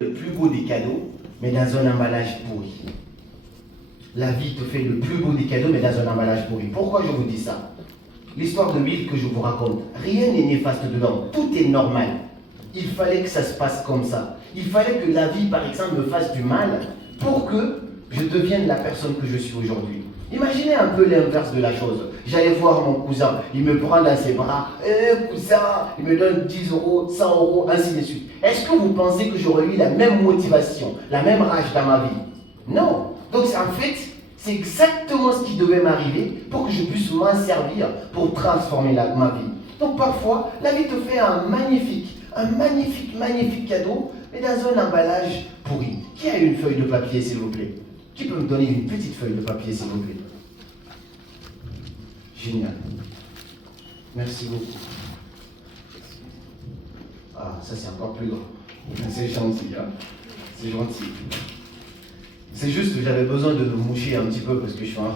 le plus beau des cadeaux, mais dans un emballage pourri. La vie te fait le plus beau des cadeaux, mais dans un emballage pourri. Pourquoi je vous dis ça? L'histoire de Will que je vous raconte, rien n'est néfaste dedans, tout est normal. Il fallait que ça se passe comme ça. Il fallait que la vie, par exemple, me fasse du mal pour que je devienne la personne que je suis aujourd'hui. Imaginez un peu l'inverse de la chose. J'allais voir mon cousin, il me prend dans ses bras, cousin, il me donne 10 euros, 100 euros, ainsi de suite. Est-ce que vous pensez que j'aurais eu la même motivation, la même rage dans ma vie? Non. Donc en fait, c'est exactement ce qui devait m'arriver pour que je puisse m'en servir pour transformer ma vie. Donc parfois, la vie te fait un magnifique, magnifique cadeau, mais dans un emballage pourri. Qui a une feuille de papier, s'il vous plaît? Qui peut me donner une petite feuille de papier, s'il vous plaît? Génial. Merci beaucoup. Ah, ça c'est encore plus grand. C'est gentil, hein? C'est gentil. C'est juste que j'avais besoin de me moucher un petit peu parce que je suis en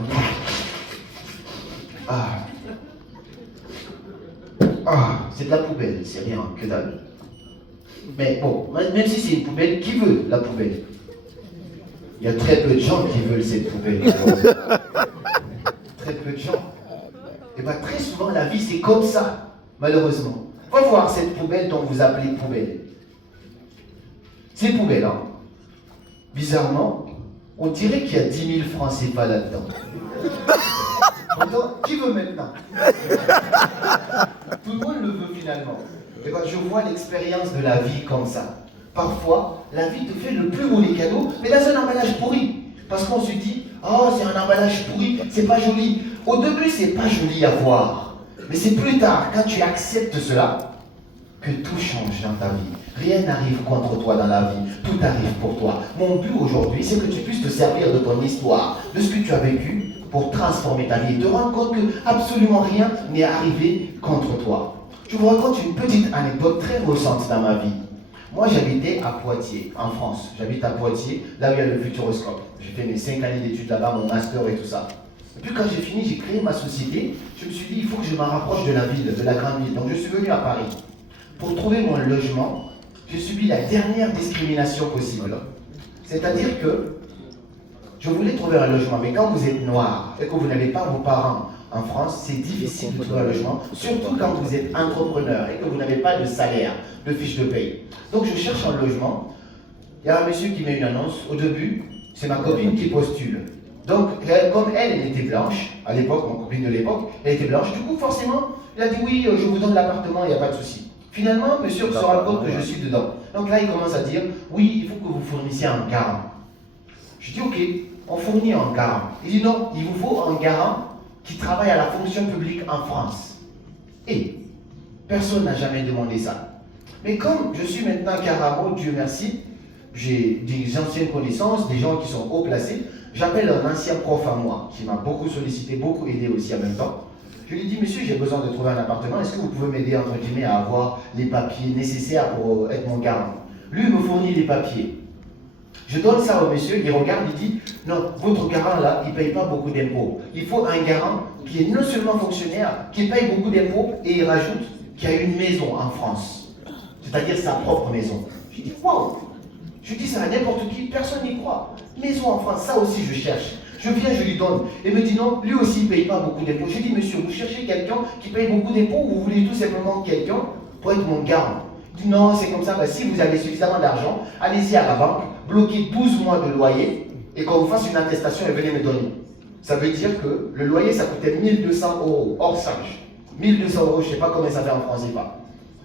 retard. C'est de la poubelle, c'est rien, que dalle. Mais bon, même si c'est une poubelle, qui veut la poubelle? Il y a très peu de gens qui veulent cette poubelle. Très peu de gens. Et bien très souvent, la vie, c'est comme ça, malheureusement. Va voir cette poubelle dont vous appelez poubelle. C'est une poubelle, hein. Bizarrement, on dirait qu'il y a 10 000 francs CFA là-dedans. Pourtant, qui veut maintenant? Tout le monde le veut finalement. Et bien, je vois l'expérience de la vie comme ça. Parfois, la vie te fait le plus beau des cadeaux, mais dans un emballage pourri. Parce qu'on se dit, oh, c'est un emballage pourri, c'est pas joli. Au début, c'est pas joli à voir. Mais c'est plus tard, quand tu acceptes cela, que tout change dans ta vie. Rien n'arrive contre toi dans la vie, tout arrive pour toi. Mon but aujourd'hui, c'est que tu puisses te servir de ton histoire, de ce que tu as vécu, pour transformer ta vie et te rendre compte que absolument rien n'est arrivé contre toi. Je vous raconte une petite anecdote très récente dans ma vie. Moi, j'habitais à Poitiers, en France. J'habite à Poitiers, là où il y a le Futuroscope. J'ai fait mes 5 années d'études là-bas, mon master et tout ça. Et puis quand j'ai fini, j'ai créé ma société. Je me suis dit, il faut que je me rapproche de la ville, de la grande ville. Donc je suis venu à Paris. Pour trouver mon logement, j'ai subi la dernière discrimination possible. C'est-à-dire que je voulais trouver un logement, mais quand vous êtes noir et que vous n'avez pas vos parents en France, c'est difficile de trouver un logement, surtout quand vous êtes entrepreneur et que vous n'avez pas de salaire, de fiche de paye. Donc je cherche un logement. Il y a un monsieur qui met une annonce. Au début, c'est ma copine qui postule. Donc, comme elle était blanche, à l'époque, mon copine de l'époque, elle était blanche, du coup, forcément, il a dit oui, je vous donne l'appartement, il n'y a pas de souci. Finalement, monsieur se rend compte que je suis dedans. Donc là, il commence à dire, oui, il faut que vous fournissiez un garant. Je dis, ok, on fournit un garant. Il dit, non, il vous faut un garant qui travaille à la fonction publique en France. Et personne n'a jamais demandé ça. Mais comme je suis maintenant Caramo, Dieu merci, j'ai des anciennes connaissances, des gens qui sont haut placés, j'appelle un ancien prof à moi, qui m'a beaucoup sollicité, beaucoup aidé aussi en même temps. Je lui dis, monsieur, j'ai besoin de trouver un appartement, est-ce que vous pouvez m'aider, entre guillemets, à avoir les papiers nécessaires pour être mon garant? Lui, il me fournit les papiers. Je donne ça au monsieur, il regarde, il dit, non, votre garant là, il ne paye pas beaucoup d'impôts. Il faut un garant qui est non seulement fonctionnaire, qui paye beaucoup d'impôts, et il rajoute qu'il a une maison en France. C'est-à-dire sa propre maison. Je dis, wow! Je dis ça à n'importe qui, personne n'y croit. Maison en France, ça aussi je cherche. Je viens, je lui donne. Il me dit non, lui aussi il ne paye pas beaucoup d'impôts. Je dis, monsieur, vous cherchez quelqu'un qui paye beaucoup d'impôts ou vous voulez tout simplement quelqu'un pour être mon garant? Il dit non, c'est comme ça, bah, si vous avez suffisamment d'argent, allez-y à la banque, bloquez 12 mois de loyer et qu'on vous fasse une attestation et venez me donner. Ça veut dire que le loyer ça coûtait 1200 euros hors charge. 1200 euros, je ne sais pas combien ça fait en France CFA.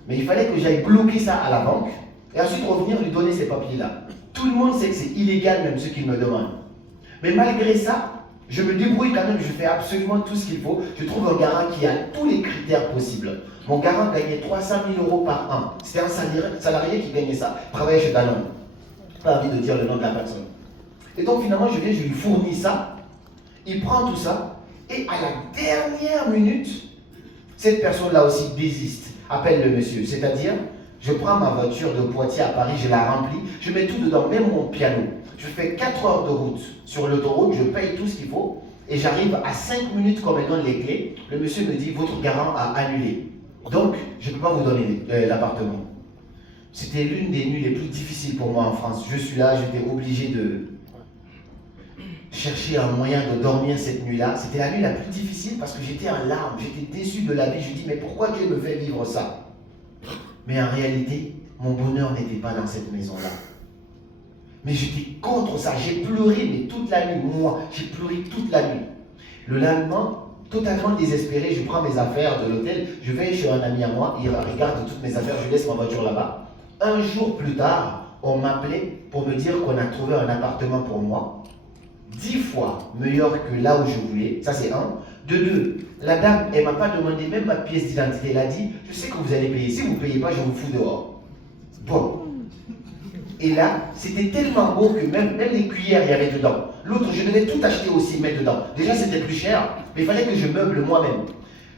Mais il fallait que j'aille bloquer ça à la banque et ensuite revenir lui donner ces papiers-là. Tout le monde sait que c'est illégal même ce qu'il me demande. Mais malgré ça, je me débrouille quand même, je fais absolument tout ce qu'il faut. Je trouve un garant qui a tous les critères possibles. Mon garant gagnait 300 000 euros par an. C'était un salarié qui gagnait ça. Il travaillait chez Danone. Pas envie de dire le nom de la personne. Et donc finalement, je lui fournis ça. Il prend tout ça. Et à la dernière minute, cette personne-là aussi désiste. Appelle le monsieur. C'est-à-dire, je prends ma voiture de Poitiers à Paris, je la remplis, je mets tout dedans, même mon piano. Je fais 4 heures de route sur l'autoroute, je paye tout ce qu'il faut, et j'arrive à 5 minutes qu'on me donne les clés. Le monsieur me dit, votre garant a annulé. Donc, je ne peux pas vous donner l'appartement. C'était l'une des nuits les plus difficiles pour moi en France. Je suis là, j'étais obligé de chercher un moyen de dormir cette nuit-là. C'était la nuit la plus difficile parce que j'étais en larmes, j'étais déçu de la vie. Je me dis, mais pourquoi Dieu me fait vivre ça? Mais en réalité, mon bonheur n'était pas dans cette maison-là. Mais j'étais contre ça. J'ai pleuré, mais toute la nuit. Moi, j'ai pleuré toute la nuit. Le lendemain, totalement désespéré, je prends mes affaires de l'hôtel, je vais chez un ami à moi, il regarde toutes mes affaires, je laisse ma voiture là-bas. Un jour plus tard, on m'appelait pour me dire qu'on a trouvé un appartement pour moi, 10 fois meilleur que là où je voulais. Ça, c'est un. De deux, la dame, elle ne m'a pas demandé même ma pièce d'identité. Elle a dit, je sais que vous allez payer. Si vous ne payez pas, je vous fous dehors. Bon. Et là, c'était tellement beau que même les cuillères, il y avait dedans. L'autre, je devais tout acheter aussi, mettre dedans. Déjà, c'était plus cher, mais il fallait que je meuble moi-même.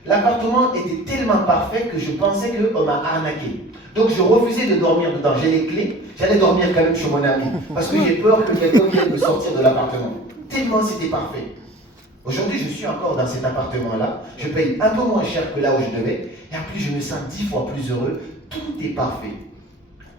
L'appartement était tellement parfait que je pensais qu'on m'a arnaqué. Donc, je refusais de dormir dedans. J'ai les clés, j'allais dormir quand même chez mon ami. Parce que j'ai peur que quelqu'un vienne me sortir de l'appartement. Tellement c'était parfait. Aujourd'hui, je suis encore dans cet appartement-là. Je paye un peu moins cher que là où je devais. Et en plus, je me sens 10 fois plus heureux. Tout est parfait.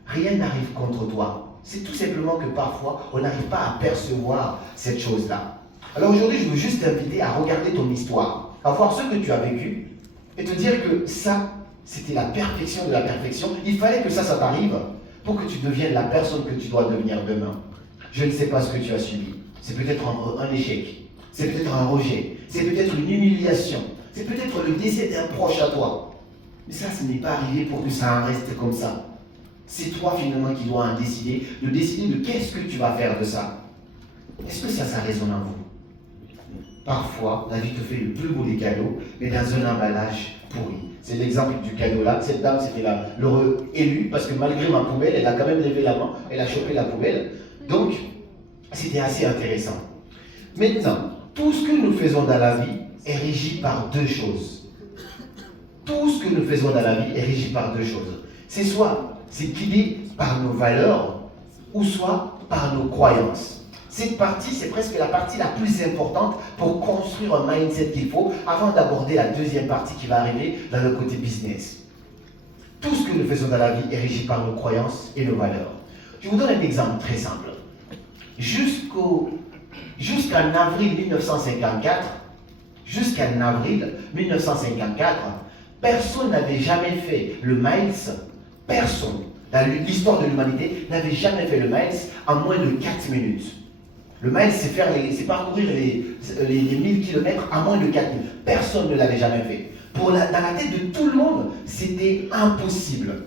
Rien n'arrive contre toi. C'est tout simplement que parfois, on n'arrive pas à percevoir cette chose-là. Alors aujourd'hui, je veux juste t'inviter à regarder ton histoire, à voir ce que tu as vécu et te dire que ça, c'était la perfection de la perfection. Il fallait que ça t'arrive pour que tu deviennes la personne que tu dois devenir demain. Je ne sais pas ce que tu as subi. C'est peut-être un échec, c'est peut-être un rejet, c'est peut-être une humiliation, c'est peut-être le décès d'un proche à toi. Mais ça, ce n'est pas arrivé pour que ça en reste comme ça. C'est toi finalement qui dois en décider, de décider de qu'est-ce que tu vas faire de ça. Est-ce que ça résonne en vous? Parfois, la vie te fait le plus beau des cadeaux, mais dans un emballage pourri. C'est l'exemple du cadeau là. Cette dame, c'était l'heureux élu, parce que malgré ma poubelle, elle a quand même levé la main, elle a chopé la poubelle. Donc, c'était assez intéressant. Maintenant, tout ce que nous faisons dans la vie est régi par deux choses. Tout ce que nous faisons dans la vie est régi par deux choses. C'est guidé par nos valeurs ou soit par nos croyances. Cette partie, c'est presque la partie la plus importante pour construire un mindset qu'il faut avant d'aborder la deuxième partie qui va arriver dans le côté business. Tout ce que nous faisons dans la vie est régi par nos croyances et nos valeurs. Je vous donne un exemple très simple. Jusqu'en avril 1954, personne n'avait jamais fait le miles. Personne, dans l'histoire de l'humanité, n'avait jamais fait le miles en moins de 4 minutes. Le miles, c'est parcourir les 1000 km en moins de 4 minutes. Personne ne l'avait jamais fait. Dans la tête de tout le monde, c'était impossible.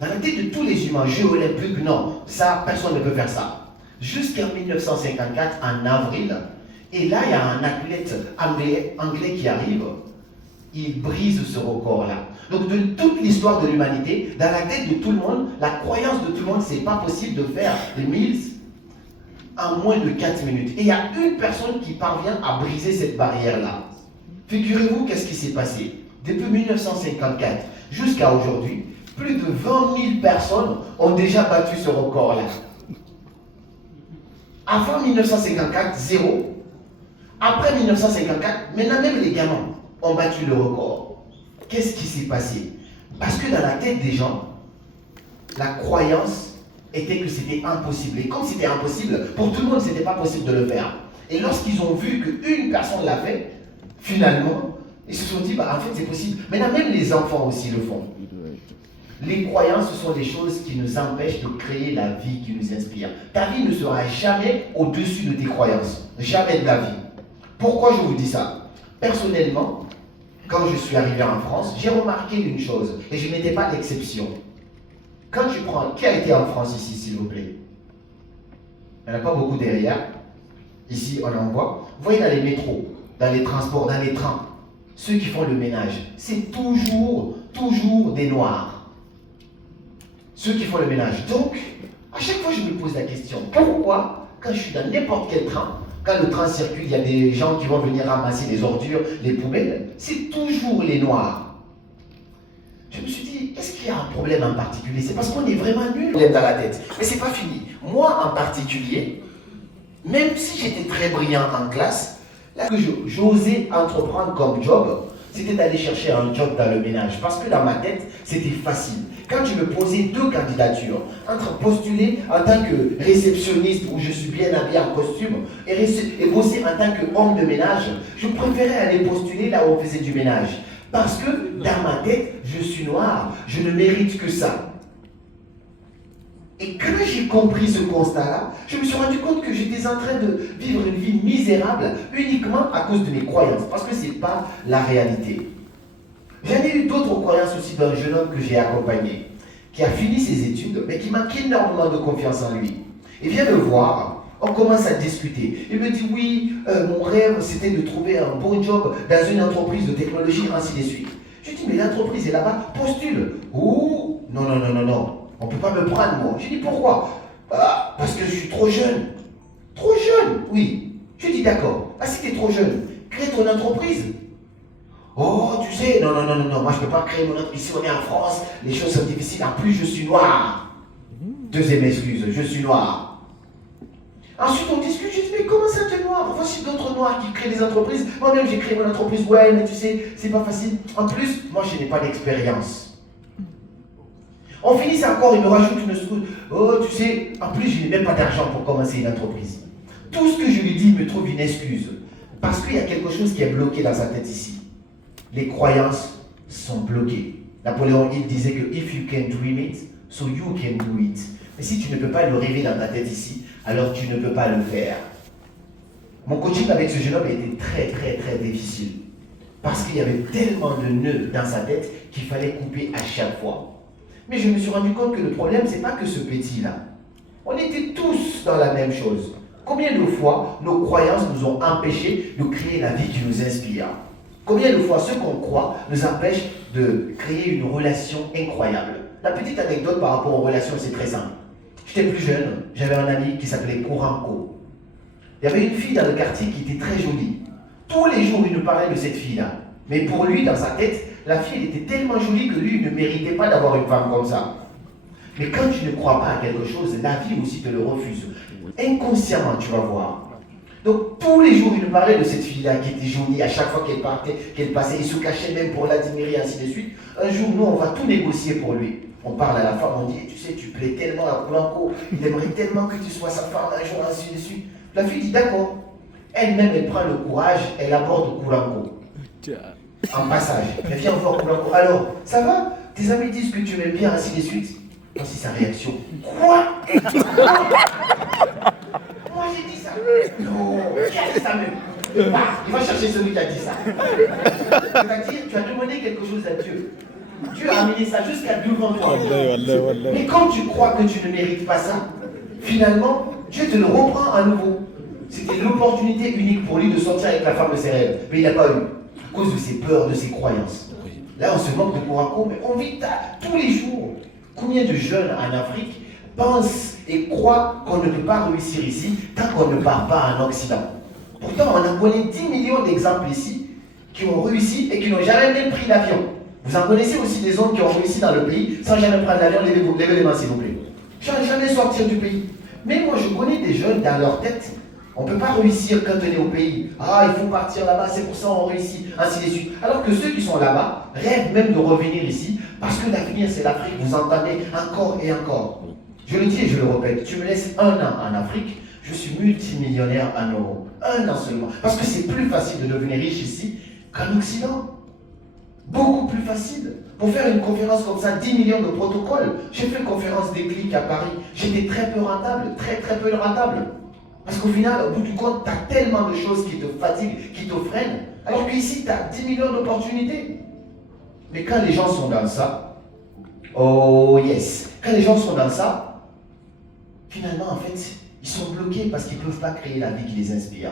Dans la tête de tous les humains, Jeux olympiques, non, ça, personne ne peut faire ça. Jusqu'en 1954, en avril, et là, il y a un athlète anglais qui arrive, il brise ce record-là. Donc, de toute l'histoire de l'humanité, dans la tête de tout le monde, la croyance de tout le monde, c'est pas possible de faire des milles en moins de 4 minutes. Et il y a une personne qui parvient à briser cette barrière-là. Figurez-vous qu'est-ce qui s'est passé. Depuis 1954 jusqu'à aujourd'hui, plus de 20 000 personnes ont déjà battu ce record-là. Avant 1954, zéro. Après 1954, maintenant même les gamins ont battu le record. Qu'est-ce qui s'est passé? Parce que dans la tête des gens, la croyance était que c'était impossible. Et comme c'était impossible, pour tout le monde, ce n'était pas possible de le faire. Et lorsqu'ils ont vu qu'une personne l'a fait, finalement, ils se sont dit, en fait, c'est possible. Maintenant, même les enfants aussi le font. Les croyances, ce sont des choses qui nous empêchent de créer la vie qui nous inspire. Ta vie ne sera jamais au-dessus de tes croyances. Jamais de la vie. Pourquoi je vous dis ça? Personnellement, quand je suis arrivé en France, j'ai remarqué une chose, et je n'étais pas l'exception. Quand tu prends, qui a été en France ici, s'il vous plaît? Il n'y en a pas beaucoup derrière. Ici, on en voit. Vous voyez dans les métros, dans les transports, dans les trains, ceux qui font le ménage, c'est toujours des Noirs. Ceux qui font le ménage. Donc, à chaque fois, je me pose la question, pourquoi, quand je suis dans n'importe quel train, quand le train circule, il y a des gens qui vont venir ramasser les ordures, les poubelles, c'est toujours les Noirs. Je me suis dit, est-ce qu'il y a un problème en particulier? C'est parce qu'on est vraiment nuls dans la tête. Mais c'est pas fini. Moi en particulier, même si j'étais très brillant en classe, là que j'osais entreprendre comme job, c'était d'aller chercher un job dans le ménage. Parce que dans ma tête, c'était facile. Quand tu me posais deux candidatures, entre postuler en tant que réceptionniste, où je suis bien habillé en costume, et bosser en tant qu'homme de ménage, je préférais aller postuler là où on faisait du ménage. Parce que dans ma tête, je suis noir, je ne mérite que ça. Et quand j'ai compris ce constat-là, je me suis rendu compte que j'étais en train de vivre une vie misérable uniquement à cause de mes croyances, parce que ce n'est pas la réalité. J'en ai eu d'autres croyances aussi d'un jeune homme que j'ai accompagné, qui a fini ses études, mais qui manque énormément de confiance en lui. Il vient me voir, on commence à discuter. Il me dit, oui, mon rêve, c'était de trouver un bon job dans une entreprise de technologie, ainsi de suite. Je dis, mais l'entreprise est là-bas, postule. Oh, non, non, non, non, non, on ne peut pas me prendre, moi. Je dis, pourquoi? Ah, parce que je suis trop jeune. Trop jeune, oui. Je dis, d'accord. Ah, si tu es trop jeune, crée ton entreprise. Oh, tu sais, non, non, non, non, non, moi je ne peux pas créer mon entreprise. Ici, on est en France, les choses sont difficiles. En plus, je suis noir. Deuxième excuse, je suis noir. Ensuite, on discute, je dis, mais comment ça, tu es noir? Voici d'autres noirs qui créent des entreprises. Moi-même, j'ai créé mon entreprise. Ouais, mais tu sais, c'est pas facile. En plus, moi, je n'ai pas d'expérience. On finit encore, il me rajoute une excuse. Oh, tu sais, en plus, je n'ai même pas d'argent pour commencer une entreprise. Tout ce que je lui dis, il me trouve une excuse. Parce qu'il y a quelque chose qui est bloqué dans sa tête ici. Les croyances sont bloquées. Napoléon Hill disait que if you can dream it, so you can do it. Mais si tu ne peux pas le rêver dans ta tête ici, alors tu ne peux pas le faire. Mon coaching avec ce jeune homme a été très très très difficile. Parce qu'il y avait tellement de nœuds dans sa tête qu'il fallait couper à chaque fois. Mais je me suis rendu compte que le problème, ce n'est pas que ce petit-là. On était tous dans la même chose. Combien de fois nos croyances nous ont empêchés de créer la vie qui nous inspire? Combien de fois ce qu'on croit nous empêche de créer une relation incroyable? La petite anecdote par rapport aux relations, c'est très simple. J'étais plus jeune, j'avais un ami qui s'appelait Kouranko. Il y avait une fille dans le quartier qui était très jolie. Tous les jours, il nous parlait de cette fille-là. Mais pour lui, dans sa tête, la fille elle était tellement jolie que lui, il ne méritait pas d'avoir une femme comme ça. Mais quand tu ne crois pas à quelque chose, la vie aussi te le refuse. Inconsciemment, tu vas voir. Donc, tous les jours, il nous parlait de cette fille-là qui était jolie. À chaque fois qu'elle passait, il se cachait même pour l'admirer, ainsi de suite. Un jour, nous, on va tout négocier pour lui. On parle à la femme, on dit, tu sais, tu plais tellement à Blanco, il aimerait tellement que tu sois sa femme un jour, ainsi de suite. La fille dit, d'accord. Elle-même, elle prend le courage, elle aborde Koulanko. En passage. Elle vient voir Koulanko. Alors, ça va? Tes amis disent que tu m'aimes bien, ainsi de suite. Voici sa réaction. Quoi? Moi j'ai dit ça. Non, qui a dit ça même? Il va chercher celui qui a dit ça. C'est-à-dire, tu as demandé quelque chose à Dieu. Dieu a amené ça jusqu'à devant toi. Mais quand tu crois que tu ne mérites pas ça, finalement, Dieu te le reprend à nouveau. C'était l'opportunité unique pour lui de sortir avec la femme de ses rêves. Mais il n'a pas eu. À cause de ses peurs, de ses croyances. Là, on se moque de Kouranko, mais on vit tous les jours. Combien de jeunes en Afrique pensent et croient qu'on ne peut pas réussir ici tant qu'on ne part pas en Occident? Pourtant, on a connu 10 millions d'exemples ici qui ont réussi et qui n'ont jamais même pris l'avion. Vous en connaissez aussi des hommes qui ont réussi dans le pays sans jamais prendre l'avion. Levez les mains s'il vous plaît. Sans jamais sortir du pays. Mais moi, je connais des jeunes dans leur tête. On ne peut pas réussir quand on est au pays. Ah, il faut partir là-bas, c'est pour ça qu'on réussit, ainsi de suite. Alors que ceux qui sont là-bas rêvent même de revenir ici, parce que l'avenir c'est l'Afrique, vous entendez encore et encore. Je le dis et je le répète, tu me laisses 1 an en Afrique, je suis multimillionnaire en euros. 1 an seulement. Parce que c'est plus facile de devenir riche ici qu'en Occident. Beaucoup plus facile. Pour faire une conférence comme ça, 10 millions de protocoles. J'ai fait une conférence d'éclic à Paris. J'étais très peu rentable, très peu rentable. Parce qu'au final, au bout du compte, tu as tellement de choses qui te fatiguent, qui te freinent. Alors qu'ici, tu as 10 millions d'opportunités. Mais quand les gens sont dans ça, oh yes, quand les gens sont dans ça, finalement, en fait, ils sont bloqués parce qu'ils ne peuvent pas créer la vie qui les inspire.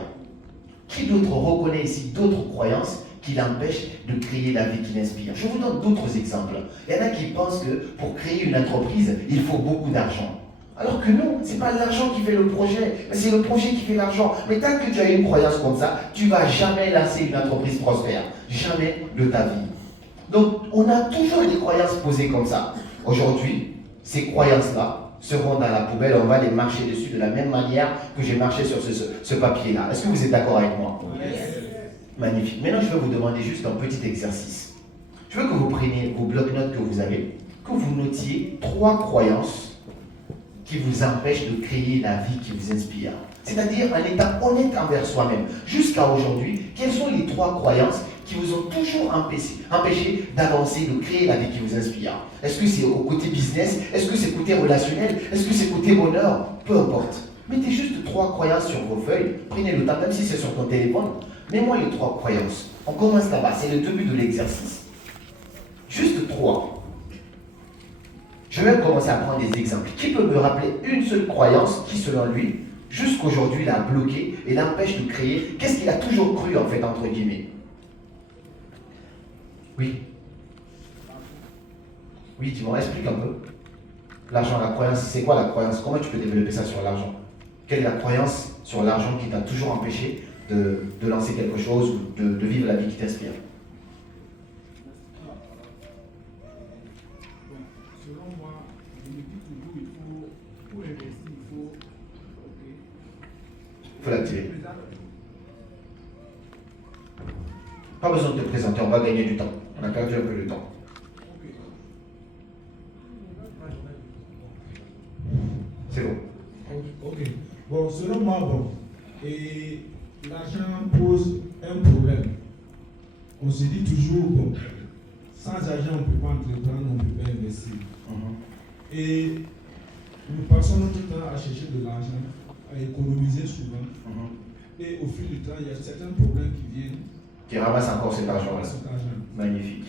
Qui d'autre reconnaît ici d'autres croyances qui l'empêchent de créer la vie qui l'inspire? Je vous donne d'autres exemples. Il y en a qui pensent que pour créer une entreprise, il faut beaucoup d'argent. Alors que non, ce n'est pas l'argent qui fait le projet, mais c'est le projet qui fait l'argent. Mais tant que tu as une croyance comme ça, tu ne vas jamais lancer une entreprise prospère. Jamais de ta vie. Donc, on a toujours des croyances posées comme ça. Aujourd'hui, ces croyances-là seront dans la poubelle, on va les marcher dessus de la même manière que j'ai marché sur ce papier-là. Est-ce que vous êtes d'accord avec moi? Yes. Magnifique. Maintenant, je vais vous demander juste un petit exercice. Je veux que vous preniez vos blocs-notes que vous avez. que vous notiez 3 croyances qui vous empêchent de créer la vie qui vous inspire. C'est-à-dire un état honnête envers soi-même. Jusqu'à aujourd'hui, quelles sont les 3 croyances qui vous ont toujours empêché d'avancer, de créer la vie qui vous inspire? Est-ce que c'est au côté business? Est-ce que c'est côté relationnel? Est-ce que c'est côté bonheur? Peu importe. Mettez juste 3 croyances sur vos feuilles. Prenez le temps, même si c'est sur ton téléphone. Mets-moi les 3 croyances. On commence là-bas. C'est le début de l'exercice. Juste 3. Je vais commencer à prendre des exemples. Qui peut me rappeler une seule croyance qui, selon lui, jusqu'aujourd'hui, l'a bloqué et l'empêche de créer? Qu'est-ce qu'il a toujours cru, en fait, entre guillemets? Oui. Oui, tu m'en expliques un peu. L'argent, la croyance, c'est quoi la croyance? Comment tu peux développer ça sur l'argent? Quelle est la croyance sur l'argent qui t'a toujours empêché de lancer quelque chose ou de vivre la vie qui t'inspire? Selon moi, je me dis toujours, pour investir, Il faut l'activer. Pas besoin de te présenter, on va gagner du temps. On a perdu un peu de temps. C'est bon. Ok. Bon, selon moi, et l'argent pose un problème. On se dit toujours, sans argent, on ne peut pas entreprendre, on ne peut pas investir. Et nous passons notre temps à chercher de l'argent, à économiser souvent. Et au fil du temps, il y a certains problèmes qui viennent. Qui ramasse encore cet argent. Magnifique.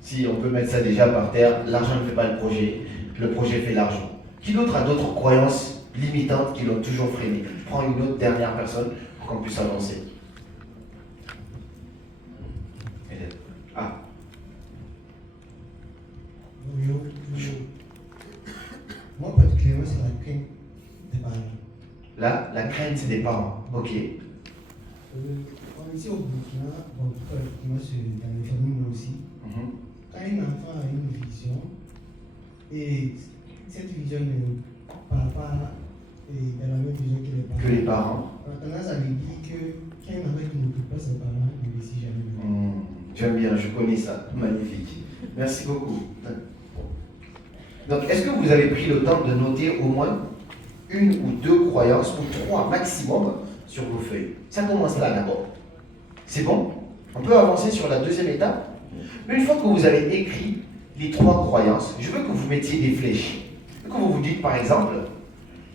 Si on peut mettre ça déjà par terre, l'argent ne fait pas le projet fait l'argent. Qui d'autre a d'autres croyances limitantes qui l'ont toujours freiné? Je prends une autre dernière personne pour qu'on puisse avancer. Ah. Bonjour. Moi, particulièrement, c'est la crainte des parents. Là, la crainte, c'est des parents. Ok. Ici au Burkina, effectivement, c'est dans les familles, moi aussi. Quand un enfant a une vision, et cette vision ne parle pas dans la même vision que les parents. On a tendance à lui dire qu'un enfant qui n'occupe pas ses parents ne réussit jamais. J'aime bien, je connais ça. Magnifique. Merci beaucoup. Donc, est-ce que vous avez pris le temps de noter au moins 1 ou 2 croyances, ou 3 maximum, sur vos feuilles? Ça commence là d'abord. C'est bon? On peut avancer sur la deuxième étape. Une fois que vous avez écrit les 3 croyances, je veux que vous mettiez des flèches. Que vous vous dites par exemple,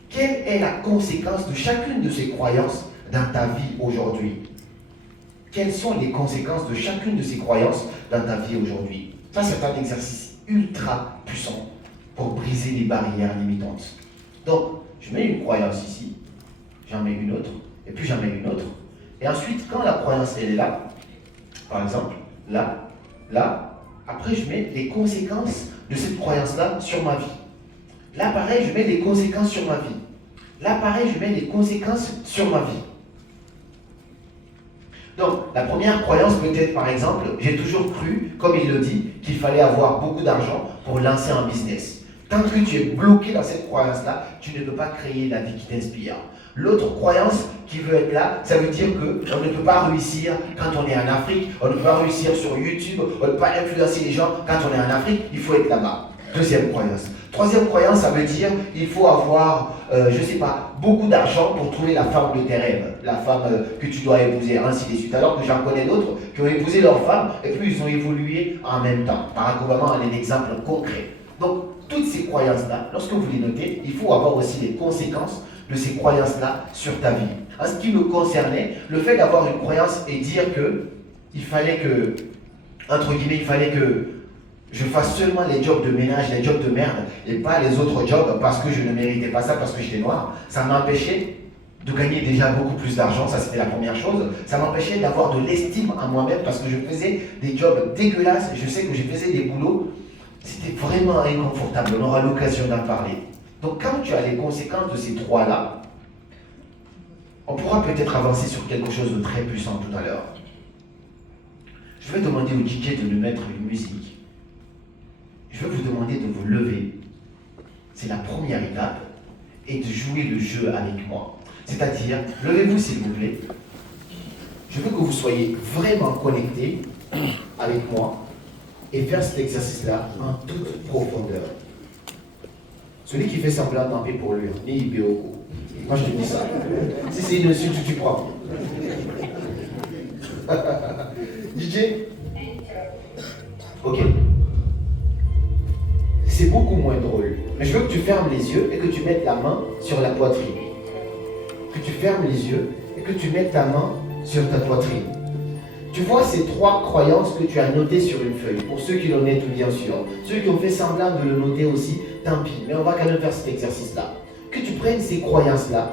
quelle est la conséquence de chacune de ces croyances dans ta vie aujourd'hui? Quelles sont les conséquences de chacune de ces croyances dans ta vie aujourd'hui? Ça, c'est un exercice ultra puissant pour briser les barrières limitantes. Donc, je mets une croyance ici, j'en mets une autre, et puis j'en mets une autre. Et ensuite, quand la croyance, elle est là, par exemple, là, là, après, je mets les conséquences de cette croyance-là sur ma vie. Là, pareil, je mets les conséquences sur ma vie. Là, pareil, je mets les conséquences sur ma vie. Donc, la première croyance peut être, par exemple, j'ai toujours cru, comme il le dit, qu'il fallait avoir beaucoup d'argent pour lancer un business. Tant que tu es bloqué dans cette croyance-là, tu ne peux pas créer la vie qui t'inspire. L'autre croyance qui veut être là, ça veut dire qu'on ne peut pas réussir quand on est en Afrique, on ne peut pas réussir sur YouTube, on ne peut pas influencer les gens quand on est en Afrique, il faut être là-bas. Deuxième croyance. Troisième croyance, ça veut dire qu'il faut avoir, je ne sais pas, beaucoup d'argent pour trouver la femme de tes rêves, la femme que tu dois épouser, ainsi de suite. Alors que j'en connais d'autres qui ont épousé leur femme et puis ils ont évolué en même temps. Barack Obama en est un exemple concret. Donc, toutes ces croyances-là, lorsque vous les notez, il faut avoir aussi les conséquences de ces croyances-là sur ta vie. En ce qui me concernait, le fait d'avoir une croyance et dire que il fallait que, entre guillemets, il fallait que je fasse seulement les jobs de ménage, les jobs de merde, et pas les autres jobs parce que je ne méritais pas ça, parce que j'étais noir, ça m'empêchait de gagner déjà beaucoup plus d'argent, ça c'était la première chose. Ça m'empêchait d'avoir de l'estime en moi-même parce que je faisais des jobs dégueulasses, je sais que je faisais des boulots, c'était vraiment inconfortable, on aura l'occasion d'en parler. Donc quand tu as les conséquences de ces 3-là, on pourra peut-être avancer sur quelque chose de très puissant tout à l'heure. Je vais demander au DJ de nous mettre une musique. Je vais vous demander de vous lever. C'est la première étape. Et de jouer le jeu avec moi. C'est-à-dire, levez-vous s'il vous plaît. Je veux que vous soyez vraiment connectés avec moi. et faire cet exercice-là en toute profondeur. Celui qui fait semblant, tant pis pour lui. Ni Ibéoko. Moi, je te dis ça. Si c'est une insulte, tu prends. DJ? Ok. C'est beaucoup moins drôle. Mais je veux que tu fermes les yeux et que tu mettes la main sur la poitrine. Que tu fermes les yeux et que tu mettes ta main sur ta poitrine. Tu vois ces 3 croyances que tu as notées sur une feuille. Pour ceux qui l'ont noté, bien sûr. Ceux qui ont fait semblant de le noter aussi, tant pis. Mais on va quand même faire cet exercice-là. Que tu prennes ces croyances-là.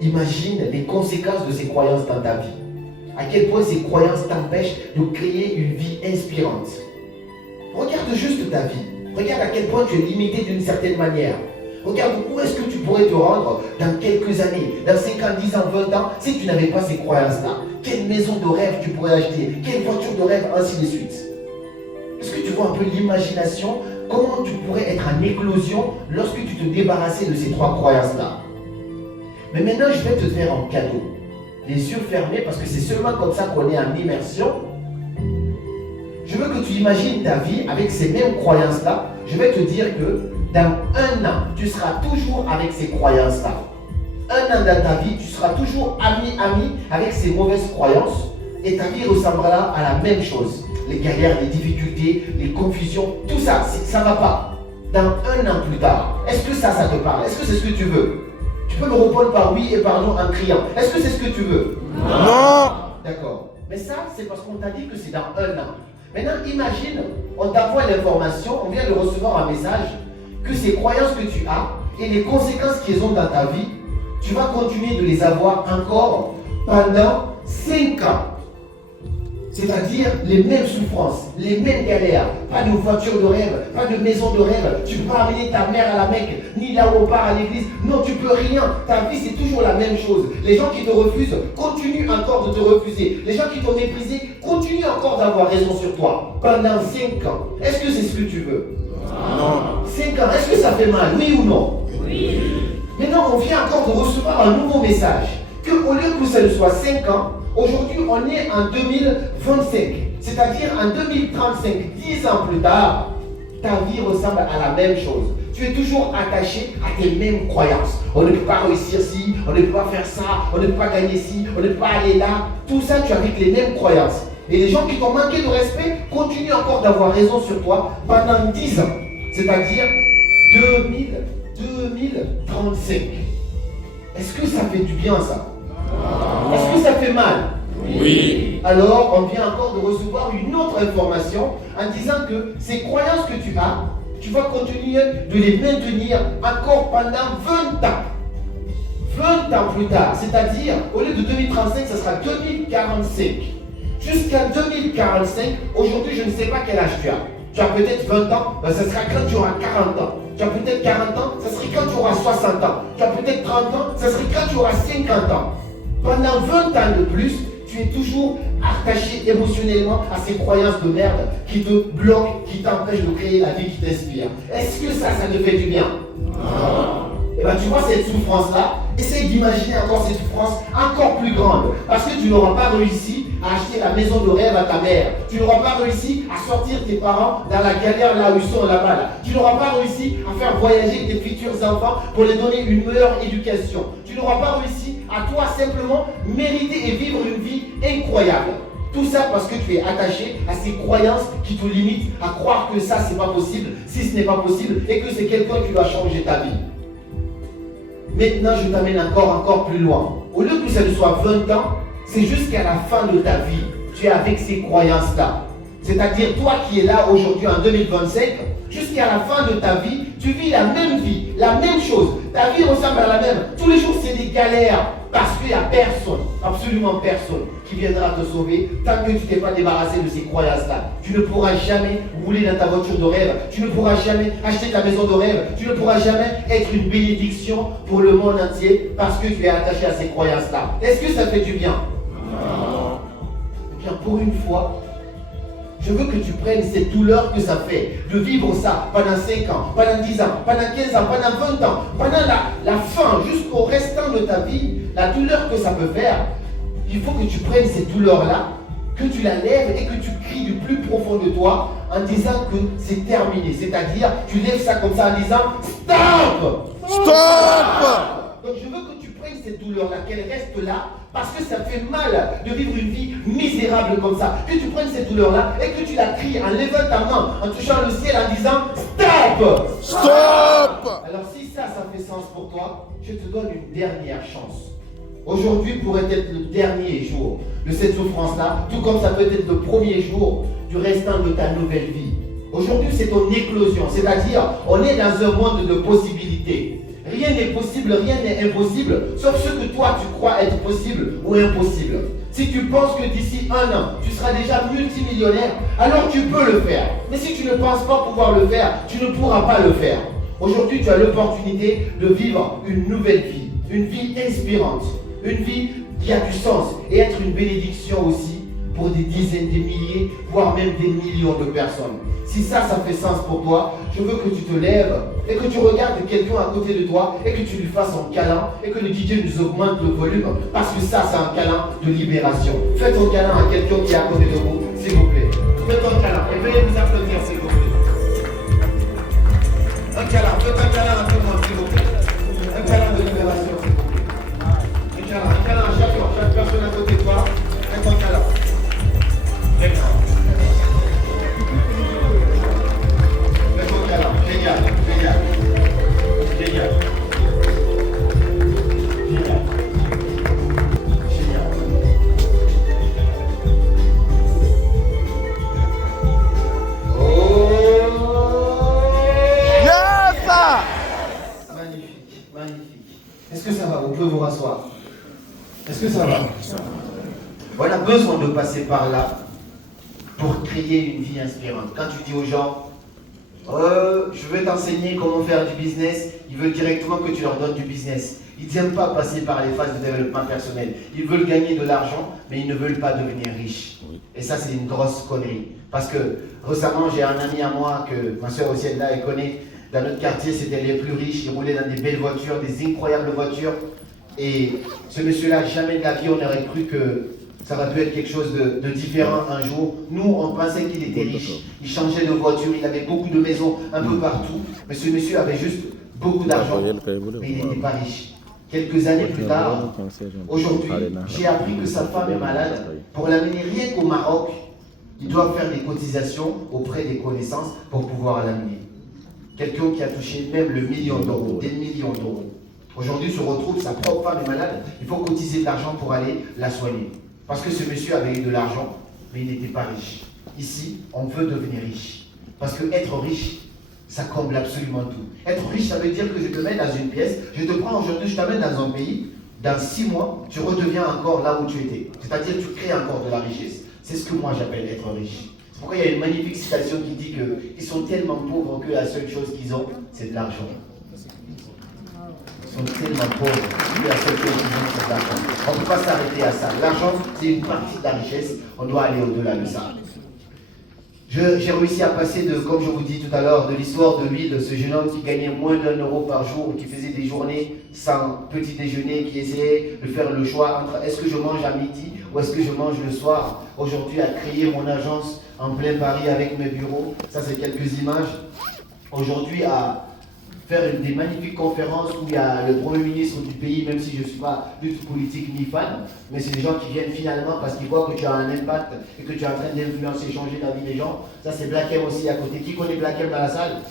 Imagine les conséquences de ces croyances dans ta vie. À quel point ces croyances t'empêchent de créer une vie inspirante. Regarde juste ta vie. Regarde à quel point tu es limité d'une certaine manière. Regarde où est-ce que tu pourrais te rendre dans quelques années, dans 5 ans, 10 ans, 20 ans, si tu n'avais pas ces croyances-là. Quelle maison de rêve tu pourrais acheter, quelle voiture de rêve, ainsi de suite. Est-ce que tu vois un peu l'imagination, comment tu pourrais être en éclosion lorsque tu te débarrassais de ces 3 croyances-là? Mais maintenant, je vais te faire un cadeau. Les yeux fermés, parce que c'est seulement comme ça qu'on est en immersion. Je veux que tu imagines ta vie avec ces mêmes croyances-là. Je vais te dire que dans 1 an, tu seras toujours avec ces croyances-là. 1 an dans ta vie, tu seras toujours ami avec ces mauvaises croyances et ta vie ressemblera à la même chose. Les galères, les difficultés, les confusions, tout ça, ça ne va pas. Dans 1 an plus tard, est-ce que ça te parle? Est-ce que c'est ce que tu veux? Tu peux me répondre par oui et par non en criant. Est-ce que c'est ce que tu veux? Non. D'accord. Mais ça, c'est parce qu'on t'a dit que c'est dans 1 an. Maintenant, imagine, on t'envoie l'information, on vient de recevoir un message, que ces croyances que tu as et les conséquences qu'elles ont dans ta vie, tu vas continuer de les avoir encore pendant 5 ans. C'est-à-dire les mêmes souffrances, les mêmes galères, pas de voiture de rêve, pas de maison de rêve, tu ne peux pas amener ta mère à la Mecque, ni là où on part à l'église, non tu peux rien, ta vie c'est toujours la même chose. Les gens qui te refusent continuent encore de te refuser, les gens qui t'ont méprisé continuent encore d'avoir raison sur toi, pendant 5 ans. Est-ce que c'est ce que tu veux? Non. 5 ans, est-ce que ça fait mal, oui ou non? Oui. Maintenant on vient encore de recevoir un nouveau message, qu'au lieu que ça ne soit 5 ans, aujourd'hui, on est en 2025, c'est-à-dire en 2035, 10 ans plus tard, ta vie ressemble à la même chose. Tu es toujours attaché à tes mêmes croyances. On ne peut pas réussir ci, on ne peut pas faire ça, on ne peut pas gagner ci, on ne peut pas aller là. Tout ça, tu as avec les mêmes croyances. Et les gens qui t'ont manqué de respect continuent encore d'avoir raison sur toi pendant 10 ans, c'est-à-dire 2035. Est-ce que ça fait du bien ça? Est-ce que ça fait mal? Oui. Alors, on vient encore de recevoir une autre information en disant que ces croyances que tu as, tu vas continuer de les maintenir encore pendant 20 ans. 20 ans plus tard, c'est-à-dire, au lieu de 2035, ce sera 2045. Jusqu'à 2045, aujourd'hui, je ne sais pas quel âge tu as. Tu as peut-être 20 ans, ben, ce sera quand tu auras 40 ans. Tu as peut-être 40 ans, ce serait quand tu auras 60 ans. Tu as peut-être 30 ans, ce serait quand tu auras 50 ans. Pendant 20 ans de plus, tu es toujours attaché émotionnellement à ces croyances de merde qui te bloquent, qui t'empêchent de créer la vie qui t'inspire. Est-ce que ça te fait du bien? Non. Et bien tu vois cette souffrance-là, essaye d'imaginer encore cette souffrance encore plus grande. Parce que tu n'auras pas réussi à acheter la maison de rêve à ta mère. Tu n'auras pas réussi à sortir tes parents dans la galère là où ils sont là-bas. Là. Tu n'auras pas réussi à faire voyager tes futurs enfants pour les donner une meilleure éducation. Tu n'auras pas réussi à toi simplement mériter et vivre une vie incroyable. Tout ça parce que tu es attaché à ces croyances qui te limitent à croire que ça c'est pas possible, si ce n'est pas possible, et que c'est quelqu'un qui va changer ta vie. Maintenant, je t'amène encore plus loin. Au lieu que ça ne soit 20 ans, c'est jusqu'à la fin de ta vie. Tu es avec ces croyances-là. C'est-à-dire, toi qui es là aujourd'hui en 2025, jusqu'à la fin de ta vie, tu vis la même chose. Ta vie ressemble à la même. Tous les jours, c'est des galères. Parce qu'il n'y a personne, absolument personne, qui viendra te sauver tant que tu ne t'es pas débarrassé de ces croyances-là. Tu ne pourras jamais rouler dans ta voiture de rêve. Tu ne pourras jamais acheter ta maison de rêve. Tu ne pourras jamais être une bénédiction pour le monde entier parce que tu es attaché à ces croyances-là. Est-ce que ça fait du bien? Non. Eh bien, pour une fois, je veux que tu prennes cette douleur que ça fait de vivre ça pendant 5 ans, pendant 10 ans, pendant 15 ans, pendant 20 ans, pendant la fin, jusqu'au restant de ta vie, la douleur que ça peut faire. Il faut que tu prennes cette douleur-là, que tu la lèves et que tu cries du plus profond de toi en disant que c'est terminé. C'est-à-dire, tu lèves ça comme ça en disant stop! Stop! Donc je veux que tu prennes cette douleur-là, qu'elle reste là, parce que ça fait mal de vivre une vie misérable comme ça. Que tu prennes cette douleur-là et que tu la cries en levant ta main, en touchant le ciel, en disant stop! Stop! Alors si ça fait sens pour toi, je te donne une dernière chance. Aujourd'hui pourrait être le dernier jour de cette souffrance-là, tout comme ça peut être le premier jour du restant de ta nouvelle vie. Aujourd'hui, c'est ton éclosion, c'est-à-dire, on est dans un monde de possibilités. Rien n'est possible, rien n'est impossible, sauf ce que toi tu crois être possible ou impossible. Si tu penses que d'ici 1 an, tu seras déjà multimillionnaire, alors tu peux le faire. Mais si tu ne penses pas pouvoir le faire, tu ne pourras pas le faire. Aujourd'hui, tu as l'opportunité de vivre une nouvelle vie, une vie inspirante, une vie qui a du sens et être une bénédiction aussi pour des dizaines, des milliers, voire même des millions de personnes. Si ça fait sens pour toi, je veux que tu te lèves et que tu regardes quelqu'un à côté de toi et que tu lui fasses un câlin et que le DJ nous augmente le volume parce que ça, c'est un câlin de libération. Faites un câlin à quelqu'un qui est à côté de vous, s'il vous plaît. Faites un câlin et veuillez vous applaudir, s'il vous plaît. Un câlin, faites un câlin à tout le monde, s'il vous plaît. Un câlin de libération, s'il vous plaît. Un câlin à chaque personne à côté de toi. Faites un câlin. D'accord. Génial, génial, génial, génial, génial. Oh! Yes! Magnifique, magnifique. Est-ce que ça va? On peut vous rasseoir. Est-ce que ça va? On a besoin de passer par là pour créer une vie inspirante. Quand tu dis aux gens, je vais t'enseigner comment faire du business, ils veulent directement que tu leur donnes du business. Ils n'aiment pas passer par les phases de développement personnel. Ils veulent gagner de l'argent, mais ils ne veulent pas devenir riches. Et ça, c'est une grosse connerie. Parce que récemment, j'ai un ami à moi, que ma soeur aussi est là, elle connaît. Dans notre quartier, c'était les plus riches. Ils roulaient dans des belles voitures, des incroyables voitures. Et ce monsieur-là, jamais de la vie, on aurait cru que ça va pu être quelque chose de différent un jour. Nous, on pensait qu'il était riche. Il changeait de voiture, il avait beaucoup de maisons un peu partout. Mais ce monsieur avait juste beaucoup d'argent, mais il n'était pas riche. Quelques années plus tard, aujourd'hui, j'ai appris que sa femme est malade. Pour l'amener rien qu'au Maroc, ils doivent faire des cotisations auprès des connaissances pour pouvoir l'amener. Quelqu'un qui a touché même le million d'euros, des millions d'euros. Aujourd'hui, se retrouve, sa propre femme est malade, il faut cotiser de l'argent pour aller la soigner. Parce que ce monsieur avait eu de l'argent, mais il n'était pas riche. Ici, on veut devenir riche. Parce que être riche, ça comble absolument tout. Être riche, ça veut dire que je te mets dans une pièce, je te prends aujourd'hui, je t'amène dans un pays, dans 6 mois, tu redeviens encore là où tu étais. C'est-à-dire que tu crées encore de la richesse. C'est ce que moi j'appelle être riche. C'est pourquoi il y a une magnifique citation qui dit qu'ils sont tellement pauvres que la seule chose qu'ils ont, c'est de l'argent. Ils sont tellement pauvres que la seule chose qu'ils ont, c'est de l'argent. On ne peut pas s'arrêter à ça. L'argent, c'est une partie de la richesse. On doit aller au-delà de ça. J'ai réussi à passer de, comme je vous dis tout à l'heure, de l'histoire de lui, de ce jeune homme qui gagnait moins d'1 euro par jour, qui faisait des journées sans petit déjeuner, qui essayait de faire le choix entre est-ce que je mange à midi ou est-ce que je mange le soir. Aujourd'hui, à créer mon agence en plein Paris avec mes bureaux, ça c'est quelques images. Aujourd'hui, à faire des magnifiques conférences où il y a le Premier ministre du pays, même si je ne suis pas du tout politique ni fan, mais c'est des gens qui viennent finalement parce qu'ils voient que tu as un impact et que tu es en train d'influencer, changer la vie des gens. Ça c'est Black M aussi à côté. Qui connaît Black M dans la salle?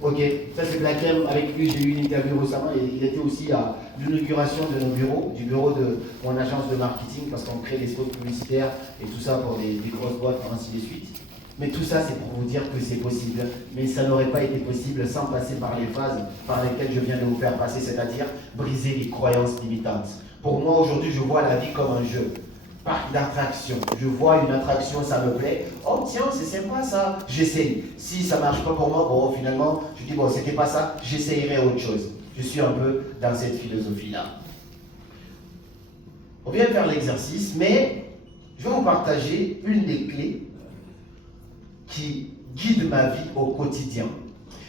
Ok, ça c'est Black M, avec lui j'ai eu une interview récemment, et il était aussi à l'inauguration de nos bureaux, du bureau de mon agence de marketing, parce qu'on crée des spots publicitaires et tout ça pour des grosses boîtes, ainsi de suite. Mais tout ça, c'est pour vous dire que c'est possible. Mais ça n'aurait pas été possible sans passer par les phases par lesquelles je viens de vous faire passer, c'est-à-dire briser les croyances limitantes. Pour moi, aujourd'hui, je vois la vie comme un jeu. Parc d'attraction. Je vois une attraction, ça me plaît. Oh tiens, c'est sympa ça. J'essaye. Si ça ne marche pas pour moi, bon, finalement, je dis, bon, c'était pas ça, j'essayerai autre chose. Je suis un peu dans cette philosophie-là. On vient faire l'exercice, mais je vais vous partager une des clés qui guide ma vie au quotidien.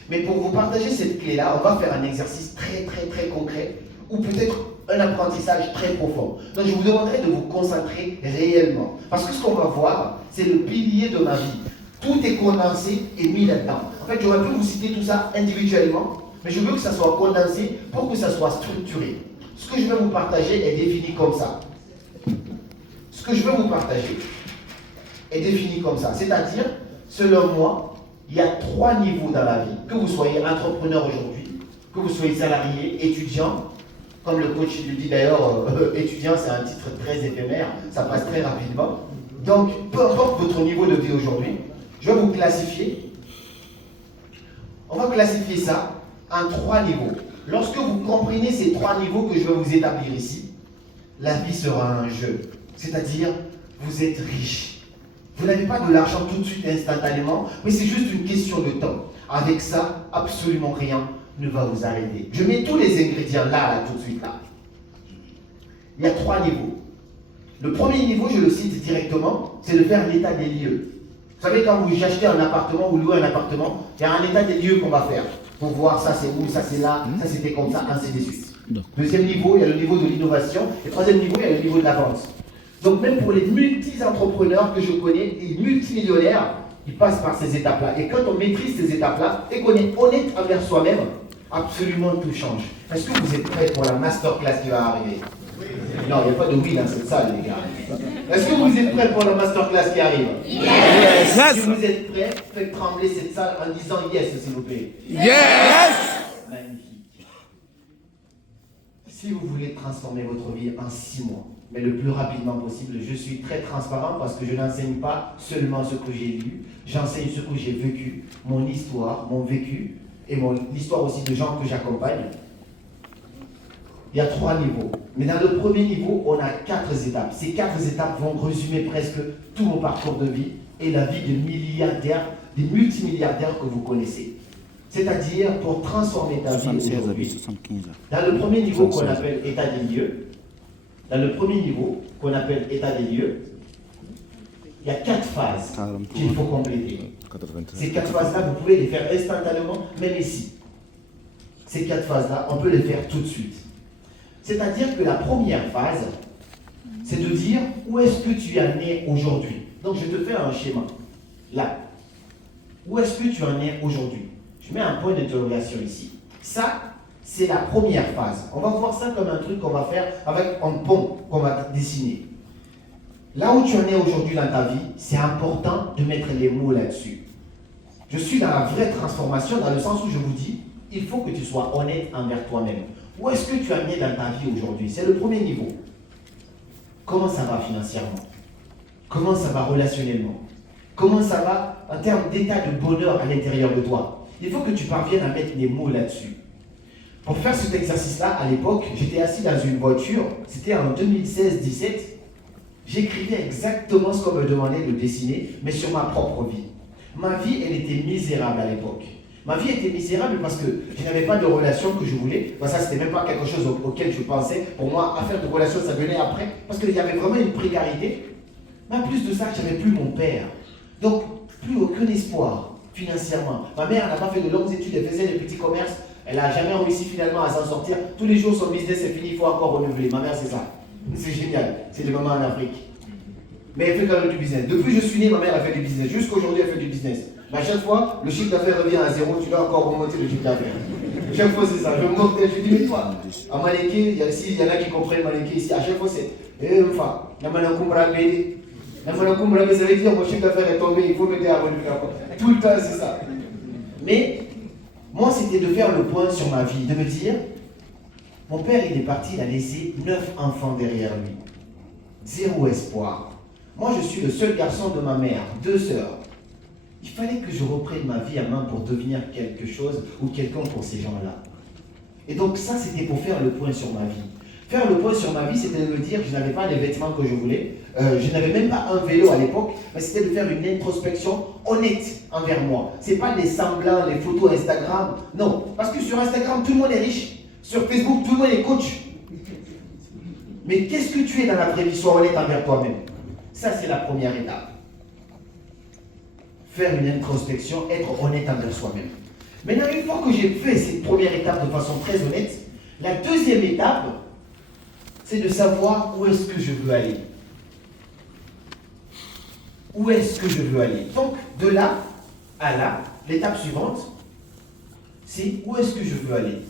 Mais pour vous partager cette clé-là, on va faire un exercice très concret ou peut-être un apprentissage très profond. Donc je vous demanderai de vous concentrer réellement. Parce que ce qu'on va voir, c'est le pilier de ma vie. Tout est condensé et mis là-dedans. En fait, j'aurais pu vous citer tout ça individuellement, mais je veux que ça soit condensé pour que ça soit structuré. Ce que je vais vous partager est défini comme ça. Ce que je vais vous partager est défini comme ça. C'est-à-dire, selon moi, il y a 3 niveaux dans la vie. Que vous soyez entrepreneur aujourd'hui, que vous soyez salarié, étudiant, comme le coach le dit d'ailleurs, étudiant c'est un titre très éphémère, ça passe très rapidement. Donc, peu importe votre niveau de vie aujourd'hui, je vais vous classifier. On va classifier ça en 3 niveaux. Lorsque vous comprenez ces 3 niveaux que je vais vous établir ici, la vie sera un jeu. C'est-à-dire, vous êtes riche. Vous n'avez pas de l'argent tout de suite instantanément, mais c'est juste une question de temps. Avec ça, absolument rien ne va vous arrêter. Je mets tous les ingrédients là, tout de suite là. Il y a 3 niveaux. Le premier niveau, je le cite directement, c'est de faire l'état des lieux. Vous savez, quand vous achetez un appartement ou louez un appartement, il y a un état des lieux qu'on va faire. Pour voir ça c'est où, ça c'est là, ça c'était comme ça, ainsi de suite. Deuxième niveau, il y a le niveau de l'innovation. Et troisième niveau, il y a le niveau de la vente. Donc même pour les multi-entrepreneurs que je connais, et multimillionnaires, ils passent par ces étapes-là. Et quand on maîtrise ces étapes-là et qu'on est honnête envers soi-même, absolument tout change. Est-ce que vous êtes prêts pour la masterclass qui va arriver? Non, il n'y a pas de oui dans cette salle, les gars. Est-ce que vous êtes prêts pour la masterclass qui arrive? Yes! Si vous êtes prêts, faites trembler cette salle en disant yes, s'il vous plaît. Yes! Magnifique. Si vous voulez transformer votre vie en 6 mois, mais le plus rapidement possible, je suis très transparent parce que je n'enseigne pas seulement ce que j'ai lu, j'enseigne ce que j'ai vécu, mon histoire, mon vécu, et l'histoire aussi de gens que j'accompagne. Il y a 3 niveaux. Mais dans le premier niveau, on a 4 étapes. Ces 4 étapes vont résumer presque tout mon parcours de vie et la vie des milliardaires, des multimilliardaires que vous connaissez. C'est-à-dire pour transformer ta vie aujourd'hui. Dans le premier niveau qu'on appelle état des lieux, il y a 4 phases qu'il faut compléter. Ces 4 phases-là, vous pouvez les faire instantanément, même ici. Ces 4 phases-là, on peut les faire tout de suite. C'est-à-dire que la première phase, c'est de dire où est-ce que tu en es aujourd'hui. Donc je te fais un schéma. Là. Où est-ce que tu en es aujourd'hui? Je mets un point d'interrogation ici. Ça, c'est la première phase. On va voir ça comme un truc qu'on va faire avec un pont qu'on va dessiner. Là où tu en es aujourd'hui dans ta vie, c'est important de mettre les mots là-dessus. Je suis dans la vraie transformation, dans le sens où je vous dis, il faut que tu sois honnête envers toi-même. Où est-ce que tu en es dans ta vie aujourd'hui? C'est le premier niveau. Comment ça va financièrement? Comment ça va relationnellement? Comment ça va en termes d'état de bonheur à l'intérieur de toi? Il faut que tu parviennes à mettre les mots là-dessus. Pour faire cet exercice-là, à l'époque, j'étais assis dans une voiture, c'était en 2016-17, j'écrivais exactement ce qu'on me demandait de dessiner, mais sur ma propre vie. Ma vie, elle était misérable à l'époque. Ma vie était misérable parce que je n'avais pas de relation que je voulais. Ben ça, c'était même pas quelque chose auquel je pensais. Pour moi, affaire de relation, ça venait après. Parce qu'il y avait vraiment une précarité. Mais en plus de ça, je n'avais plus mon père. Donc, plus aucun espoir financièrement. Ma mère n'a pas fait de longues études, elle faisait des petits commerces. Elle n'a jamais réussi finalement à s'en sortir. Tous les jours, son business est fini, il faut encore renouveler. Ma mère, c'est ça. C'est génial. C'est le moment en Afrique. Mais elle fait quand même du business. Depuis que je suis né, ma mère a fait du business. Jusqu'à aujourd'hui, elle fait du business. Mais à chaque fois, le chiffre d'affaires revient à 0, tu dois encore remonter le chiffre d'affaires. Chaque fois, c'est ça. Je me moque d'elle, je dis, mais toi, à Maléké, il y en a qui comprennent Maléké ici. À chaque fois, c'est, enfin, ça veut dire mon chiffre d'affaires est tombé, il faut m'aider à renouveler encore. Tout le temps, c'est ça. Mais, moi, c'était de faire le point sur ma vie, de me dire, mon père, il est parti, il a laissé 9 enfants derrière lui. 0 espoir. Moi, je suis le seul garçon de ma mère, 2 sœurs. Il fallait que je reprenne ma vie à main pour devenir quelque chose ou quelqu'un pour ces gens-là. Et donc ça, c'était pour faire le point sur ma vie. Faire le point sur ma vie, c'était de me dire que je n'avais pas les vêtements que je voulais. Je n'avais même pas un vélo à l'époque, mais c'était de faire une introspection honnête envers moi. Ce n'est pas des semblants, les photos Instagram. Non, parce que sur Instagram, tout le monde est riche. Sur Facebook, tout le monde est coach. Mais qu'est-ce que tu es dans la vraie vie? Sois honnête envers toi-même. Ça, c'est la première étape. Faire une introspection, être honnête envers soi-même. Maintenant, une fois que j'ai fait cette première étape de façon très honnête, La deuxième étape, c'est de savoir où est-ce que je veux aller. Où est-ce que je veux aller? Donc, de là à là, l'étape suivante, c'est où est-ce que je veux aller?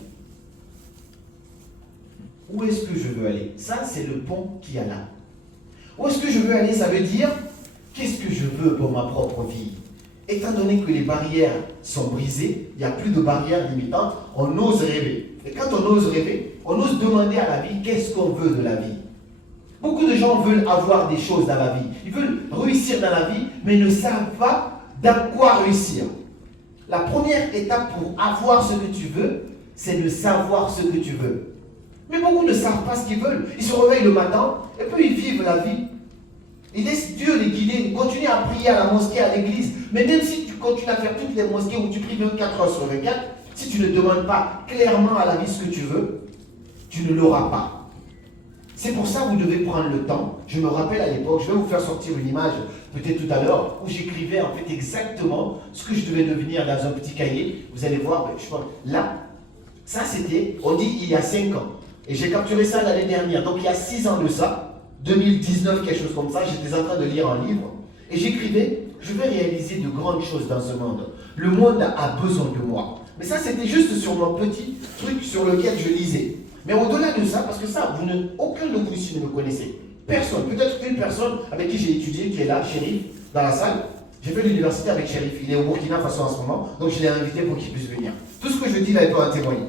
Où est-ce que je veux aller? Ça, c'est le pont qu'il y a là. Où est-ce que je veux aller? Ça veut dire, qu'est-ce que je veux pour ma propre vie? Étant donné que les barrières sont brisées, il n'y a plus de barrières limitantes, on ose rêver. Et quand on ose rêver, on ose demander à la vie qu'est-ce qu'on veut de la vie. Beaucoup de gens veulent avoir des choses dans la vie. Ils veulent réussir dans la vie, mais ne savent pas dans quoi réussir. La première étape pour avoir ce que tu veux, c'est de savoir ce que tu veux. Mais beaucoup ne savent pas ce qu'ils veulent. Ils se réveillent le matin et puis ils vivent la vie. Ils laissent Dieu les guider. Ils continuent à prier à la mosquée, à l'église. Mais même si tu continues à faire toutes les mosquées où tu pries 24 heures sur 24, si tu ne demandes pas clairement à la vie ce que tu veux, tu ne l'auras pas. C'est pour ça que vous devez prendre le temps. Je me rappelle à l'époque, je vais vous faire sortir une image peut-être tout à l'heure, où j'écrivais en fait exactement ce que je devais devenir dans un petit cahier. Vous allez voir, je pense, là, ça c'était, on dit il y a 5 ans. Et j'ai capturé ça l'année dernière. Donc il y a 6 ans de ça, 2019, quelque chose comme ça, j'étais en train de lire un livre. Et j'écrivais, je vais réaliser de grandes choses dans ce monde. Le monde a besoin de moi. Mais ça c'était juste sur mon petit truc sur lequel je lisais. Mais au-delà de ça, parce que ça, aucun de vous ici ne me connaissez. Personne. Peut-être une personne avec qui j'ai étudié, qui est là, Chérif, dans la salle. J'ai fait l'université avec Chérif. Il est au Burkina Faso en ce moment. Donc je l'ai invité pour qu'il puisse venir. Tout ce que je dis là, il peut en témoigner.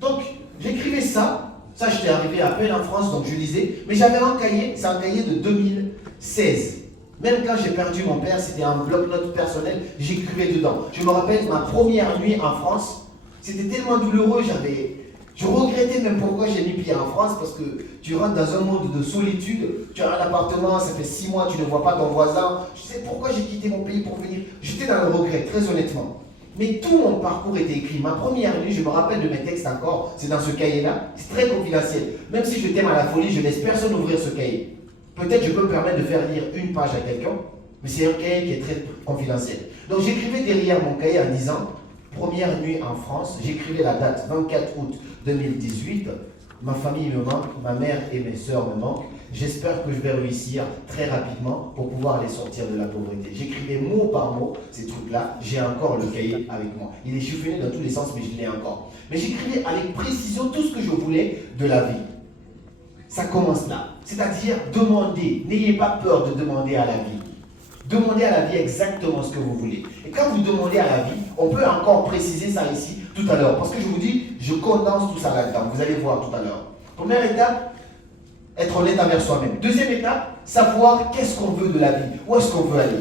Donc, j'écrivais ça. Ça, j'étais arrivé à peine en France, donc je lisais. Mais j'avais un cahier, c'est un cahier de 2016. Même quand j'ai perdu mon père, c'était un bloc-notes personnel, j'écrivais dedans. Je me rappelle ma première nuit en France. C'était tellement douloureux, je regrettais même pourquoi j'ai mis pied en France, parce que tu rentres dans un monde de solitude, tu as un appartement, ça fait 6 mois, tu ne vois pas ton voisin. Je sais pourquoi j'ai quitté mon pays pour venir. J'étais dans le regret, très honnêtement. Mais tout mon parcours était écrit. Ma première nuit, je me rappelle de mes textes encore, c'est dans ce cahier-là, c'est très confidentiel. Même si je t'aime à la folie, je ne laisse personne ouvrir ce cahier. Peut-être je peux me permettre de faire lire une page à quelqu'un, mais c'est un cahier qui est très confidentiel. Donc j'écrivais derrière mon cahier en disant, première nuit en France, j'écrivais la date 24 août 2018, ma famille me manque, ma mère et mes sœurs me manquent, j'espère que je vais réussir très rapidement pour pouvoir les sortir de la pauvreté. J'écrivais mot par mot ces trucs-là, j'ai encore le cahier avec moi. Il est chiffonné dans tous les sens, mais je l'ai encore. Mais j'écrivais avec précision tout ce que je voulais de la vie. Ça commence là, c'est-à-dire demander, n'ayez pas peur de demander à la vie. Demandez à la vie exactement ce que vous voulez. Et quand vous demandez à la vie, on peut encore préciser ça ici tout à l'heure. Parce que je vous dis, je condense tout ça là-dedans. Vous allez voir tout à l'heure. Première étape, être honnête envers soi-même. Deuxième étape, savoir qu'est-ce qu'on veut de la vie. Où est-ce qu'on veut aller.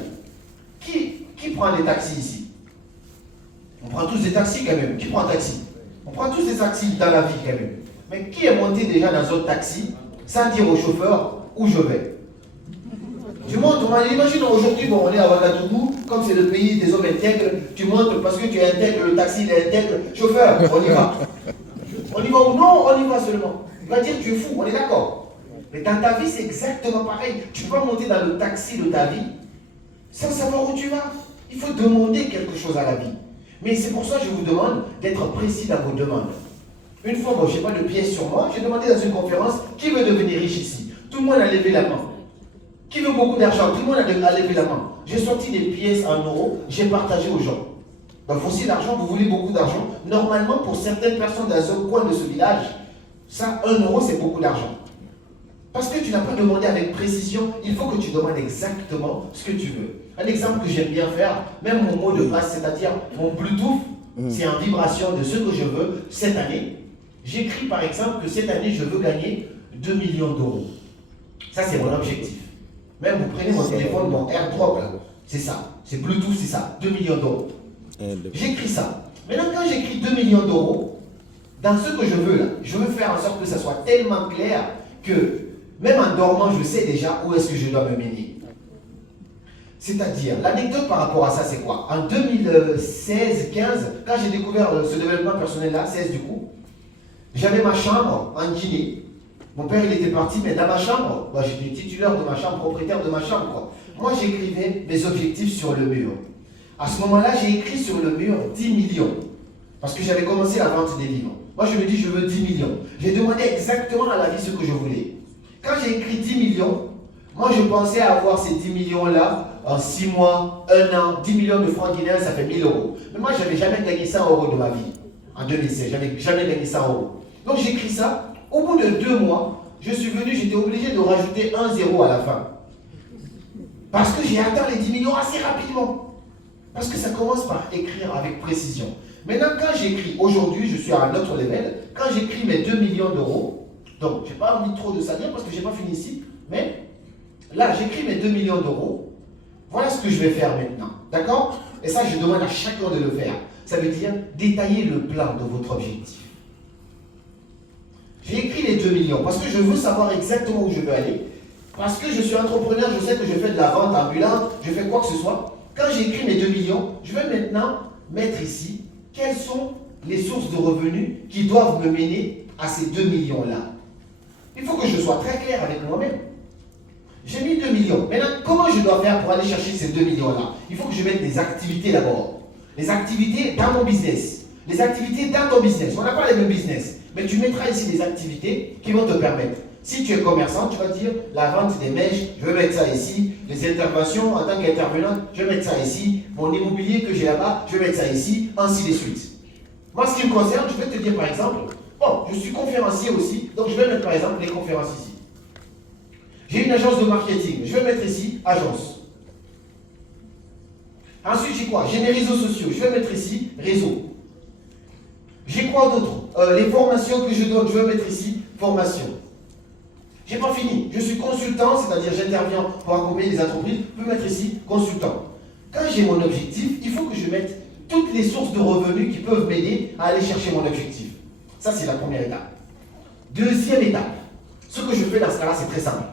Qui prend des taxis ici? On prend tous des taxis quand même. Qui prend un taxi? On prend tous des taxis dans la vie quand même. Mais qui est monté déjà dans un taxi sans dire au chauffeur où je vais? Tu montes, imagine aujourd'hui, bon, on est à Ouagadougou, comme c'est le pays des hommes intègres, tu montes parce que tu es intègre, le taxi il est intègre, chauffeur, on y va. On y va ou non, on y va seulement. Il va dire tu es fou, on est d'accord. Mais dans ta vie, c'est exactement pareil. Tu peux pas monter dans le taxi de ta vie sans savoir où tu vas. Il faut demander quelque chose à la vie. Mais c'est pour ça que je vous demande d'être précis dans vos demandes. Une fois, bon, je n'ai pas de pièces sur moi, j'ai demandé dans une conférence qui veut devenir riche ici. Tout le monde a levé la main. Qui veut beaucoup d'argent? Tout le monde a levé la main. J'ai sorti des pièces en euros, j'ai partagé aux gens. Donc voici l'argent, vous voulez beaucoup d'argent. Normalement, pour certaines personnes dans un coin de ce village, ça, 1 euro, c'est beaucoup d'argent. Parce que tu n'as pas demandé avec précision, il faut que tu demandes exactement ce que tu veux. Un exemple que j'aime bien faire, même mon mot de passe, c'est-à-dire mon Bluetooth, c'est en vibration de ce que je veux cette année. J'écris par exemple que cette année, je veux gagner 2 millions d'euros. Ça, c'est mon objectif. Même vous prenez mon téléphone, mon AirDrop, là, c'est ça. C'est Bluetooth, c'est ça. 2 millions d'euros. J'écris ça. Maintenant, quand j'écris 2 millions d'euros, dans ce que je veux là, je veux faire en sorte que ça soit tellement clair que, même en dormant, je sais déjà où est-ce que je dois me mener. C'est-à-dire, l'anecdote par rapport à ça, c'est quoi? En 2016-15, quand j'ai découvert ce développement personnel-là, 16 du coup, j'avais ma chambre en Guinée. Mon père, il était parti, mais dans ma chambre, bah, j'étais titulaire de ma chambre, propriétaire de ma chambre, quoi. Moi, j'écrivais mes objectifs sur le mur. À ce moment-là, j'ai écrit sur le mur 10 millions. Parce que j'avais commencé la vente des livres. Moi, je me dis, je veux 10 millions. J'ai demandé exactement à la vie ce que je voulais. Quand j'ai écrit 10 millions, moi, je pensais avoir ces 10 millions-là en 6 mois, 1 an, 10 millions de francs guinéens, ça fait 1000 euros. Mais moi, je n'avais jamais gagné 100 euros de ma vie. En 2016, je n'avais jamais gagné 100 euros. Donc, j'ai écrit ça. Au bout de 2 mois, je suis venu, j'étais obligé de rajouter 1 zéro à la fin. Parce que j'ai atteint les 10 millions assez rapidement. Parce que ça commence par écrire avec précision. Maintenant, quand j'écris, aujourd'hui, je suis à un autre level, quand j'écris mes 2 millions d'euros, donc je n'ai pas envie trop de ça dire parce que je n'ai pas fini ici, mais là, j'écris mes 2 millions d'euros, voilà ce que je vais faire maintenant, d'accord? Et ça, je demande à chacun de le faire. Ça veut dire détailler le plan de votre objectif. J'ai écrit les 2 millions parce que je veux savoir exactement où je veux aller. Parce que je suis entrepreneur, je sais que je fais de la vente ambulante, je fais quoi que ce soit. Quand j'ai écrit mes 2 millions, je vais maintenant mettre ici quelles sont les sources de revenus qui doivent me mener à ces 2 millions-là. Il faut que je sois très clair avec moi-même. J'ai mis 2 millions. Maintenant, comment je dois faire pour aller chercher ces 2 millions-là? Il faut que je mette des activités d'abord. Les activités dans mon business. Les activités dans ton business. On n'a pas les mêmes business. Mais tu mettras ici des activités qui vont te permettre. Si tu es commerçant, tu vas dire la vente des mèches, je vais mettre ça ici. Les interventions en tant qu'intervenant, je vais mettre ça ici. Mon immobilier que j'ai là-bas, je vais mettre ça ici, ainsi de suite. Moi, ce qui me concerne, je vais te dire par exemple, bon, je suis conférencier aussi, donc je vais mettre par exemple les conférences ici. J'ai une agence de marketing, je vais mettre ici agence. Ensuite, j'ai quoi? J'ai mes réseaux sociaux, je vais mettre ici réseau. J'ai quoi d'autre? Les formations que je donne, je vais mettre ici formation. J'ai pas fini. Je suis consultant, c'est-à-dire j'interviens pour accompagner les entreprises. Je peux mettre ici consultant. Quand j'ai mon objectif, il faut que je mette toutes les sources de revenus qui peuvent m'aider à aller chercher mon objectif. Ça, c'est la première étape. Deuxième étape, ce que je fais dans ce cas-là, c'est très simple.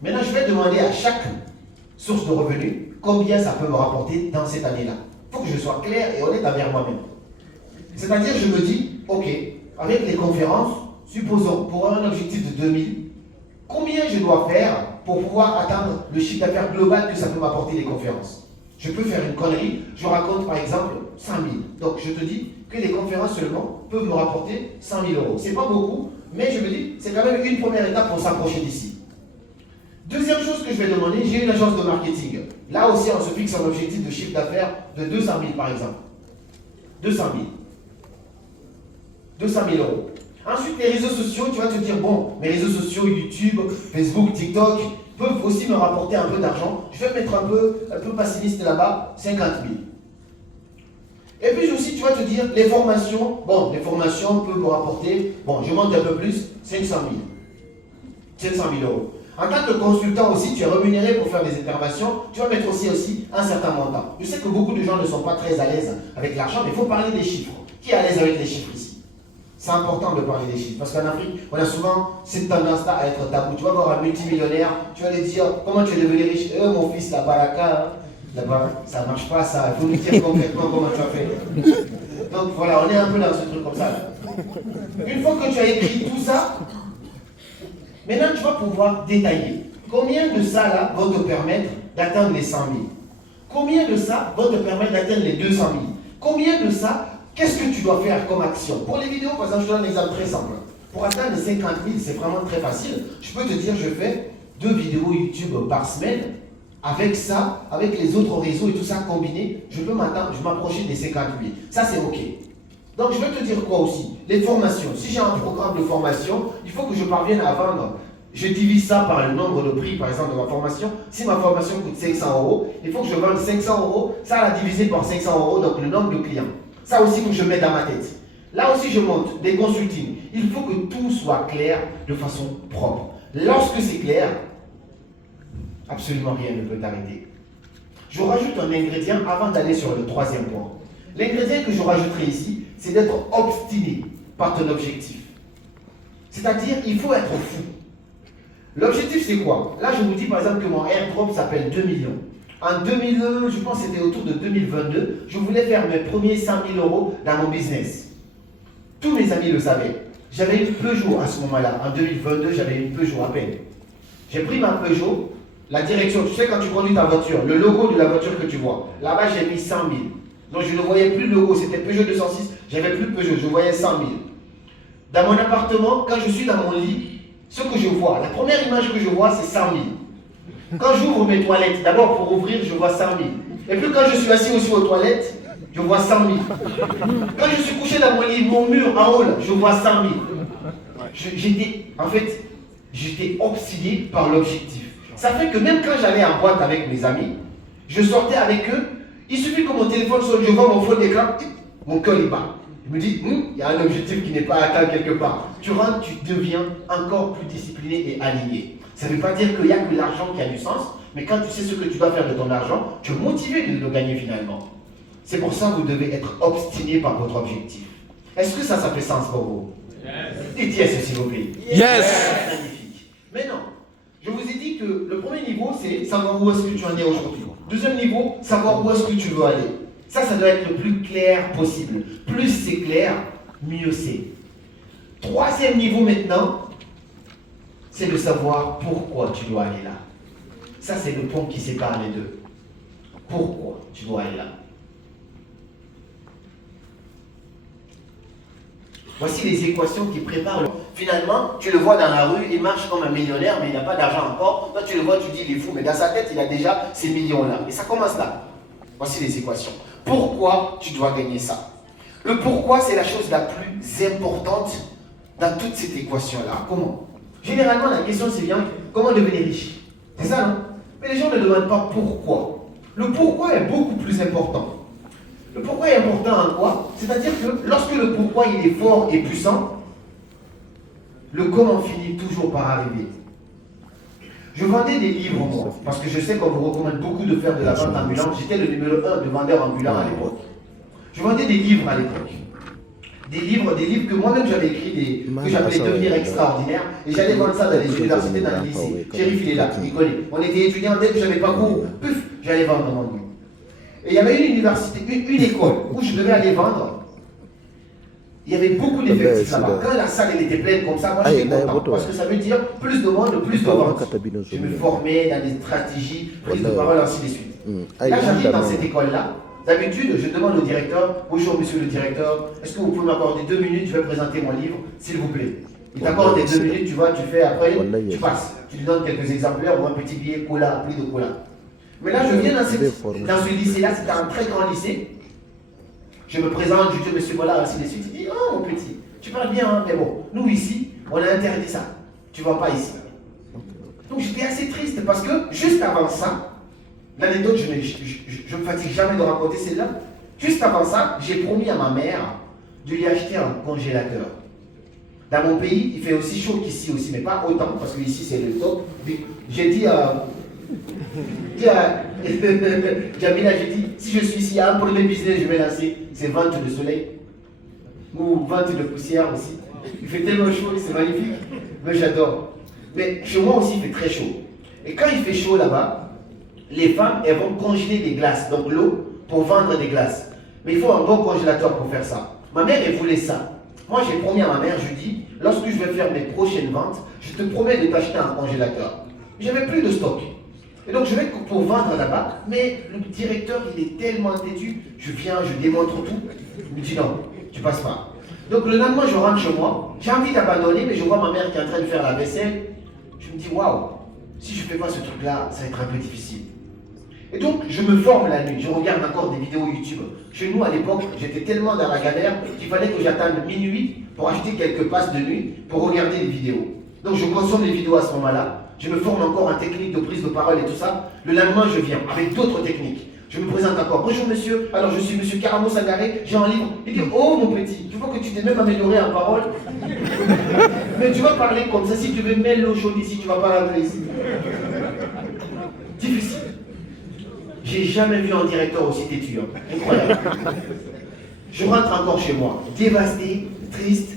Maintenant, je vais demander à chaque source de revenus combien ça peut me rapporter dans cette année-là. Il faut que je sois clair et honnête envers moi-même. C'est-à-dire, je me dis, ok, avec les conférences, supposons pour un objectif de 2000, combien je dois faire pour pouvoir atteindre le chiffre d'affaires global que ça peut m'apporter les conférences? Je peux faire une connerie, je raconte par exemple 100 000. Donc je te dis que les conférences seulement peuvent me rapporter 100 000 euros. C'est pas beaucoup, mais je me dis, c'est quand même une première étape pour s'approcher d'ici. Deuxième chose que je vais demander, j'ai une agence de marketing. Là aussi, on se fixe un objectif de chiffre d'affaires de 200 000 par exemple. 200 000. 200 000 euros. Ensuite, les réseaux sociaux, tu vas te dire, bon, mes réseaux sociaux, YouTube, Facebook, TikTok, peuvent aussi me rapporter un peu d'argent. Je vais mettre un peu pessimiste là-bas, 50 000. Et puis aussi, tu vas te dire, les formations, bon, les formations peuvent me rapporter, bon, je monte un peu plus, 500 000. 500 000 euros. En tant que consultant aussi, tu es rémunéré pour faire des interventions, tu vas mettre aussi un certain montant. Je sais que beaucoup de gens ne sont pas très à l'aise avec l'argent, mais il faut parler des chiffres. Qui est à l'aise avec les chiffres ici? C'est important de parler des chiffres, parce qu'en Afrique, on a souvent cette tendance-là à être tabou. Tu vas voir un multimillionnaire, tu vas lui dire, comment tu es devenu riche? Mon fils, la baraka, ça ne marche pas ça, il faut nous dire concrètement comment tu as fait. Donc voilà, on est un peu dans ce truc comme ça. Une fois que tu as écrit tout ça, maintenant tu vas pouvoir détailler. Combien de ça là vont te permettre d'atteindre les 100 000? Combien de ça vont te permettre d'atteindre les 200 000? Combien de ça, qu'est-ce que tu dois faire comme action? Pour les vidéos, par exemple, je te donne un exemple très simple. Pour atteindre les 50 000, c'est vraiment très facile. Je peux te dire, je fais 2 vidéos YouTube par semaine. Avec ça, avec les autres réseaux et tout ça combiné, je peux m'approcher des 50 000. Ça, c'est OK. Donc, je vais te dire quoi aussi? Les formations. Si j'ai un programme de formation, il faut que je parvienne à vendre. Je divise ça par le nombre de prix, par exemple, de ma formation. Si ma formation coûte 500 €, il faut que je vende 500 €. Ça, la diviser par 500 €, donc le nombre de clients. Ça aussi que je mets dans ma tête. Là aussi, je monte des consultings. Il faut que tout soit clair de façon propre. Lorsque c'est clair, absolument rien ne peut t'arrêter. Je rajoute un ingrédient avant d'aller sur le troisième point. L'ingrédient que je rajouterai ici, c'est d'être obstiné par ton objectif. C'est-à-dire, il faut être fou. L'objectif, c'est quoi? Là, je vous dis par exemple que mon airdrop s'appelle 2 millions. En 2000, je pense que c'était autour de 2022, je voulais faire mes premiers 100 000 € dans mon business. Tous mes amis le savaient. J'avais une Peugeot à ce moment-là. En 2022, j'avais une Peugeot à peine. J'ai pris ma Peugeot, la direction, tu sais quand tu conduis ta voiture, le logo de la voiture que tu vois. Là-bas, j'ai mis 100 000. Donc je ne voyais plus le logo, c'était Peugeot 206, j'avais plus de Peugeot, je voyais 100 000. Dans mon appartement, quand je suis dans mon lit, ce que je vois, la première image que je vois, c'est 100 000. Quand j'ouvre mes toilettes, d'abord pour ouvrir, je vois 100 000. Et puis quand je suis assis aussi aux toilettes, je vois 100 000. Quand je suis couché dans mon lit, mon mur en haut, là, je vois 100 000. J'étais obsédé par l'objectif. Ça fait que même quand j'allais en boîte avec mes amis, je sortais avec eux, il suffit que mon téléphone sonne, je vois mon fond d'écran, mon cœur il bat. Je me dis, il y a un objectif qui n'est pas atteint quelque part. Tu rentres, tu deviens encore plus discipliné et aligné. Ça ne veut pas dire qu'il n'y a que l'argent qui a du sens, mais quand tu sais ce que tu dois faire de ton argent, tu es motivé de le gagner finalement. C'est pour ça que vous devez être obstiné par votre objectif. Est-ce que ça fait sens pour vous? Dites yes, s'il vous plaît. Yes. Magnifique. Maintenant, je vous ai dit que le premier niveau, c'est savoir où est-ce que tu en es aujourd'hui. Deuxième niveau, savoir où est-ce que tu veux aller. Ça doit être le plus clair possible. Plus c'est clair, mieux c'est. Troisième niveau maintenant, c'est de savoir pourquoi tu dois aller là. Ça, c'est le pont qui sépare les deux. Pourquoi tu dois aller là? Voici les équations qui préparent. Finalement, tu le vois dans la rue, il marche comme un millionnaire, mais il n'a pas d'argent encore. Toi, tu le vois, tu dis, il est fou, mais dans sa tête, il a déjà ces millions-là. Et ça commence là. Voici les équations. Pourquoi tu dois gagner ça? Le pourquoi, c'est la chose la plus importante dans toute cette équation-là. Comment? Généralement, la question, c'est bien, comment devenir riche? C'est ça, non? Mais les gens ne demandent pas pourquoi. Le pourquoi est beaucoup plus important. Le pourquoi est important en quoi? C'est-à-dire que lorsque le pourquoi il est fort et puissant, le comment finit toujours par arriver. Je vendais des livres, moi, parce que je sais qu'on vous recommande beaucoup de faire de la vente ambulante. J'étais le numéro 1 de vendeur ambulant à l'époque. Je vendais des livres à l'époque. Des livres que moi-même j'avais écrits, que j'appelais devenir extraordinaire. Et j'allais vendre ça dans les universités, dans les lycées. Shérif, il est là, il connaît. On était étudiants, dès que j'avais pas cours, puf, j'allais vendre mon livre. Et il y avait une université, une école où je devais aller vendre. Il y avait beaucoup d'effectifs là-bas. Quand la salle elle était pleine comme ça, moi j'étais content. Parce que ça veut dire plus de monde, plus de ventes. Je me formais dans des stratégies, prise de parole, ainsi de suite. Là, j'arrive dans cette école-là. D'habitude, je demande au directeur, bonjour monsieur le directeur, est-ce que vous pouvez m'accorder 2 minutes, je vais présenter mon livre, s'il vous plaît. Il t'accorde les 2 minutes, tu vois, tu fais après, tu passes. Tu lui donnes quelques exemplaires ou un petit billet cola, pris de cola. Mais là, je viens dans ce lycée-là, c'était un très grand lycée. Je me présente, je dis, monsieur, voilà, ainsi de suite. Il dit, oh, mon petit, tu parles bien, hein, mais bon, nous ici, on a interdit ça. Tu ne vas pas ici. Donc, j'étais assez triste parce que, juste avant ça, l'anecdote, je ne me fatigue jamais de raconter celle-là. Juste avant ça, j'ai promis à ma mère de lui acheter un congélateur. Dans mon pays, il fait aussi chaud qu'ici aussi, mais pas autant, parce que ici, c'est le top. J'ai dit à Jamila, j'ai dit, si je suis ici, il y a un premier business que je vais lancer, c'est vente de soleil, ou vente de poussière aussi. Il fait tellement chaud, c'est magnifique, mais j'adore. Mais chez moi aussi, il fait très chaud. Et quand il fait chaud là-bas, les femmes, elles vont congeler des glaces, donc l'eau, pour vendre des glaces. Mais il faut un bon congélateur pour faire ça. Ma mère, elle voulait ça. Moi, j'ai promis à ma mère, je lui dis, lorsque je vais faire mes prochaines ventes, je te promets de t'acheter un congélateur. J'avais plus de stock. Et donc, je vais pour vendre là-bas, mais le directeur, il est tellement têtu, je viens, je démontre tout. Il me dit non, tu passes pas. Donc, le lendemain, je rentre chez moi, j'ai envie d'abandonner, mais je vois ma mère qui est en train de faire la vaisselle. Je me dis, waouh, si je ne fais pas ce truc-là, ça va être un peu difficile. Et donc, je me forme la nuit, je regarde encore des vidéos YouTube. Chez nous, à l'époque, j'étais tellement dans la galère qu'il fallait que j'attende minuit pour acheter quelques passes de nuit pour regarder les vidéos. Donc, je consomme les vidéos à ce moment-là. Je me forme encore en technique de prise de parole et tout ça. Le lendemain, je viens avec d'autres techniques. Je me présente encore. Bonjour monsieur, alors je suis monsieur Karamo Sangaré, j'ai un livre. Il dit, oh mon petit, tu vois que tu t'es même amélioré en parole. Mais tu vas parler comme ça, si tu veux mettre l'eau chaude ici, tu ne vas pas rentrer ici. Difficile. J'ai jamais vu un directeur aussi têtu. Hein. Incroyable. Je rentre encore chez moi, dévasté, triste.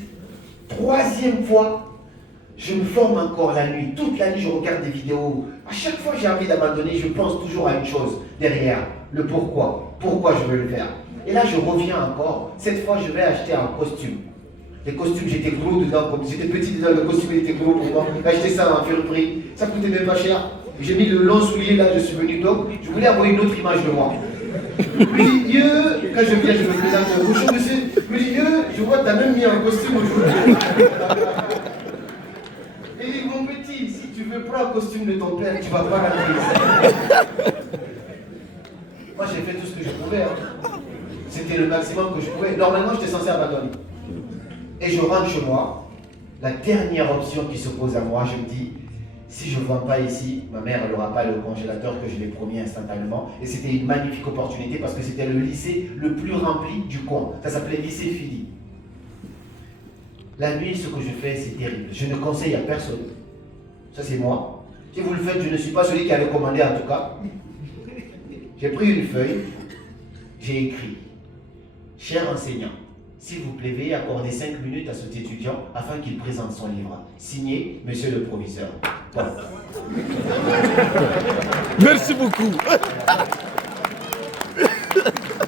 Troisième fois, je me forme encore la nuit. Toute la nuit, je regarde des vidéos. À chaque fois que j'ai envie d'abandonner, je pense toujours à une chose derrière. Le pourquoi. Pourquoi je veux le faire. Et là, je reviens encore. Cette fois, je vais acheter un costume. Les costumes, j'étais gros dedans. Comme j'étais petit dedans, le costume était gros pour moi. J'ai acheté ça à un fur prix. Ça coûtait même pas cher. J'ai mis le long soulier là, je suis venu top. Je voulais avoir une autre image de moi. Puis, quand je viens, je me présente. Bonjour monsieur, me dit, je vois que tu as même mis un costume aujourd'hui. Il dit, mon petit, si tu veux pas un costume de ton père, tu vas pas rentrer ici. Moi, j'ai fait tout ce que je pouvais. Hein. C'était le maximum que je pouvais. Normalement, j'étais censé abandonner. Et je rentre chez moi. La dernière option qui se pose à moi, je me dis, si je ne vends pas ici, ma mère n'aura pas le congélateur que je lui ai promis instantanément. Et c'était une magnifique opportunité parce que c'était le lycée le plus rempli du coin. Ça s'appelait lycée Philly. La nuit, ce que je fais, c'est terrible. Je ne conseille à personne. Ça, c'est moi. Si vous le faites, je ne suis pas celui qui a recommandé en tout cas. J'ai pris une feuille, j'ai écrit, cher enseignant, s'il vous plaît, veuillez accorder 5 minutes à cet étudiant afin qu'il présente son livre. Signé, monsieur le proviseur. Voilà. Merci beaucoup.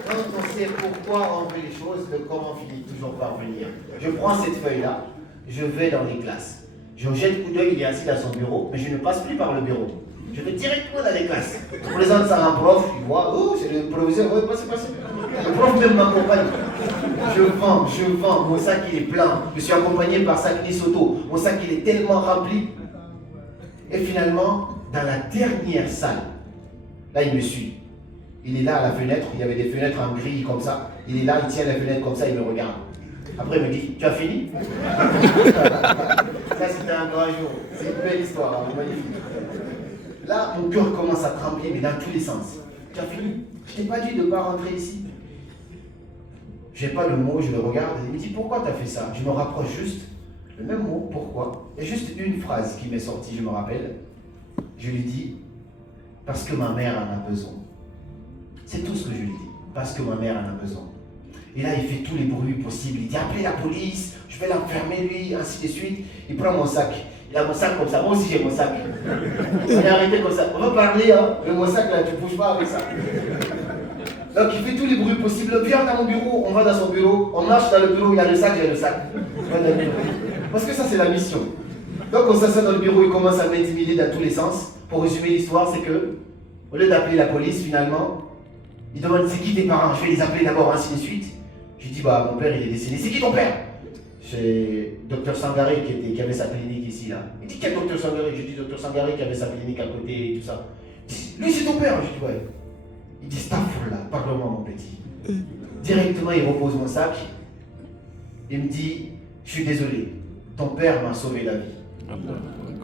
Quand on sait pourquoi on veut les choses, le comment finit toujours par venir. Je prends cette feuille-là, je vais dans les classes. Je jette coup d'œil, il est assis dans son bureau, mais je ne passe plus par le bureau. Je vais directement dans les classes. Je présente ça à un prof, il voit, oh, c'est le proviseur, ouais, passez. Le prof même m'accompagne. Je vends, mon sac il est plein. Je suis accompagné par Sakni Soto. Mon sac il est tellement rempli. Et finalement, dans la dernière salle, là il me suit. Il est là à la fenêtre, il y avait des fenêtres en grille comme ça. Il est là, il tient la fenêtre comme ça, il me regarde. Après il me dit, tu as fini? Ça c'était un grand jour. C'est une belle histoire, hein, magnifique. Là, mon cœur commence à trembler, mais dans tous les sens. Tu as fini? Je t'ai pas dit de ne pas rentrer ici. Je n'ai pas le mot, je le regarde, et il me dit, pourquoi tu as fait ça? Je me rapproche juste, le même mot, pourquoi? Et juste une phrase qui m'est sortie, je me rappelle. Je lui dis, parce que ma mère en a besoin. C'est tout ce que je lui dis, parce que ma mère en a besoin. Et là, il fait tous les bruits possibles. Il dit, appelez la police, je vais l'enfermer lui, ainsi de suite. Il prend mon sac. Il a mon sac comme ça. Moi aussi, j'ai mon sac. On est arrêté comme ça. On va parler, hein. Mais mon sac, là, tu ne bouges pas avec ça. Donc, il fait tous les bruits possibles. Viens dans mon bureau, on va dans son bureau. On marche dans le bureau, il a le sac, j'ai le sac. Parce que ça, c'est la mission. Donc, on s'assied dans le bureau, il commence à m'intimider dans tous les sens. Pour résumer l'histoire, c'est que, au lieu d'appeler la police, finalement, il demande, c'est qui tes parents? Je vais les appeler d'abord, ainsi de suite. Je dis, bah, mon père, il est décédé. C'est qui ton père? C'est Dr Sangaré qui avait sa clinique ici, là. Il dit, quel Dr Sangaré? Je dis, Dr Sangaré qui avait sa clinique à côté et tout ça. Il dit, lui, c'est ton père? Je dis, ouais. Il dit, Stafford, parle-moi, mon petit. Directement, il repose mon sac. Il me dit, je suis désolé, ton père m'a sauvé la vie.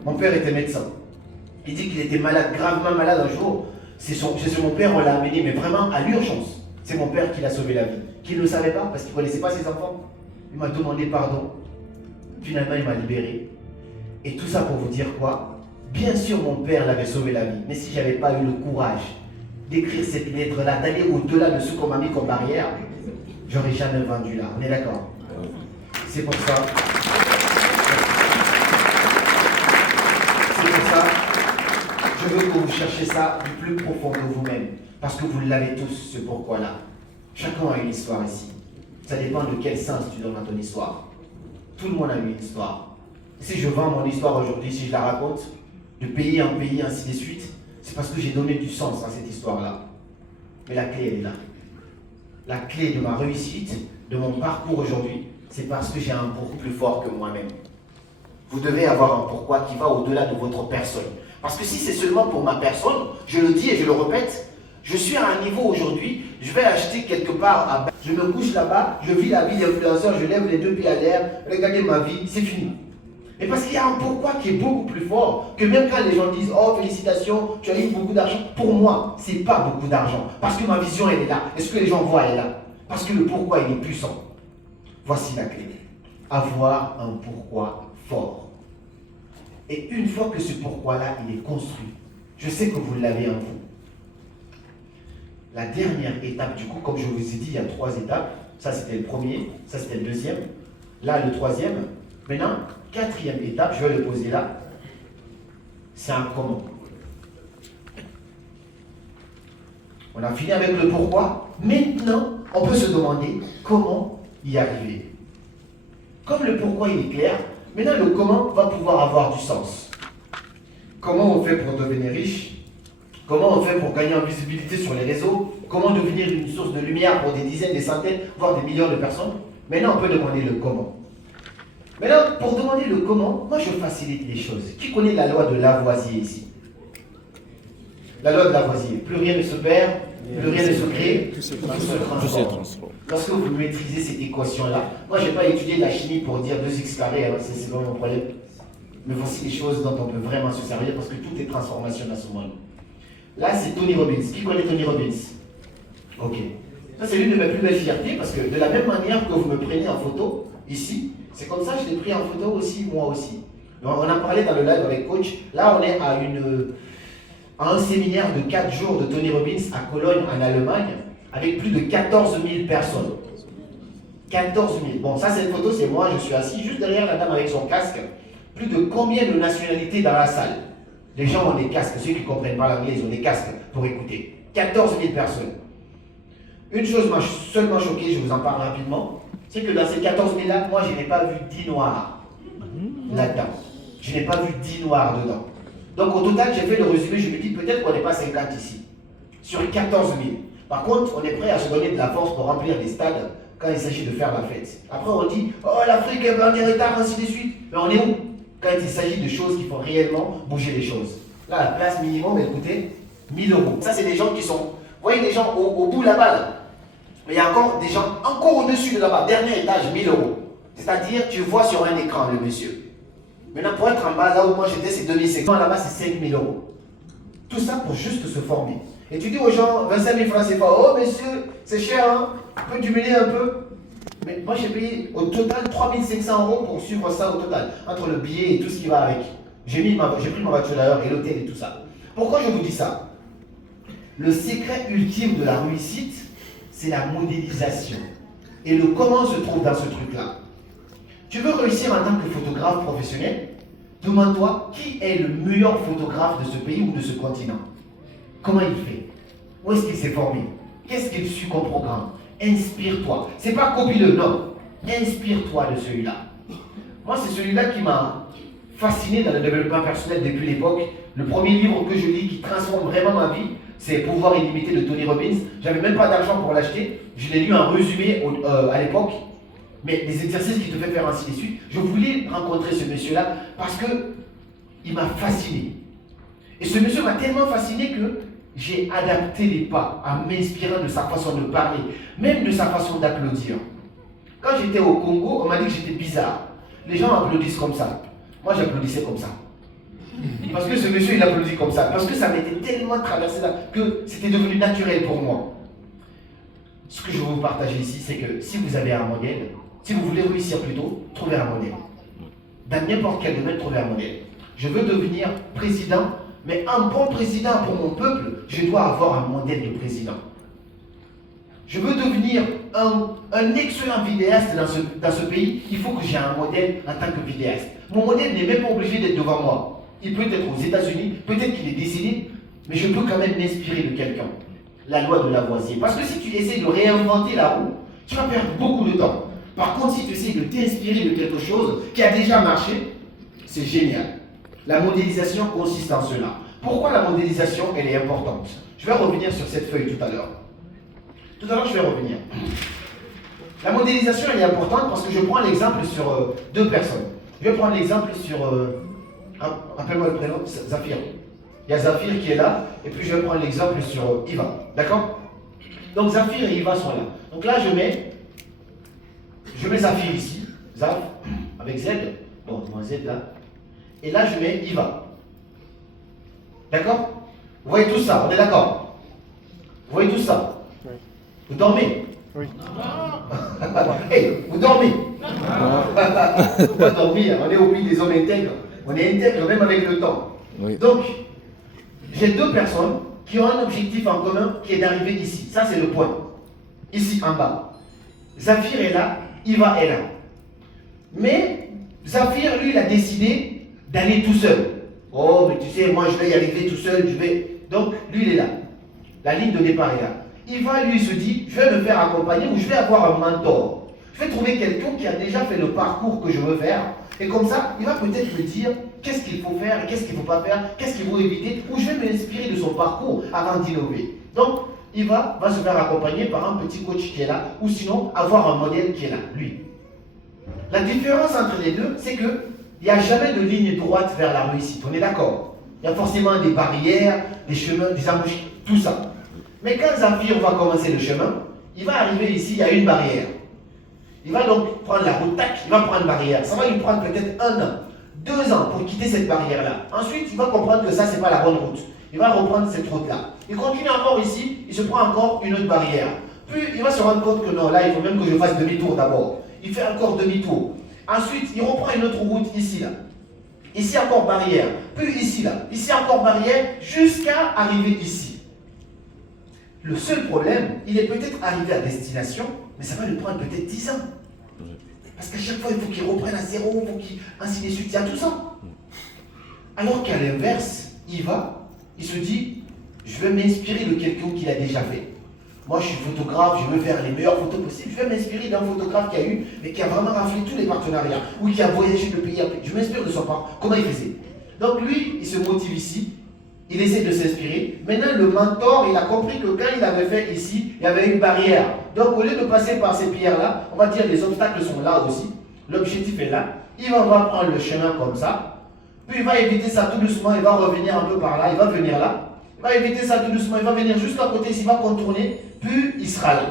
Mon père était médecin. Il dit qu'il était malade, gravement malade un jour. C'est mon père, on l'a amené, mais vraiment à l'urgence. C'est mon père qui l'a sauvé la vie. Qu'il ne le savait pas, parce qu'il ne connaissait pas ses enfants. Il m'a demandé pardon. Finalement, il m'a libéré. Et tout ça pour vous dire quoi? Bien sûr, mon père l'avait sauvé la vie. Mais si je n'avais pas eu le courage d'écrire cette lettre-là, d'aller au-delà de ce qu'on m'a mis comme barrière, j'aurais jamais vendu là. On est d'accord? C'est pour ça. C'est pour ça. Je veux que vous cherchiez ça du plus profond de vous-même. Parce que vous l'avez tous, ce pourquoi-là. Chacun a une histoire ici. Ça dépend de quel sens tu donnes à ton histoire. Tout le monde a une histoire. Si je vends mon histoire aujourd'hui, si je la raconte, de pays en pays, ainsi de suite, c'est parce que j'ai donné du sens à cette histoire-là. Mais la clé, elle est là. La clé de ma réussite, de mon parcours aujourd'hui, c'est parce que j'ai un pourquoi plus fort que moi-même. Vous devez avoir un pourquoi qui va au-delà de votre personne. Parce que si c'est seulement pour ma personne, je le dis et je le répète, je suis à un niveau aujourd'hui, je vais acheter quelque part à bas, je me couche là-bas, je vis la vie d'influenceur, je lève les deux pieds à l'air, regardez ma vie, c'est fini. Mais parce qu'il y a un pourquoi qui est beaucoup plus fort, que même quand les gens disent, oh félicitations, tu as eu beaucoup d'argent, pour moi, c'est pas beaucoup d'argent, parce que ma vision elle est là, et ce que les gens voient elle est là, parce que le pourquoi il est puissant. Voici la clé, avoir un pourquoi fort. Et une fois que ce pourquoi-là il est construit, je sais que vous l'avez en vous. La dernière étape, du coup, comme je vous ai dit, il y a 3 étapes. Ça, c'était le premier. Ça, c'était le deuxième. Là, le troisième. Maintenant, 4e étape, je vais le poser là. C'est un comment. On a fini avec le pourquoi. Maintenant, on peut se demander comment y arriver. Comme le pourquoi, il est clair, maintenant, le comment va pouvoir avoir du sens. Comment on fait pour devenir riche? Comment on fait pour gagner en visibilité sur les réseaux? Comment devenir une source de lumière pour des dizaines, des centaines, voire des millions de personnes? Maintenant, on peut demander le comment. Maintenant, pour demander le comment, moi je facilite les choses. Qui connaît la loi de Lavoisier ici? La loi de Lavoisier. Plus rien ne se perd, plus rien ne se crée, tout se transforme. Lorsque vous maîtrisez cette équation-là, moi je n'ai pas étudié la chimie pour dire 2x carré, hein, c'est pas mon problème. Mais voici les choses dont on peut vraiment se servir parce que tout est transformation à ce moment. Là, c'est Tony Robbins. Qui connaît Tony Robbins? Ok. Ça, c'est l'une de mes plus belles fiertés parce que de la même manière que vous me prenez en photo, ici, c'est comme ça que je l'ai pris en photo aussi, moi aussi. Donc, on a parlé dans le live avec coach. Là, on est à un séminaire de 4 jours de Tony Robbins à Cologne, en Allemagne, avec plus de 14 000 personnes. 14 000. Bon, ça, cette photo, c'est moi, je suis assis juste derrière la dame avec son casque. Plus de combien de nationalités dans la salle? Les gens ont des casques. Ceux qui ne comprennent pas l'anglais, ils ont des casques pour écouter. 14 000 personnes. Une chose m'a seulement choqué, je vous en parle rapidement, c'est que dans ces 14 000 là, moi, je n'ai pas vu 10 noirs là-dedans. Je n'ai pas vu 10 noirs dedans. Donc, au total, j'ai fait le résumé, je me dis peut-être qu'on n'est pas 50 ici. Sur 14 000. Par contre, on est prêt à se donner de la force pour remplir des stades quand il s'agit de faire la fête. Après, on dit, oh, l'Afrique est en retard, ainsi de suite. Mais on est où quand il s'agit de choses qui font réellement bouger les choses? Là, la place minimum, elle coûtait 1 000 €. Ça, c'est des gens qui sont, vous voyez, des gens au bout là-bas, là. Mais il y a encore des gens encore au-dessus de là-bas, dernier étage, 1 000 €. C'est-à-dire, tu vois sur un écran le monsieur. Maintenant, pour être en bas, là où moi j'étais, c'est 2500. Là-bas, c'est 5 000 €. Tout ça pour juste se former. Et tu dis aux gens, 25 000 francs, c'est pas, oh monsieur, c'est cher, hein, on peut diminuer un peu. Mais moi, j'ai payé au total 3 500 € pour suivre ça au total, entre le billet et tout ce qui va avec. J'ai pris ma voiture d'ailleurs et l'hôtel et tout ça. Pourquoi je vous dis ça? Le secret ultime de la réussite, c'est la modélisation. Et le comment se trouve dans ce truc-là. Tu veux réussir en tant que photographe professionnel? Demande-toi qui est le meilleur photographe de ce pays ou de ce continent. Comment il fait? Où est-ce qu'il s'est formé? Qu'est-ce qu'il suit comme programme? Inspire-toi. C'est pas copie-le, non. Inspire-toi de celui-là. Moi, c'est celui-là qui m'a fasciné dans le développement personnel depuis l'époque. Le premier livre que je lis qui transforme vraiment ma vie, c'est Pouvoir illimité de Tony Robbins. J'avais même pas d'argent pour l'acheter. Je l'ai lu en résumé à l'époque. Mais les exercices qui te fait faire ainsi de suite, je voulais rencontrer ce monsieur-là parce que il m'a fasciné. Et ce monsieur m'a tellement fasciné que j'ai adapté les pas en m'inspirant de sa façon de parler, même de sa façon d'applaudir. Quand j'étais au Congo, on m'a dit que j'étais bizarre. Les gens applaudissent comme ça. Moi, j'applaudissais comme ça. Parce que ce monsieur, il applaudit comme ça. Parce que ça m'était tellement traversé là que c'était devenu naturel pour moi. Ce que je veux vous partager ici, c'est que si vous avez un modèle, si vous voulez réussir plutôt, trouvez un modèle. Dans n'importe quel domaine, trouvez un modèle. Je veux devenir président, mais un bon président pour mon peuple, je dois avoir un modèle de président. Je veux devenir un excellent vidéaste dans ce pays, il faut que j'ai un modèle en tant que vidéaste. Mon modèle n'est même pas obligé d'être devant moi. Il peut être aux États-Unis, peut-être qu'il est décédé, mais je peux quand même m'inspirer de quelqu'un. La loi de Lavoisier. Parce que si tu essaies de réinventer la roue, tu vas perdre beaucoup de temps. Par contre, si tu essaies de t'inspirer de quelque chose qui a déjà marché, c'est génial. La modélisation consiste en cela. Pourquoi la modélisation, elle est importante? Je vais revenir sur cette feuille tout à l'heure. Tout à l'heure, je vais revenir. La modélisation, elle est importante parce que je prends l'exemple sur 2 personnes. Je vais prendre l'exemple sur... Rappelle-moi le prénom, Zafir. Il y a Zafir qui est là, et puis je vais prendre l'exemple sur Iva. D'accord? Donc Zafir et Iva sont là. Donc là, je mets Zafir ici, Zaf, avec Z. Bon, moi Z là. Et là, je mets Iva. D'accord? Vous voyez tout ça, on est d'accord? Vous voyez tout ça? Oui. Vous dormez? Oui. Hey, vous dormez? Faut pas dormir, on est au pays des hommes intègres. On est intègre même avec le temps. Oui. Donc, j'ai 2 personnes qui ont un objectif en commun qui est d'arriver ici. Ça, c'est le point. Ici, en bas. Zafir est là, Iva est là. Mais Zafir, lui, il a décidé d'aller tout seul. Oh, mais tu sais, moi, je vais y arriver tout seul, je vais... Donc, lui, il est là. La ligne de départ est là. Iva, lui, se dit, je vais me faire accompagner ou je vais avoir un mentor. Je vais trouver quelqu'un qui a déjà fait le parcours que je veux faire. Et comme ça, il va peut-être me dire qu'est-ce qu'il faut faire, qu'est-ce qu'il ne faut pas faire, qu'est-ce qu'il faut éviter, ou je vais m'inspirer de son parcours avant d'innover. Donc, il va se faire accompagner par un petit coach qui est là, ou sinon avoir un modèle qui est là, lui. La différence entre les deux, c'est qu'il n'y a jamais de ligne droite vers la réussite, on est d'accord. Il y a forcément des barrières, des chemins, des embûches, tout ça. Mais quand Zafir va commencer le chemin, il va arriver ici, il y a une barrière. Il va donc prendre la route, tac, il va prendre une barrière. Ça va lui prendre peut-être 1 an, 2 ans pour quitter cette barrière-là. Ensuite, il va comprendre que ça, ce n'est pas la bonne route. Il va reprendre cette route-là. Il continue encore ici, il se prend encore une autre barrière. Puis, il va se rendre compte que non, là, il faut même que je fasse demi-tour d'abord. Il fait encore demi-tour. Ensuite, il reprend une autre route ici, là. Ici, encore barrière. Puis ici, là. Ici, encore barrière, jusqu'à arriver ici. Le seul problème, il est peut-être arrivé à destination, mais ça va lui prendre peut-être 10 ans. Parce qu'à chaque fois, il faut qu'il reprenne à zéro, il faut qu'il... ainsi de suite, il y a tout ça. Alors qu'à l'inverse, il se dit, je vais m'inspirer de quelqu'un qui l'a déjà fait. Moi, je suis photographe, je veux faire les meilleures photos possibles. Je vais m'inspirer d'un photographe qui a eu, mais qui a vraiment raflé tous les partenariats, ou qui a voyagé de pays à pays. Je m'inspire de son parcours. Comment il faisait? Donc lui, il se motive ici, il essaie de s'inspirer. Maintenant, le mentor, il a compris que quand il avait fait ici, il y avait une barrière. Donc, au lieu de passer par ces pierres-là, on va dire les obstacles sont là aussi. L'objectif est là. Il va prendre le chemin comme ça. Puis il va éviter ça tout doucement, il va revenir un peu par là, il va venir là. Il va éviter ça tout doucement, il va venir jusqu'à côté, il va contourner, puis il sera là.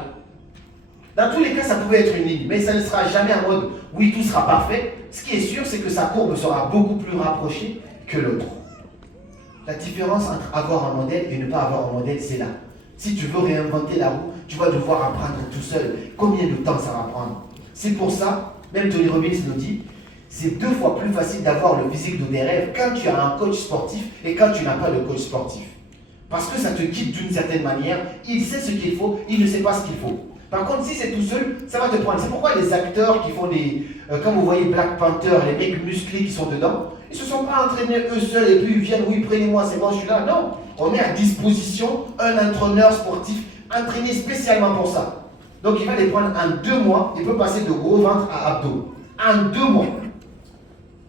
Dans tous les cas, ça pouvait être une ligne, mais ça ne sera jamais en mode oui, tout sera parfait. Ce qui est sûr, c'est que sa courbe sera beaucoup plus rapprochée que l'autre. La différence entre avoir un modèle et ne pas avoir un modèle, c'est là. Si tu veux réinventer la roue, tu vas devoir apprendre tout seul. Combien de temps ça va prendre? C'est pour ça, même Tony Robbins nous dit, c'est 2 fois plus facile d'avoir le physique de tes rêves quand tu as un coach sportif et quand tu n'as pas de coach sportif. Parce que ça te guide d'une certaine manière, il sait ce qu'il faut, il ne sait pas ce qu'il faut. Par contre, si c'est tout seul, ça va te prendre. C'est pourquoi les acteurs qui font des... comme vous voyez Black Panther, les mecs musclés qui sont dedans, ils ne se sont pas entraînés eux seuls et puis ils viennent, oui, prenez-moi, c'est bon, je suis là. Non, on met à disposition un entraîneur sportif entraîné spécialement pour ça. Donc il va les prendre en 2 mois, il peut passer de gros ventre à abdos. En 2 mois.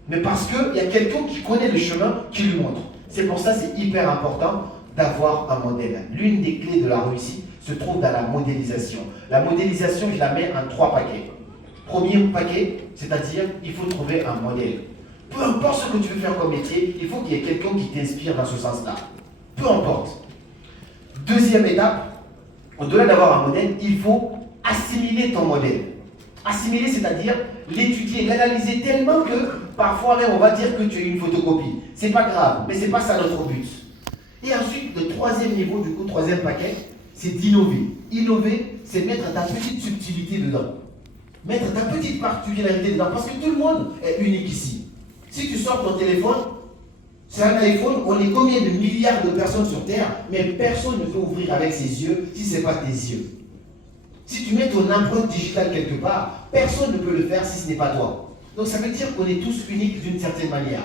Mais parce qu'il y a quelqu'un qui connaît le chemin, qui lui montre. C'est pour ça que c'est hyper important d'avoir un modèle. L'une des clés de la réussite se trouve dans la modélisation. La modélisation, je la mets en 3 paquets. Premier paquet, c'est-à-dire il faut trouver un modèle. Peu importe ce que tu veux faire comme métier, il faut qu'il y ait quelqu'un qui t'inspire dans ce sens-là. Peu importe. Deuxième étape, au-delà d'avoir un modèle, il faut assimiler ton modèle. Assimiler, c'est-à-dire l'étudier, l'analyser tellement que parfois même on va dire que tu es une photocopie. C'est pas grave, mais c'est pas ça notre but. Et ensuite, le 3e niveau, du coup, 3e paquet, c'est d'innover. Innover, c'est mettre ta petite subtilité dedans. Mettre ta petite particularité dedans. Parce que tout le monde est unique ici. Si tu sors ton téléphone, c'est un iPhone, on est combien de milliards de personnes sur Terre, mais personne ne peut ouvrir avec ses yeux si ce n'est pas tes yeux. Si tu mets ton empreinte digitale quelque part, personne ne peut le faire si ce n'est pas toi. Donc ça veut dire qu'on est tous uniques d'une certaine manière.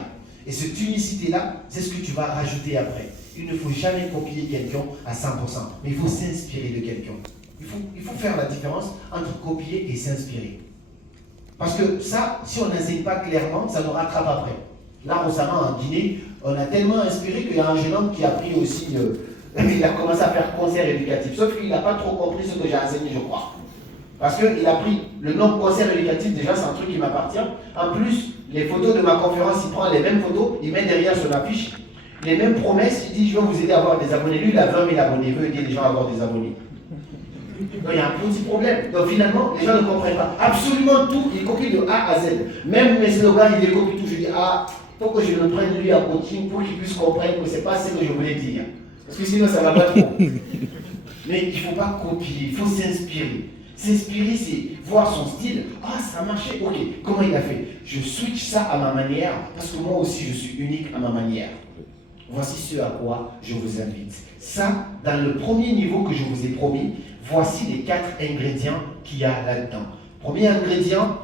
Et cette unicité-là, c'est ce que tu vas rajouter après. Il ne faut jamais copier quelqu'un à 100%, mais il faut s'inspirer de quelqu'un. Il faut faire la différence entre copier et s'inspirer. Parce que ça, si on n'enseigne pas clairement, ça nous rattrape après. Là, récemment, en Guinée, on a tellement inspiré qu'il y a un jeune homme qui a pris aussi... il a commencé à faire concert éducatif. Sauf qu'il n'a pas trop compris ce que j'ai enseigné, je crois. Parce qu'il a pris le nom concert éducatif, déjà c'est un truc qui m'appartient. En plus, les photos de ma conférence, il prend les mêmes photos, il met derrière sur l'affiche les mêmes promesses, il dit je vais vous aider à avoir des abonnés. Lui, il a 20 000 abonnés, il veut aider les gens à avoir des abonnés. Donc il y a un petit problème. Donc finalement, les gens ne comprennent pas. Absolument tout, il copie de A à Z. Même mes slogans, il les copie tout. Je dis, il faut que je le prenne lui à coaching pour qu'il puisse comprendre que ce n'est pas ce que je voulais dire. Parce que sinon, ça ne va pas trop. Mais il ne faut pas copier, il faut s'inspirer. S'inspirer, c'est voir son style. Ça marchait, ok. Comment il a fait? Je switch ça à ma manière, parce que moi aussi, je suis unique à ma manière. Voici ce à quoi je vous invite. Ça, dans le premier niveau que je vous ai promis, voici les 4 ingrédients qu'il y a là-dedans. Premier ingrédient,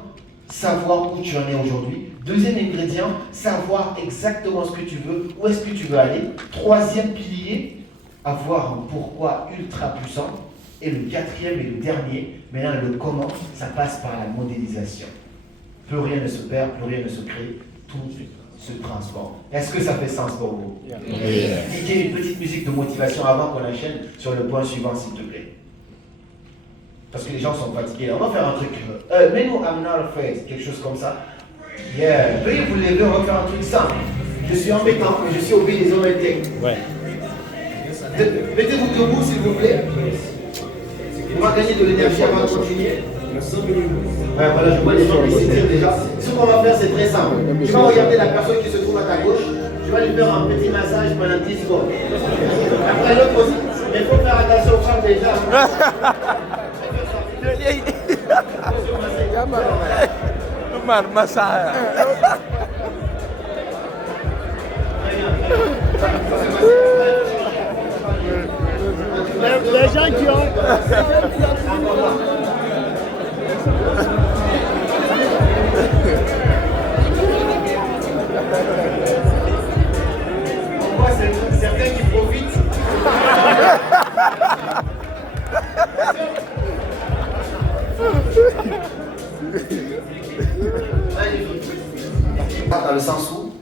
savoir où tu en es aujourd'hui. Deuxième ingrédient, savoir exactement ce que tu veux, où est-ce que tu veux aller. Troisième pilier, avoir un pourquoi ultra puissant. Et le 4e et le dernier, maintenant le comment, ça passe par la modélisation. Plus rien ne se perd, plus rien ne se crée, tout se transforme. Est-ce que ça fait sens pour vous? Dites une petite musique de motivation avant qu'on enchaîne sur le point suivant, s'il te plaît. Parce que les gens sont fatigués. On va faire un truc. Mets-nous I'm not afraid, quelque chose comme ça. Yeah. Veuillez vous lever, on va faire un truc simple. Je suis embêtant, mais je suis obéi des hommes intègres. Ouais. Mettez-vous debout, s'il vous plaît. On va gagner de l'énergie avant de continuer. Ouais, voilà, je vois les gens qui s'étirent déjà. Ce qu'on va faire, c'est très simple. Tu vas regarder la personne qui se trouve à ta gauche. Tu vas lui faire un petit massage pendant 10 secondes. Après l'autre aussi. Mais il faut faire attention aux femmes déjà. Les gens qui ont... On voit certains qui profitent. Dans le sens où,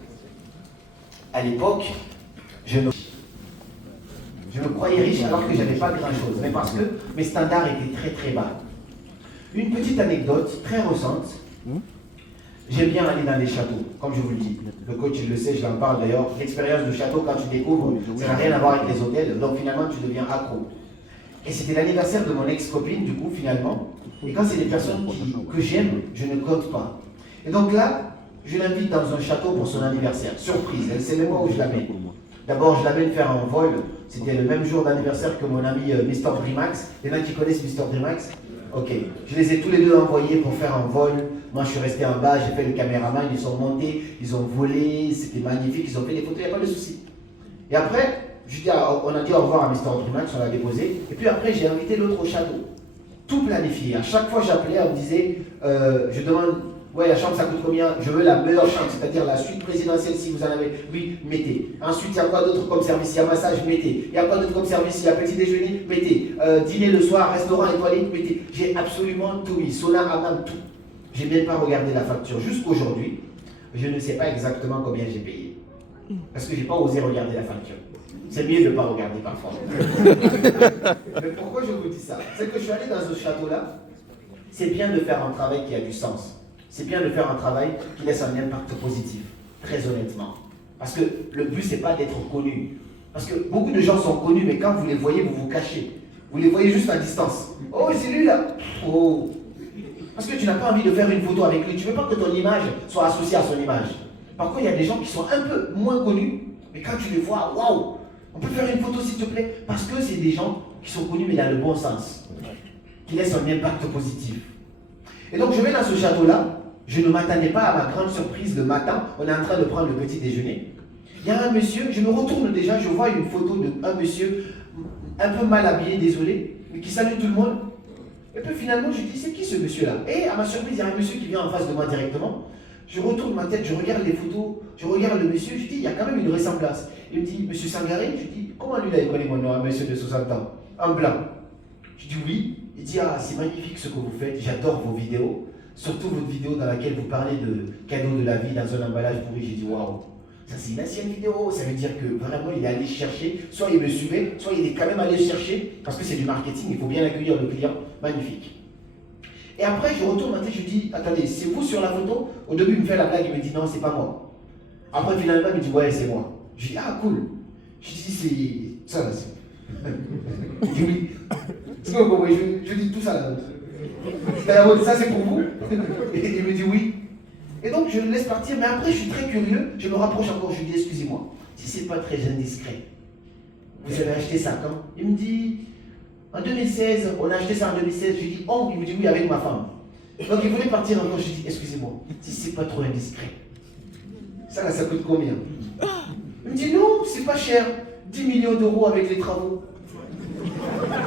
à l'époque, je me croyais riche alors que je n'avais pas grand-chose, mais parce que mes standards étaient très très bas. Une petite anecdote très récente. J'aime bien aller dans les châteaux, comme je vous le dis. Le coach, il le sait, je l'en parle d'ailleurs. L'expérience de château, quand tu découvres, ça n'a rien à voir avec les hôtels, donc finalement tu deviens accro. Et c'était l'anniversaire de mon ex-copine, du coup, finalement. Et quand c'est des personnes que j'aime, je ne compte pas. Et donc là, je l'invite dans un château pour son anniversaire. Surprise, elle sait même pas où je l'amène. D'abord, je l'amène faire un vol. C'était le même jour d'anniversaire que mon ami Mr. Drimax. Il y en a qui connaissent Mr. Drimax? Ok. Je les ai tous les deux envoyés pour faire un vol. Moi, je suis resté en bas, j'ai fait le caméraman. Ils sont montés, ils ont volé. C'était magnifique. Ils ont fait des photos, il n'y a pas de souci. Et après, on a dit au revoir à Mr. Drimax, on l'a déposé. Et puis après, j'ai invité l'autre au château. Tout planifié. À chaque fois, j'appelais, on me disait, je demande, ouais, la chambre, ça coûte combien? Je veux la meilleure chambre, c'est-à-dire la suite présidentielle, si vous en avez. Oui, mettez. Ensuite, il y a quoi d'autre comme service? Il y a massage, mettez. Il y a quoi d'autre comme service? Il y a petit déjeuner, mettez. Dîner le soir, restaurant étoilé, mettez. J'ai absolument tout mis. Sauna, hammam, tout. J'ai même pas regardé la facture. Jusqu'aujourd'hui, je ne sais pas exactement combien j'ai payé. Parce que je n'ai pas osé regarder la facture. C'est mieux de ne pas regarder parfois. Mais pourquoi je vous dis ça? C'est que je suis allé dans ce château-là. C'est bien de faire un travail qui a du sens. C'est bien de faire un travail qui laisse un impact positif, très honnêtement. Parce que le but, ce n'est pas d'être connu. Parce que beaucoup de gens sont connus, mais quand vous les voyez, vous vous cachez. Vous les voyez juste à distance. Oh, c'est lui là. Oh. Parce que tu n'as pas envie de faire une photo avec lui. Tu ne veux pas que ton image soit associée à son image. Par contre, il y a des gens qui sont un peu moins connus, mais quand tu les vois, waouh, on peut faire une photo s'il te plaît. Parce que c'est des gens qui sont connus, mais dans le bon sens. Qui laissent un impact positif. Et donc, je vais dans ce château-là. Je ne m'attendais pas à ma grande surprise le matin. On est en train de prendre le petit déjeuner. Il y a un monsieur, je me retourne déjà, je vois une photo d'un monsieur un peu mal habillé, désolé, mais qui salue tout le monde. Et puis finalement, je dis, c'est qui ce monsieur-là? Et à ma surprise, il y a un monsieur qui vient en face de moi directement. Je retourne ma tête, je regarde les photos, je regarde le monsieur, je dis, il y a quand même une ressemblance. Il me dit, monsieur Sangaré? Je dis, comment lui là, il connaît mon nom, un monsieur de 60 ans? Un blanc. Je dis oui. Il dit, ah, c'est magnifique ce que vous faites, j'adore vos vidéos. Surtout votre vidéo dans laquelle vous parlez de cadeaux de la vie dans un emballage pourri. J'ai dit, waouh, ça c'est une ancienne vidéo. Ça veut dire que vraiment il est allé chercher, soit il me suivait, soit il est quand même allé chercher, parce que c'est du marketing, il faut bien accueillir le client. Magnifique. Et après, je retourne ma tête, je dis, attendez, c'est vous sur la photo? Au début, il me fait la blague, il me dit, non, c'est pas moi. Après, finalement, il me dit, ouais, c'est moi. Je dis, ah, cool. Je dis, c'est ça là. Il dit, oui. Je dis tout ça là. Ça c'est pour vous? Et il me dit oui. Et donc je le laisse partir, mais après je suis très curieux, je me rapproche encore, je lui dis excusez-moi, si c'est pas très indiscret, vous avez acheté ça quand? Il me dit en 2016, on a acheté ça en 2016, je lui dis oh, il me dit oui avec ma femme. Donc il voulait partir encore, je lui dis excusez-moi, si c'est pas trop indiscret, ça là ça coûte combien? Il me dit non, c'est pas cher, 10 millions d'euros avec les travaux.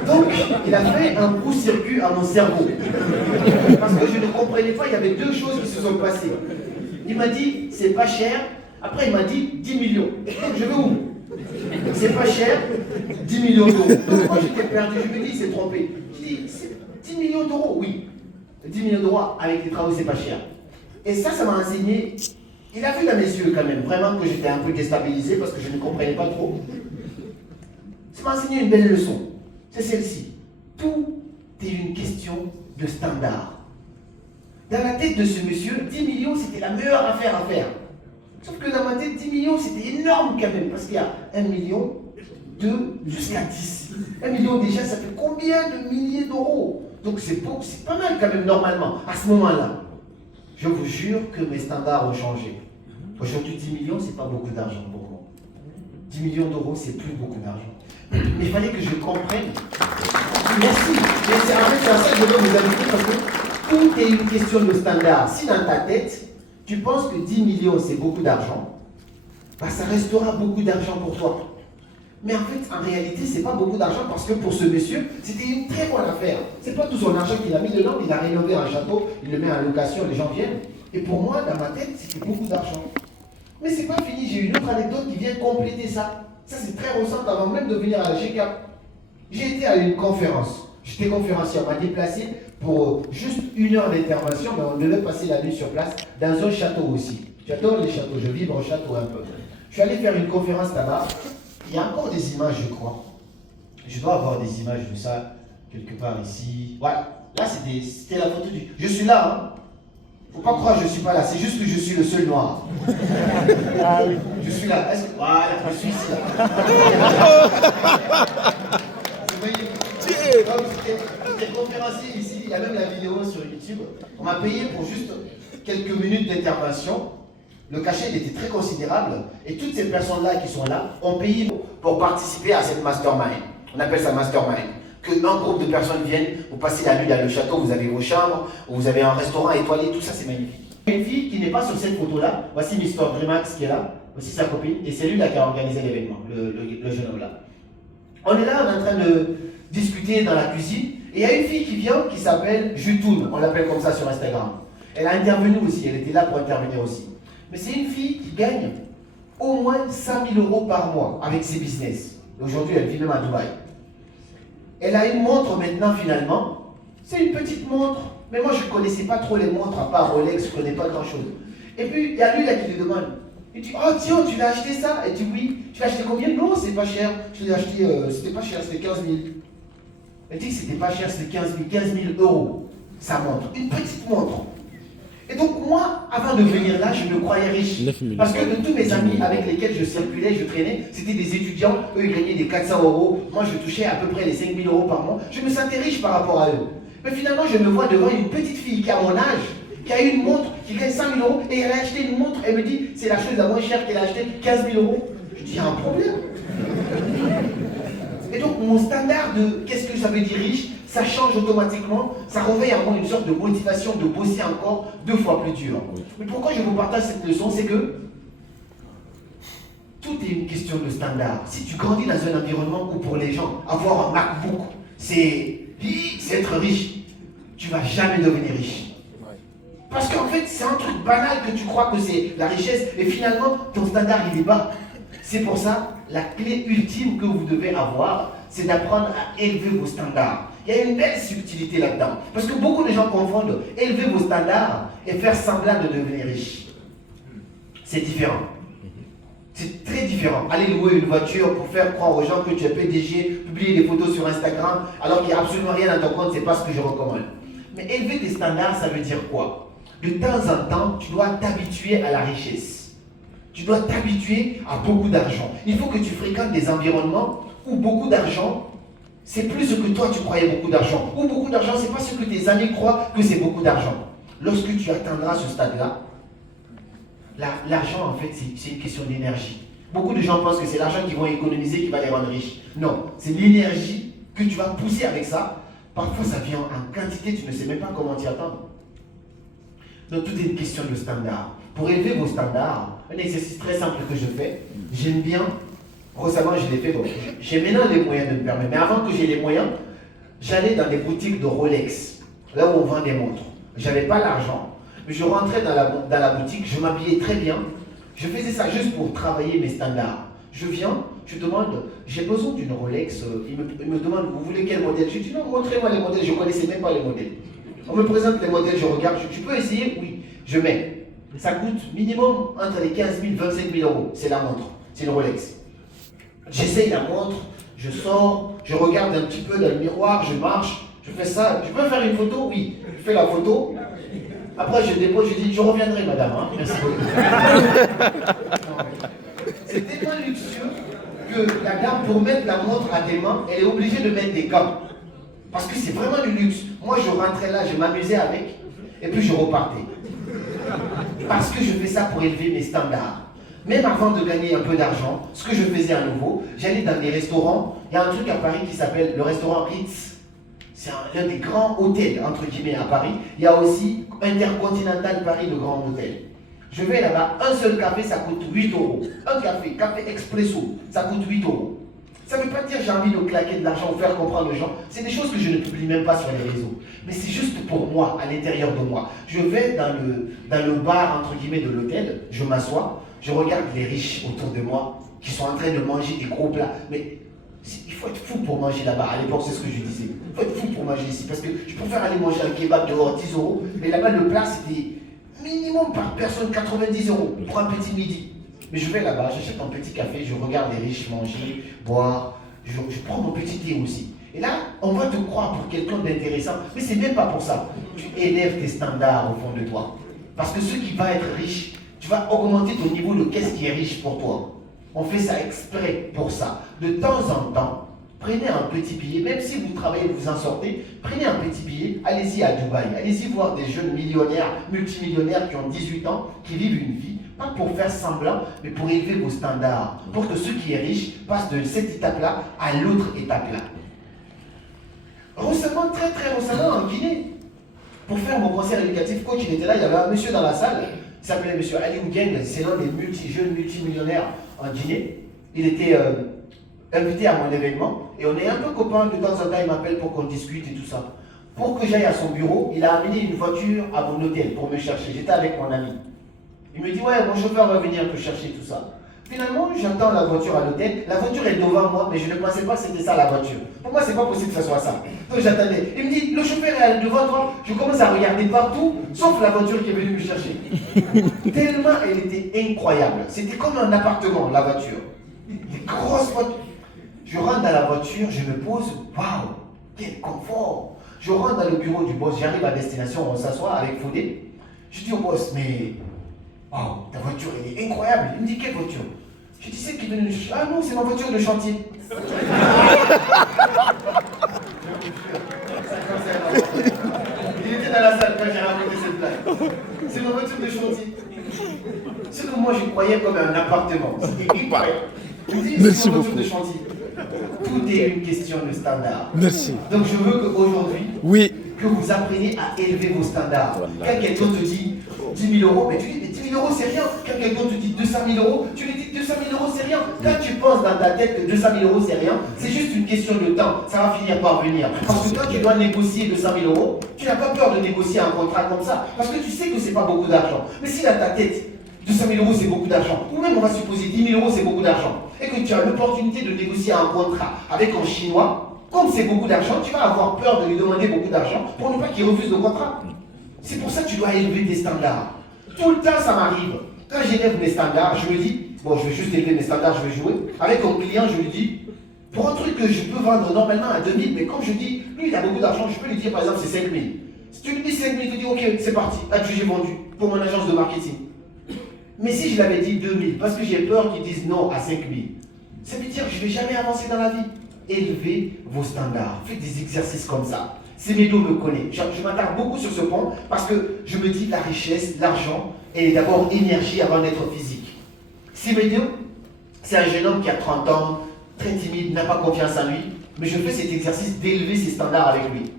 Donc, il a fait un coup-circuit à mon cerveau. Parce que je ne comprenais pas, il y avait deux choses qui se sont passées. Il m'a dit, c'est pas cher. Après, il m'a dit 10 millions. Donc, je vais où? C'est pas cher, 10 millions d'euros. Donc, moi, j'étais perdu. Je me dis, il s'est trompé. Je dis, 10 millions d'euros? Oui. 10 millions d'euros avec les travaux, c'est pas cher. Et ça m'a enseigné Il a vu dans mes yeux quand même, vraiment que j'étais un peu déstabilisé parce que je ne comprenais pas trop. Il m'a enseigné une belle leçon. C'est celle-ci. Tout est une question de standard. Dans la tête de ce monsieur, 10 millions, c'était la meilleure affaire à faire. Sauf que dans ma tête, 10 millions, c'était énorme quand même. Parce qu'il y a 1 million, 2, jusqu'à 10. 1 million déjà, ça fait combien de milliers d'euros? Donc c'est pas mal quand même normalement, à ce moment-là. Je vous jure que mes standards ont changé. Aujourd'hui, 10 millions, c'est pas beaucoup d'argent pour moi. 10 millions d'euros, c'est plus beaucoup d'argent. Mais il fallait que je comprenne. Merci. Mais c'est en fait, c'est à ça que je veux vous inviter parce que tout est une question de standard. Si dans ta tête, tu penses que 10 millions, c'est beaucoup d'argent, bah, ça restera beaucoup d'argent pour toi. Mais en fait, en réalité, c'est pas beaucoup d'argent parce que pour ce monsieur, c'était une très bonne affaire. C'est pas tout son argent qu'il a mis dedans, il a rénové un château, il le met en location, les gens viennent. Et pour moi, dans ma tête, c'était beaucoup d'argent. Mais c'est pas fini, j'ai une autre anecdote qui vient compléter ça. Ça, c'est très récent avant même de venir à la GK. J'ai été à une conférence. J'étais conférencier, on m'a déplacé pour juste 1 heure d'intervention, mais on devait passer la nuit sur place dans un château aussi. J'adore les châteaux, je vibre au château un peu. Je suis allé faire une conférence là-bas. Il y a encore des images, je crois. Je dois avoir des images de ça quelque part ici. Ouais, là c'était la photo du. Je suis là, hein. Faut pas croire que je suis pas là, c'est juste que je suis le seul noir. Je suis là. Voilà, je suis ici là. J'étais conférencier ici, il y a même la vidéo sur YouTube. On m'a payé pour juste quelques minutes d'intervention. Le cachet il était très considérable et toutes ces personnes-là qui sont là ont payé pour participer à cette mastermind. On appelle ça mastermind. Que un groupe de personnes viennent, vous passez la nuit dans le château, vous avez vos chambres, vous avez un restaurant étoilé, tout ça c'est magnifique. Une fille qui n'est pas sur cette photo-là, voici Mr. Grimax qui est là, aussi sa copine, et c'est lui là qui a organisé l'événement, le jeune homme là. On est là, on est en train de discuter dans la cuisine, et il y a une fille qui vient qui s'appelle Jutoun, on l'appelle comme ça sur Instagram. Elle a intervenu aussi, elle était là pour intervenir aussi. Mais c'est une fille qui gagne au moins 100 000 euros par mois avec ses business. Aujourd'hui, elle vit même à Dubaï. Elle a une montre maintenant finalement. C'est une petite montre. Mais moi, je ne connaissais pas trop les montres, à part Rolex, je ne connais pas grand-chose. Et puis, il y a lui là qui lui demande. Il dit, oh tiens, tu l'as acheté ça? Elle dit oui. Tu l'as acheté combien? Non, c'est pas cher. Je l'ai acheté, c'était pas cher, c'était 15 000. Elle dit que c'était pas cher, c'était 15 000 euros. Sa montre. Une petite montre. Et donc moi, avant de venir là, je me croyais riche. Parce que de tous mes amis avec lesquels je circulais, je traînais, c'était des étudiants. Eux, ils gagnaient des 400 euros. Moi, je touchais à peu près les 5 000 euros par mois. Je me sentais riche par rapport à eux. Mais finalement, je me vois devant une petite fille qui a mon âge, qui a une montre, qui gagne 100 000 euros, et elle a acheté une montre. Elle me dit, c'est la chose la moins chère qu'elle a acheté, 15 000 euros. Je dis, il y a un problème. Et donc, mon standard de qu'est-ce que ça veut dire riche, ça change automatiquement, ça réveille en moi une sorte de motivation de bosser encore 2 fois plus dur. Mais pourquoi je vous partage cette leçon, c'est que tout est une question de standard. Si tu grandis dans un environnement où pour les gens, avoir un MacBook, c'est être riche, tu ne vas jamais devenir riche. Parce qu'en fait, c'est un truc banal que tu crois que c'est la richesse, et finalement, ton standard, il est bas. C'est pour ça, la clé ultime que vous devez avoir, c'est d'apprendre à élever vos standards. Il y a une belle subtilité là-dedans. Parce que beaucoup de gens confondent élever vos standards et faire semblant de devenir riche. C'est différent. C'est très différent. Aller louer une voiture pour faire croire aux gens que tu es PDG, publier des photos sur Instagram, alors qu'il n'y a absolument rien dans ton compte, c'est pas ce que je recommande. Mais élever tes standards, ça veut dire quoi? De temps en temps, tu dois t'habituer à la richesse. Tu dois t'habituer à beaucoup d'argent. Il faut que tu fréquentes des environnements où beaucoup d'argent, c'est plus ce que toi tu croyais beaucoup d'argent. Ou beaucoup d'argent, c'est pas ce que tes amis croient que c'est beaucoup d'argent. Lorsque tu atteindras ce stade-là, l'argent en fait c'est une question d'énergie. Beaucoup de gens pensent que c'est l'argent qu'ils vont économiser qui va les rendre riches. Non, c'est l'énergie que tu vas pousser avec ça. Parfois ça vient en quantité, tu ne sais même pas comment t'y attendre. Donc tout est une question de standard. Pour élever vos standards, un exercice très simple que je fais, j'aime bien, récemment je l'ai fait, bon, j'ai maintenant les moyens de me permettre, mais avant que j'ai les moyens, j'allais dans des boutiques de Rolex, là où on vend des montres. Je n'avais pas l'argent, mais je rentrais dans la boutique, je m'habillais très bien, je faisais ça juste pour travailler mes standards. Je viens, je demande, j'ai besoin d'une Rolex, il me demande, vous voulez quel modèle? Je dis non, montrez-moi les modèles, je ne connaissais même pas les modèles. On me présente les modèles, je regarde, tu peux essayer? Oui, je mets. Ça coûte minimum entre les 15 000 et 25 000 euros. C'est la montre, c'est une Rolex. J'essaye la montre, je sors, je regarde un petit peu dans le miroir, je marche, je fais ça. Je peux faire une photo? Oui. Je fais la photo. Après, je dépose, je dis, je reviendrai, madame. Hein. Merci beaucoup. C'est tellement luxueux que la dame, pour mettre la montre à tes mains, elle est obligée de mettre des gants. Parce que c'est vraiment du luxe. Moi, je rentrais là, je m'amusais avec, et puis je repartais. Parce que je fais ça pour élever mes standards. Même avant de gagner un peu d'argent, ce que je faisais à nouveau, j'allais dans des restaurants. Il y a un truc à Paris qui s'appelle le restaurant Ritz. C'est l'un des grands hôtels, entre guillemets, à Paris. Il y a aussi Intercontinental Paris, le grand hôtel. Je vais là-bas, un seul café, ça coûte 8 euros. Un café, café expresso, ça coûte 8 euros. Ça ne veut pas dire j'ai envie de claquer de l'argent ou faire comprendre aux gens. C'est des choses que je ne publie même pas sur les réseaux. Mais c'est juste pour moi, à l'intérieur de moi. Je vais dans le bar, entre guillemets, de l'hôtel, je m'assois, je regarde les riches autour de moi qui sont en train de manger des gros plats. Mais il faut être fou pour manger là-bas. À l'époque, c'est ce que je disais. Il faut être fou pour manger ici. Parce que je préfère aller manger un kebab dehors 10 euros. Mais là-bas, le plat, c'était minimum par personne 90 euros pour un petit midi. Mais je vais là-bas, j'achète un petit café, je regarde les riches manger, boire. Je prends mon petit thé aussi. Et là, on va te croire pour quelqu'un d'intéressant. Mais c'est même pas pour ça. Tu élèves tes standards au fond de toi. Parce que ce qui va être riche, tu vas augmenter ton niveau de qu'est-ce qui est riche pour toi. On fait ça exprès pour ça. De temps en temps, prenez un petit billet, même si vous travaillez, vous en sortez, prenez un petit billet, allez-y à Dubaï, allez-y voir des jeunes millionnaires, multimillionnaires qui ont 18 ans, qui vivent une vie, pas pour faire semblant, mais pour élever vos standards, pour que ceux qui est riche passent de cette étape-là à l'autre étape-là. Récemment, très récemment, en Guinée, pour faire mon conseil éducatif, coach, il était là, il y avait un monsieur dans la salle, il s'appelait monsieur Ali Oudjeng, c'est l'un des jeunes multimillionnaires en Guinée. Il était invité à mon événement et on est un peu copains, de temps en temps il m'appelle pour qu'on discute et tout ça. Pour que j'aille à son bureau, il a amené une voiture à mon hôtel pour me chercher. J'étais avec mon ami. Il me dit, ouais, mon chauffeur va venir te chercher, tout ça. Finalement, j'attends la voiture à l'hôtel. La voiture est devant moi, mais je ne pensais pas que c'était ça la voiture. Pour moi, c'est pas possible que ce soit ça. Donc j'attendais. Il me dit, le chauffeur est devant toi. Je commence à regarder partout, sauf la voiture qui est venue me chercher. Tellement elle était incroyable. C'était comme un appartement, la voiture. Des grosses voitures. Je rentre dans la voiture, je me pose, waouh, quel confort. Je rentre dans le bureau du boss, j'arrive à destination, on s'assoit avec Fodé. Je dis au boss, mais waouh, ta voiture elle est incroyable. Il me dit, quelle voiture? Je dis, c'est qui vient nous chercher? Ah non, c'est ma voiture de chantier. Il était dans la salle quand j'ai raconté cette blague. C'est ma voiture de chantier. Ce que moi je croyais comme un appartement. C'était incroyable. Il me dit, c'est ma voiture de chantier. Tout est une question de standard. Merci. Donc je veux qu'aujourd'hui, Oui. que vous appreniez à élever vos standards. Quand quelqu'un te dit 10 000 euros, mais tu dis, mais 10 000 euros c'est rien. Quand quelqu'un te dit 200 000 euros, tu lui dis 200 000 euros c'est rien. Quand tu penses dans ta tête que 200 000 euros c'est rien, c'est juste une question de temps. Ça va finir par venir. Parce que quand tu dois négocier 200 000 euros, tu n'as pas peur de négocier un contrat comme ça. Parce que tu sais que c'est pas beaucoup d'argent. Mais si dans ta tête, 200 000 euros c'est beaucoup d'argent, ou même on va supposer 10 000 euros c'est beaucoup d'argent, et que tu as l'opportunité de négocier un contrat avec un Chinois, comme c'est beaucoup d'argent, tu vas avoir peur de lui demander beaucoup d'argent pour ne pas qu'il refuse le contrat. C'est pour ça que tu dois élever tes standards. Tout le temps ça m'arrive. Quand j'élève mes standards, je me dis, bon je vais juste élever mes standards, je vais jouer. Avec un client, je lui dis, pour un truc que je peux vendre normalement à 2 000, mais comme je dis, lui il a beaucoup d'argent, je peux lui dire par exemple c'est 5 000. Si tu lui dis 5 000, tu dis ok, c'est parti, adjugé vendu pour mon agence de marketing. Mais si je l'avais dit 2 000, parce que j'ai peur qu'ils disent non à 5 000, ça veut dire que je ne vais jamais avancer dans la vie. Élevez vos standards, faites des exercices comme ça. Semedo me connaît. Je m'attarde beaucoup sur ce point parce que je me dis la richesse, l'argent est d'abord énergie avant d'être physique. Semedo, c'est un jeune homme qui a 30 ans, très timide, n'a pas confiance en lui, mais je fais cet exercice d'élever ses standards avec lui.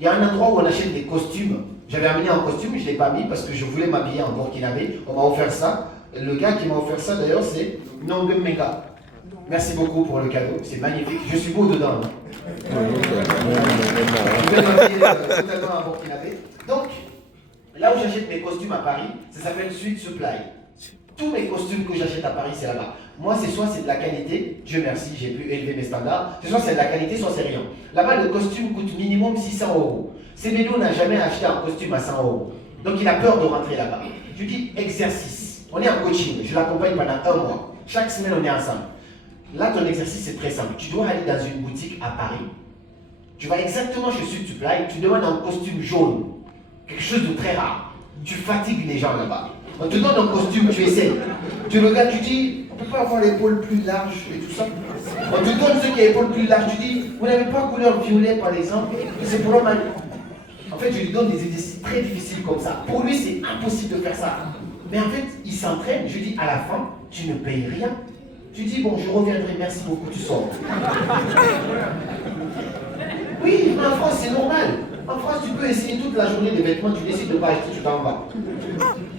Il y a un endroit où on achète des costumes. J'avais amené un costume, je ne l'ai pas mis parce que je voulais m'habiller en burkinabé. On m'a offert ça. Le gars qui m'a offert ça d'ailleurs, c'est Nongem Mega. Merci beaucoup pour le cadeau, c'est magnifique. Je suis beau dedans. Je vais m'habiller totalement en burkinabé. Donc, là où j'achète mes costumes à Paris, ça s'appelle Sweet Supply. Tous mes costumes que j'achète à Paris, c'est là-bas. Moi, c'est soit c'est de la qualité, Dieu merci, j'ai pu élever mes standards, c'est soit c'est de la qualité, soit c'est rien. Là-bas, le costume coûte minimum 600 euros. Semedo n'a jamais acheté un costume à 100 euros. Donc il a peur de rentrer là-bas. Je lui dis exercice. On est en coaching, je l'accompagne pendant 1 mois. Chaque semaine, on est ensemble. Là, ton exercice, c'est très simple. Tu dois aller dans une boutique à Paris. Tu vas exactement chez Sud Supply, tu demandes un costume jaune. Quelque chose de très rare. Tu fatigues les gens là-bas. On te donne un costume, tu essaies. Tu regardes, tu dis, on ne peut pas avoir l'épaule plus large et tout ça. On te donne ceux qui ont l'épaule plus large. Tu dis, vous n'avez pas couleur violet par exemple. C'est pour l'homme. En fait, je lui donne des exercices très difficiles comme ça. Pour lui, c'est impossible de faire ça. Mais en fait, il s'entraîne. Je lui dis, à la fin, tu ne payes rien. Tu dis, bon, je reviendrai, merci beaucoup, tu sors. Oui, mais en France, c'est normal. En France, tu peux essayer toute la journée des vêtements, tu décides de ne pas acheter, tu t'en vas.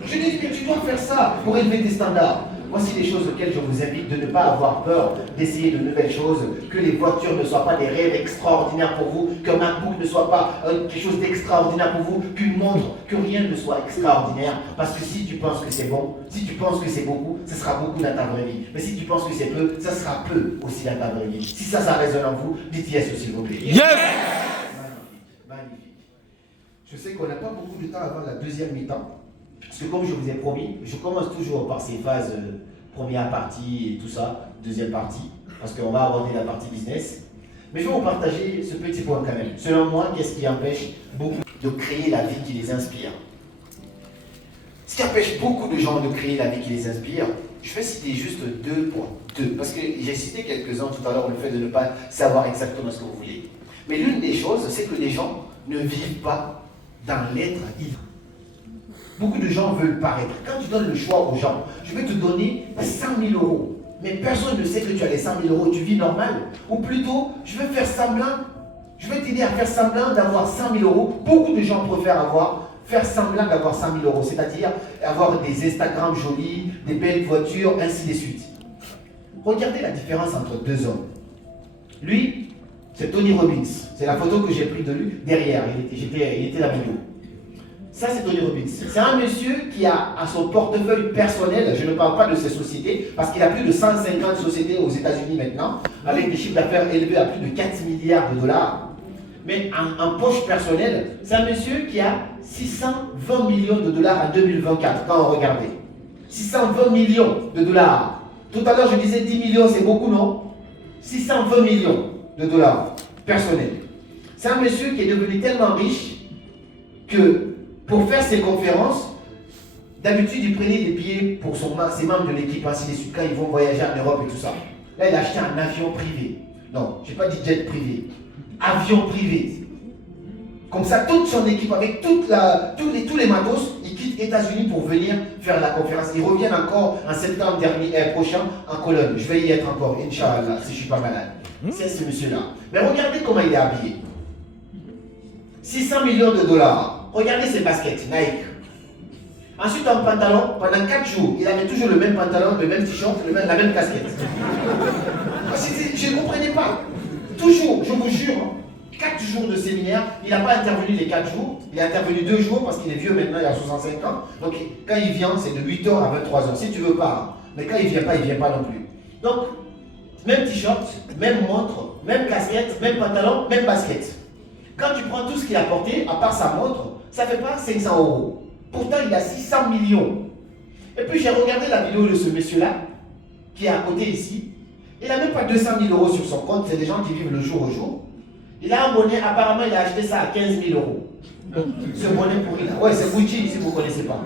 Je dis, mais tu dois faire ça pour élever tes standards. Voici les choses auxquelles je vous invite de ne pas avoir peur d'essayer de nouvelles choses, que les voitures ne soient pas des rêves extraordinaires pour vous, qu'un MacBook ne soit pas quelque chose d'extraordinaire pour vous, qu'une montre, que rien ne soit extraordinaire. Parce que si tu penses que c'est bon, si tu penses que c'est beaucoup, ce sera beaucoup dans ta vraie vie. Mais si tu penses que c'est peu, ça sera peu aussi dans ta vraie vie. Si ça résonne en vous, dites yes s'il vous plaît. Yes! Magnifique. Je sais qu'on n'a pas beaucoup de temps avant la deuxième mi-temps. Parce que comme je vous ai promis, je commence toujours par ces phases, première partie et tout ça, deuxième partie, parce qu'on va aborder la partie business. Mais je vais vous partager ce petit point quand même. Selon moi, qu'est-ce qui empêche beaucoup de créer la vie qui les inspire? Ce qui empêche beaucoup de gens de créer la vie qui les inspire, je vais citer juste 2 points. Parce que j'ai cité quelques-uns tout à l'heure, le fait de ne pas savoir exactement ce que vous voulez. Mais l'une des choses, c'est que les gens ne vivent pas dans l'être ivre. Beaucoup de gens veulent paraître. Quand tu donnes le choix aux gens, je vais te donner 100 000 euros. Mais personne ne sait que tu as les 100 000 euros, tu vis normal. Ou plutôt, je vais faire semblant, je vais t'aider à faire semblant d'avoir 100 000 euros. Beaucoup de gens préfèrent faire semblant d'avoir 100 000 euros, c'est-à-dire avoir des Instagram jolis, des belles voitures, ainsi de suite. Regardez la différence entre 2 hommes. Lui, c'est Tony Robbins. C'est la photo que j'ai prise de lui derrière. Il était la vidéo. Ça, c'est Tony Robbins. C'est un monsieur qui a à son portefeuille personnel, je ne parle pas de ses sociétés, parce qu'il a plus de 150 sociétés aux États-Unis maintenant, avec des chiffres d'affaires élevés à plus de 4 milliards de dollars. Mais en poche personnelle, c'est un monsieur qui a 620 millions de dollars en 2024, quand on regardait. 620 millions de dollars. Tout à l'heure, je disais 10 millions, c'est beaucoup, non? 620 millions de dollars personnels. C'est un monsieur qui est devenu tellement riche que pour faire ses conférences, d'habitude, il prenait des billets pour ses membres de l'équipe, ainsi de suite, quand ils vont voyager en Europe et tout ça. Là, il a acheté un avion privé. Non, je n'ai pas dit jet privé. Avion privé. Comme ça, toute son équipe, avec tous les matos, ils quittent les États-Unis pour venir faire la conférence. Ils reviennent encore en septembre prochain en Cologne. Je vais y être encore, Inch'Allah, si je ne suis pas malade. C'est ce monsieur-là. Mais regardez comment il est habillé. 600 millions de dollars. Regardez ses baskets, Nike. Ensuite, un pantalon, pendant 4 jours, il avait toujours le même pantalon, le même t-shirt, la même casquette. Je ne comprenais pas. Toujours, je vous jure, 4 jours de séminaire, il n'a pas intervenu les 4 jours, il est intervenu 2 jours parce qu'il est vieux maintenant, il a 65 ans. Donc, quand il vient, c'est de 8h à 23h, si tu veux pas. Mais quand il ne vient pas non plus. Donc, même t-shirt, même montre, même casquette, même pantalon, même basket. Quand tu prends tout ce qu'il a porté, à part sa montre, ça ne fait pas 500 euros. Pourtant, il a 600 millions. Et puis, j'ai regardé la vidéo de ce monsieur-là, qui est à côté ici. Il n'a même pas 200 000 euros sur son compte. C'est des gens qui vivent le jour au jour. Il a un bonnet, apparemment, il a acheté ça à 15 000 euros. Ce bonnet pourri là. Ouais, c'est Gucci, si vous ne connaissez pas.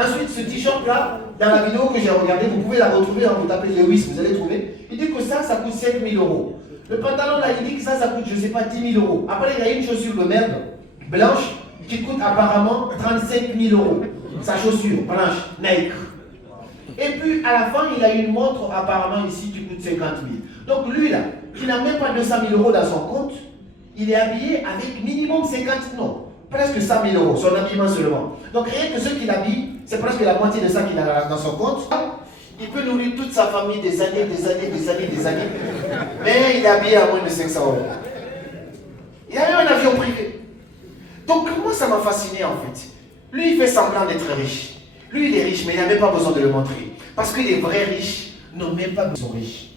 Ensuite, ce t-shirt-là, dans la vidéo que j'ai regardée, vous pouvez la retrouver, vous tapez Lewis, vous allez trouver. Il dit que ça coûte 7 000 euros. Le pantalon là, il dit que ça coûte, je ne sais pas, 10 000 euros. Après, il y a une chaussure de merde, blanche, qui coûte apparemment 37 000 euros. Sa chaussure, blanche, Nike. Et puis, à la fin, il a une montre, apparemment ici, qui coûte 50 000. Donc, lui là, qui n'a même pas 200 000 euros dans son compte, il est habillé avec minimum 50, non, presque 100 000 euros, son habillement seulement. Donc, rien que ce qu'il habille, c'est presque la moitié de ça qu'il a dans son compte. Il peut nourrir toute sa famille des années. Mais il est habillé à moins de 500 euros. Il a eu un avion privé. Donc, moi, ça m'a fasciné en fait. Lui, il fait semblant d'être riche. Lui, il est riche, mais il n'a même pas besoin de le montrer. Parce que les vrais riches n'ont même pas besoin de riches.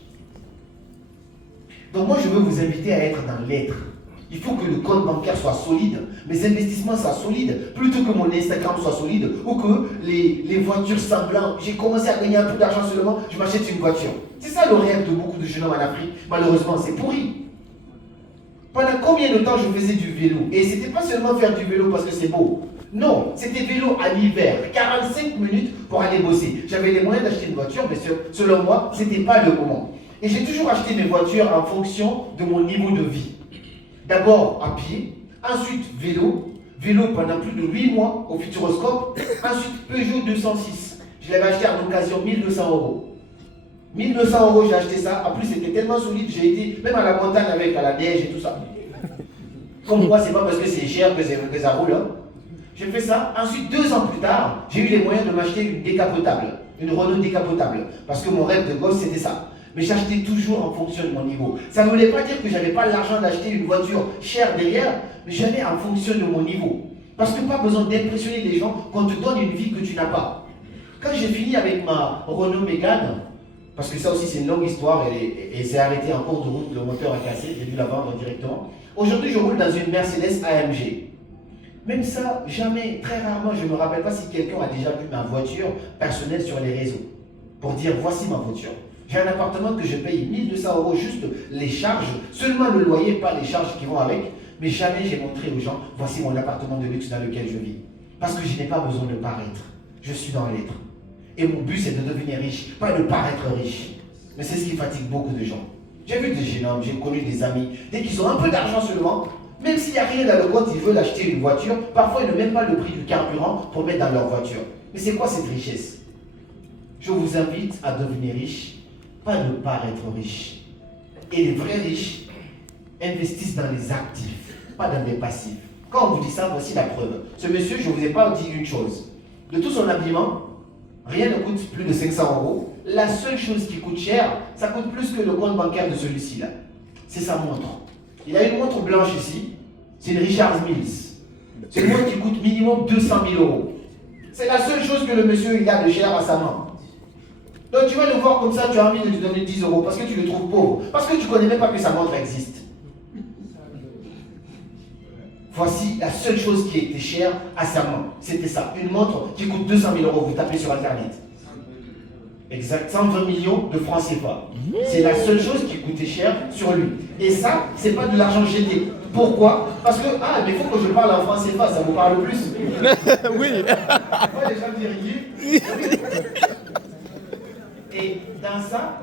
Donc, moi, je veux vous inviter à être dans l'être. Il faut que le compte bancaire soit solide, mes investissements soient solides, plutôt que mon Instagram soit solide, ou que les voitures semblantes. J'ai commencé à gagner un peu d'argent seulement, je m'achète une voiture. C'est ça le rêve de beaucoup de jeunes hommes en Afrique. Malheureusement, c'est pourri. Pendant combien de temps je faisais du vélo? Et c'était pas seulement faire du vélo parce que c'est beau. Non, c'était vélo à l'hiver, 45 minutes pour aller bosser. J'avais les moyens d'acheter une voiture, mais selon moi, ce n'était pas le moment. Et j'ai toujours acheté mes voitures en fonction de mon niveau de vie. D'abord à pied, ensuite vélo pendant plus de 8 mois au Futuroscope, ensuite Peugeot 206. Je l'avais acheté en occasion 1200 €. 1200 € j'ai acheté ça, en plus c'était tellement solide, j'ai été même à la montagne avec, à la neige et tout ça. Comme moi, c'est pas parce que c'est cher que ça roule. Hein. J'ai fait ça, ensuite 2 ans plus tard, j'ai eu les moyens de m'acheter une décapotable, une Renault décapotable, parce que mon rêve de gosse c'était ça. Mais j'achetais toujours en fonction de mon niveau. Ça ne voulait pas dire que je n'avais pas l'argent d'acheter une voiture chère derrière, mais j'allais en fonction de mon niveau. Parce que pas besoin d'impressionner les gens qu'on te donne une vie que tu n'as pas. Quand j'ai fini avec ma Renault Mégane, parce que ça aussi c'est une longue histoire et c'est arrêté en cours de route, le moteur a cassé, j'ai dû la vendre directement. Aujourd'hui je roule dans une Mercedes AMG. Même ça, jamais, très rarement, je ne me rappelle pas si quelqu'un a déjà vu ma voiture personnelle sur les réseaux. Pour dire voici ma voiture. J'ai un appartement que je paye 1200 € juste les charges, seulement le loyer, pas les charges qui vont avec. Mais jamais j'ai montré aux gens voici mon appartement de luxe dans lequel je vis. Parce que je n'ai pas besoin de paraître. Je suis dans l'être. Et mon but c'est de devenir riche, pas de paraître riche. Mais c'est ce qui fatigue beaucoup de gens. J'ai vu des jeunes hommes, j'ai connu des amis, dès qu'ils ont un peu d'argent seulement, même s'il n'y a rien dans le compte, ils veulent acheter une voiture, parfois ils n'ont même pas le prix du carburant pour mettre dans leur voiture. Mais c'est quoi cette richesse? Je vous invite à devenir riche, pas de paraître riche. Et les vrais riches investissent dans les actifs, pas dans les passifs. Quand on vous dit ça, voici la preuve. Ce monsieur, je ne vous ai pas dit une chose. De tout son habillement, rien ne coûte plus de 500 €. La seule chose qui coûte cher, ça coûte plus que le compte bancaire de celui-ci là. C'est sa montre. Il a une montre blanche ici. C'est une Richard Mills. C'est une montre qui coûte minimum 200 000 €. C'est la seule chose que le monsieur il a de cher à sa main. Donc tu vas le voir comme ça, tu as envie de lui donner 10 € parce que tu le trouves pauvre. Parce que tu ne connais même pas que sa montre existe. Voici la seule chose qui était chère à sa main. C'était ça. Une montre qui coûte 200 000 €. Vous tapez sur Internet. Exact. 120 millions de francs CFA. C'est la seule chose qui coûtait cher sur lui. Et ça, c'est pas de l'argent jeté. Pourquoi? Parce que, mais il faut que je parle en francs CFA, ça vous parle plus. Oui. Moi, les gens disent Et dans ça,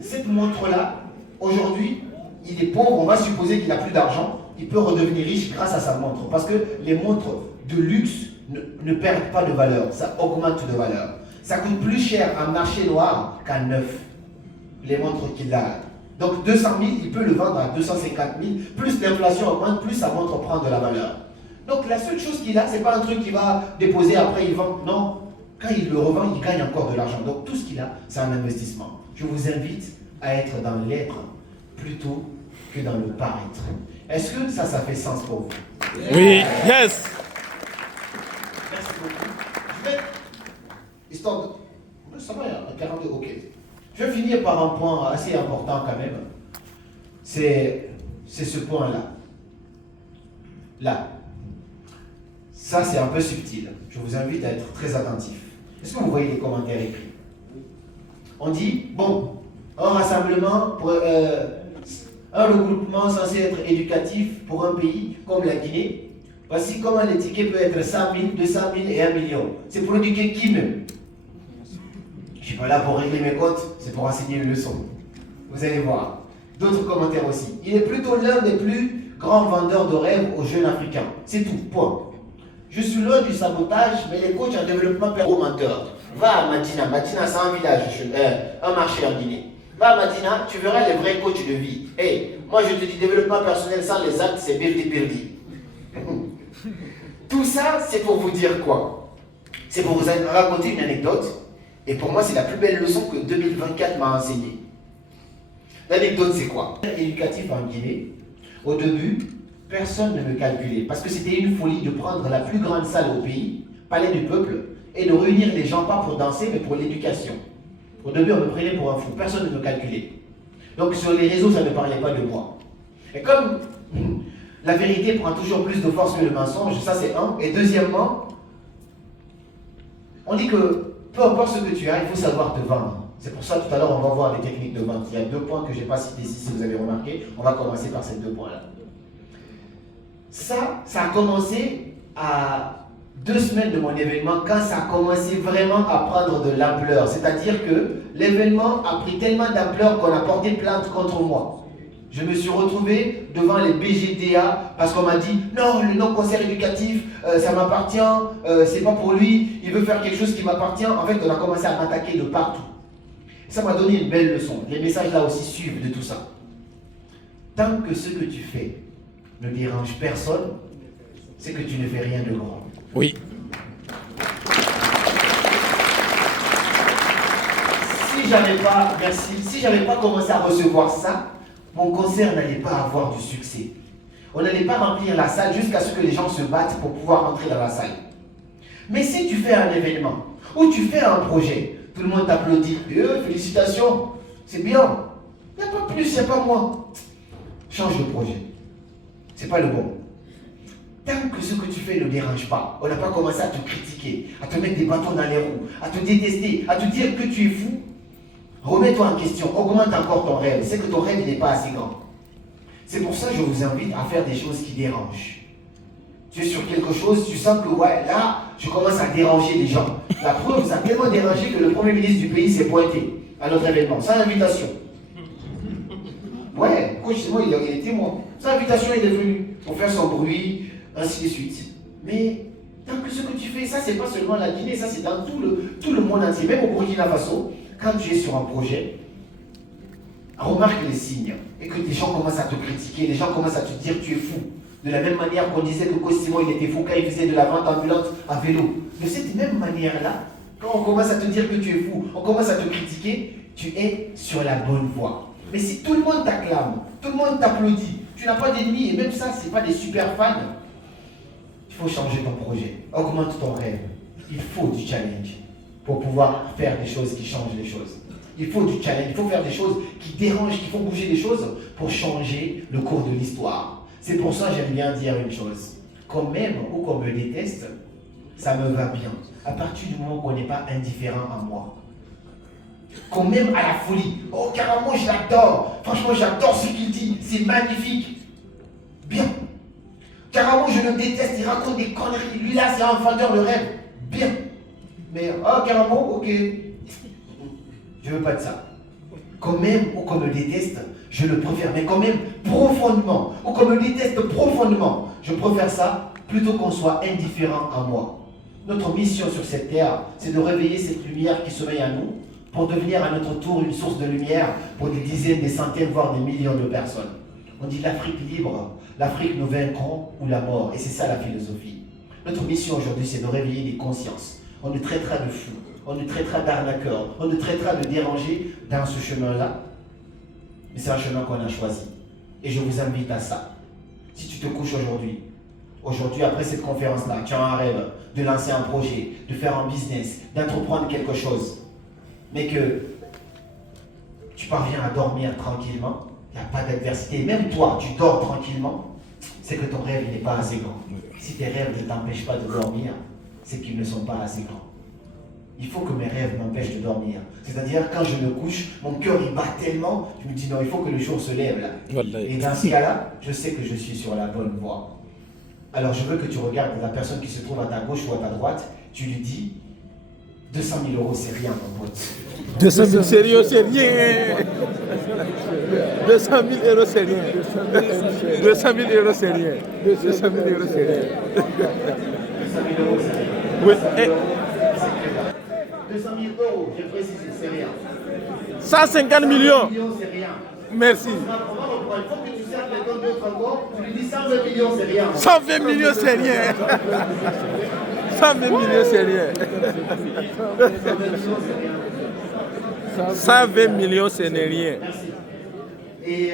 cette montre-là, aujourd'hui, il est pauvre, on va supposer qu'il n'a plus d'argent, il peut redevenir riche grâce à sa montre. Parce que les montres de luxe ne perdent pas de valeur, ça augmente de valeur. Ça coûte plus cher en marché noir qu'à neuf, les montres qu'il a. Donc 200 000, il peut le vendre à 250 000, plus l'inflation augmente, plus sa montre prend de la valeur. Donc la seule chose qu'il a, ce n'est pas un truc qu'il va déposer, après il vend. Non, quand il le revend, il gagne encore de l'argent. Donc tout ce qu'il a, c'est un investissement. Je vous invite à être dans l'être plutôt que dans le paraître. Est-ce que ça fait sens pour vous? Oui, yes. Merci beaucoup. Je vais, histoire de... Ça va, à 42, ok. Je vais finir par un point assez important quand même. C'est ce point-là. Là. Ça, c'est un peu subtil. Je vous invite à être très attentif. Est-ce que vous voyez les commentaires écrits? On dit, bon, un rassemblement, un regroupement censé être éducatif pour un pays comme la Guinée. Voici comment les tickets peuvent être 100 000, 200 000 et 1 million. C'est pour éduquer qui même? Je ne suis pas là pour régler mes comptes, c'est pour enseigner une leçon. Vous allez voir. D'autres commentaires aussi. Il est plutôt l'un des plus grands vendeurs de rêves aux jeunes africains. C'est tout, point. Je suis loin du sabotage, mais les coachs en développement personnel, menteurs. Va à Madina. Madina, c'est un village, un marché en Guinée. Va à Madina, tu verras les vrais coachs de vie. Hey, moi je te dis développement personnel sans les actes, c'est birdi. Tout ça, c'est pour vous dire quoi? C'est pour vous raconter une anecdote. Et pour moi, c'est la plus belle leçon que 2024 m'a enseignée. L'anecdote, c'est quoi? Éducatif en Guinée, au début, personne ne me calculait. Parce que c'était une folie de prendre la plus grande salle au pays, Palais du Peuple, et de réunir les gens, pas pour danser, mais pour l'éducation. Au début, on me prenait pour un fou. Personne ne me calculait. Donc sur les réseaux, ça ne parlait pas de moi. Et comme La vérité prend toujours plus de force que le mensonge, ça c'est un. Et deuxièmement, on dit que peu importe ce que tu as, il faut savoir te vendre. C'est pour ça tout à l'heure on va voir les techniques de vente. Il y a 2 points que je n'ai pas cités ici si vous avez remarqué. On va commencer par ces 2 points-là. Ça a commencé à 2 semaines de mon événement quand ça a commencé vraiment à prendre de l'ampleur. C'est-à-dire que l'événement a pris tellement d'ampleur qu'on a porté plainte contre moi. Je me suis retrouvé devant les BGDA parce qu'on m'a dit non, le non-concert éducatif, ça m'appartient, c'est pas pour lui, il veut faire quelque chose qui m'appartient. En fait, on a commencé à m'attaquer de partout. Ça m'a donné une belle leçon. Les messages là aussi suivent de tout ça. Tant que ce que tu fais ne dérange personne, c'est que tu ne fais rien de grand. Oui. Si j'avais pas commencé à recevoir ça, mon concert n'allait pas avoir du succès. On n'allait pas remplir la salle jusqu'à ce que les gens se battent pour pouvoir entrer dans la salle. Mais si tu fais un événement ou tu fais un projet, tout le monde t'applaudit. Félicitations, c'est bien. Il n'y a pas plus, il n'y a pas moins. Change de projet. C'est pas le bon. Tant que ce que tu fais ne dérange pas, on n'a pas commencé à te critiquer, à te mettre des bâtons dans les roues, à te détester, à te dire que tu es fou, remets-toi en question, augmente encore ton rêve. C'est que ton rêve n'est pas assez grand. C'est pour ça que je vous invite à faire des choses qui dérangent. Tu es sur quelque chose, tu sens que ouais, là, je commence à déranger les gens. La preuve, ça a tellement dérangé que le Premier ministre du pays s'est pointé à notre événement, sans invitation. Ouais, justement, il est témoin. Sans invitation, il est venu pour faire son bruit, ainsi de suite. Mais tant que ce que tu fais, ça c'est pas seulement la Guinée, ça c'est dans tout le monde entier, même au Burkina Faso, quand tu es sur un projet, remarque les signes et que des gens commencent à te critiquer, les gens commencent à te dire tu es fou. De la même manière qu'on disait que Cosimo il était fou quand il faisait de la vente ambulante à vélo. De cette même manière-là, quand on commence à te dire que tu es fou, on commence à te critiquer, tu es sur la bonne voie. Mais si tout le monde t'acclame, tout le monde t'applaudit, tu n'as pas d'ennemis et même ça, ce n'est pas des super fans, il faut changer ton projet, augmente ton rêve. Il faut du challenge pour pouvoir faire des choses qui changent les choses. Il faut du challenge, il faut faire des choses qui dérangent, qui font bouger les choses pour changer le cours de l'histoire. C'est pour ça que j'aime bien dire une chose. Qu'on m'aime ou qu'on me déteste, ça me va bien. À partir du moment où on n'est pas indifférent à moi. Qu'on m'aime à la folie. Oh, carrément, je l'adore. Franchement, j'adore ce qu'il dit. C'est magnifique. Bien. Carrément, je le déteste. Il raconte des conneries. Lui, là, c'est un vendeur de rêve. Bien. Mais, oh, carrément, ok. Je veux pas de ça. Qu'on m'aime ou qu'on me déteste, je le préfère. Mais quand même profondément, ou qu'on me déteste profondément, je préfère ça plutôt qu'on soit indifférent à moi. Notre mission sur cette terre, c'est de réveiller cette lumière qui sommeille à nous, pour devenir à notre tour une source de lumière pour des dizaines, des centaines, voire des millions de personnes. On dit l'Afrique libre, l'Afrique nous vaincrons ou la mort. Et c'est ça la philosophie. Notre mission aujourd'hui, c'est de réveiller les consciences. On nous traitera de fous, on nous traitera d'arnaqueurs, on nous traitera de dérangés dans ce chemin-là. Mais c'est un chemin qu'on a choisi. Et je vous invite à ça. Si tu te couches aujourd'hui, après cette conférence-là, tu as un rêve de lancer un projet, de faire un business, d'entreprendre quelque chose, mais que tu parviens à dormir tranquillement, il n'y a pas d'adversité, même toi, tu dors tranquillement, c'est que ton rêve n'est pas assez grand. Si tes rêves ne t'empêchent pas de dormir, c'est qu'ils ne sont pas assez grands. Il faut que mes rêves m'empêchent de dormir. C'est-à-dire, quand je me couche, mon cœur il bat tellement, je me dis non, il faut que le jour se lève là. Et dans ce cas-là, je sais que je suis sur la bonne voie. Alors je veux que tu regardes la personne qui se trouve à ta gauche ou à ta droite, tu lui dis 200 000 € c'est rien mon pote. 200 000 sérieux, c'est rien. 200 000 € c'est rien. 200 000 € c'est rien. 200 000 € c'est rien. 200 000 € c'est rien. Oui. 200 000 €, je précise, c'est rien. 150 millions. 100 millions, c'est rien. Merci. Il faut que tu serves quelqu'un d'autre encore, tu lui dis 120 millions, c'est rien. 120 millions, c'est rien. 120 millions, c'est rien. 120 millions, ce n'est rien. Merci. Et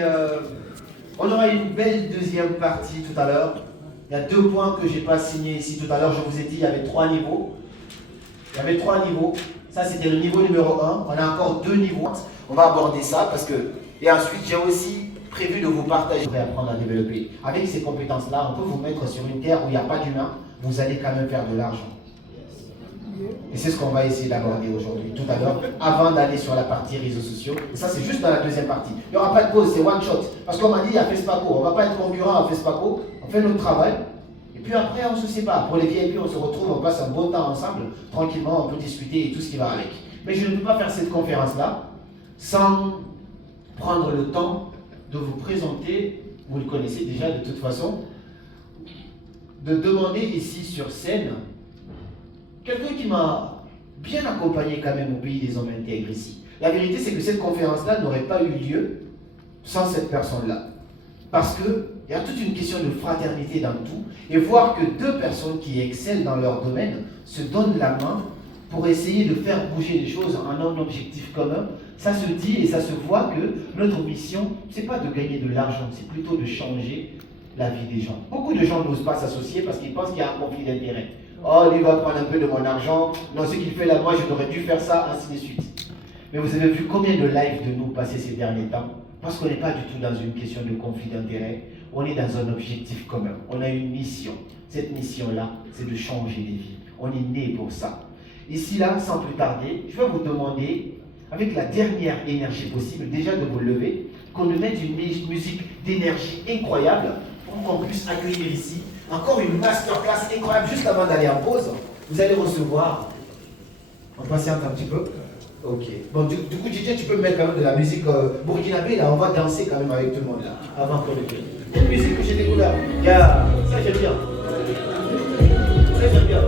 on aura une belle deuxième partie tout à l'heure. Il y a 2 points que je n'ai pas signés ici tout à l'heure. Je vous ai dit il y avait 3 niveaux. Il y avait 3 niveaux. Ça, c'était le niveau numéro 1. On a encore 2 niveaux. On va aborder ça parce que... Et ensuite, j'ai aussi prévu de vous partager, vous apprendre à développer. Avec ces compétences-là, on peut vous mettre sur une terre où il n'y a pas d'humain, vous allez quand même faire de l'argent. Et c'est ce qu'on va essayer d'aborder aujourd'hui, tout à l'heure, avant d'aller sur la partie réseaux sociaux. Et ça, c'est juste dans la deuxième partie. Il n'y aura pas de pause, c'est one shot. Parce qu'on m'a dit, il y a FESPACO. On ne va pas être concurrent à FESPACO. On fait notre travail. Et puis après, on se sépare. Pour les VIP, on se retrouve, on passe un bon temps ensemble. Tranquillement, on peut discuter et tout ce qui va avec. Mais je ne peux pas faire cette conférence-là sans prendre le temps de vous présenter, vous le connaissez déjà de toute façon, de demander ici sur scène quelqu'un qui m'a bien accompagné quand même au pays des hommes intègres ici. La vérité, c'est que cette conférence-là n'aurait pas eu lieu sans cette personne-là. Parce qu'il y a toute une question de fraternité dans tout. Et voir que deux personnes qui excellent dans leur domaine se donnent la main pour essayer de faire bouger les choses en un objectif commun, ça se dit et ça se voit que notre mission, ce n'est pas de gagner de l'argent, c'est plutôt de changer la vie des gens. Beaucoup de gens n'osent pas s'associer parce qu'ils pensent qu'il y a un conflit d'intérêts. Oh, lui va prendre un peu de mon argent. Non, ce qu'il fait là, moi, je n'aurais dû faire ça, ainsi de suite. Mais vous avez vu combien de lives de nous passer ces derniers temps? Parce qu'on n'est pas du tout dans une question de conflit d'intérêts. On est dans un objectif commun. On a une mission. Cette mission-là, c'est de changer des vies. On est né pour ça. Ici, là, sans plus tarder, je vais vous demander, avec la dernière énergie possible, déjà de vous lever, qu'on nous mette une musique d'énergie incroyable pour qu'on puisse accueillir ici encore une masterclass incroyable. Juste avant d'aller en pause, vous allez recevoir. On patiente un petit peu. Ok. Bon, du coup, DJ, tu peux me mettre quand même de la musique burkinabé, là, on va danser quand même avec tout le monde, là, avant qu'on le fasse. Une musique que j'ai découvert. Yeah. Ça, j'aime bien. Ça, j'aime bien.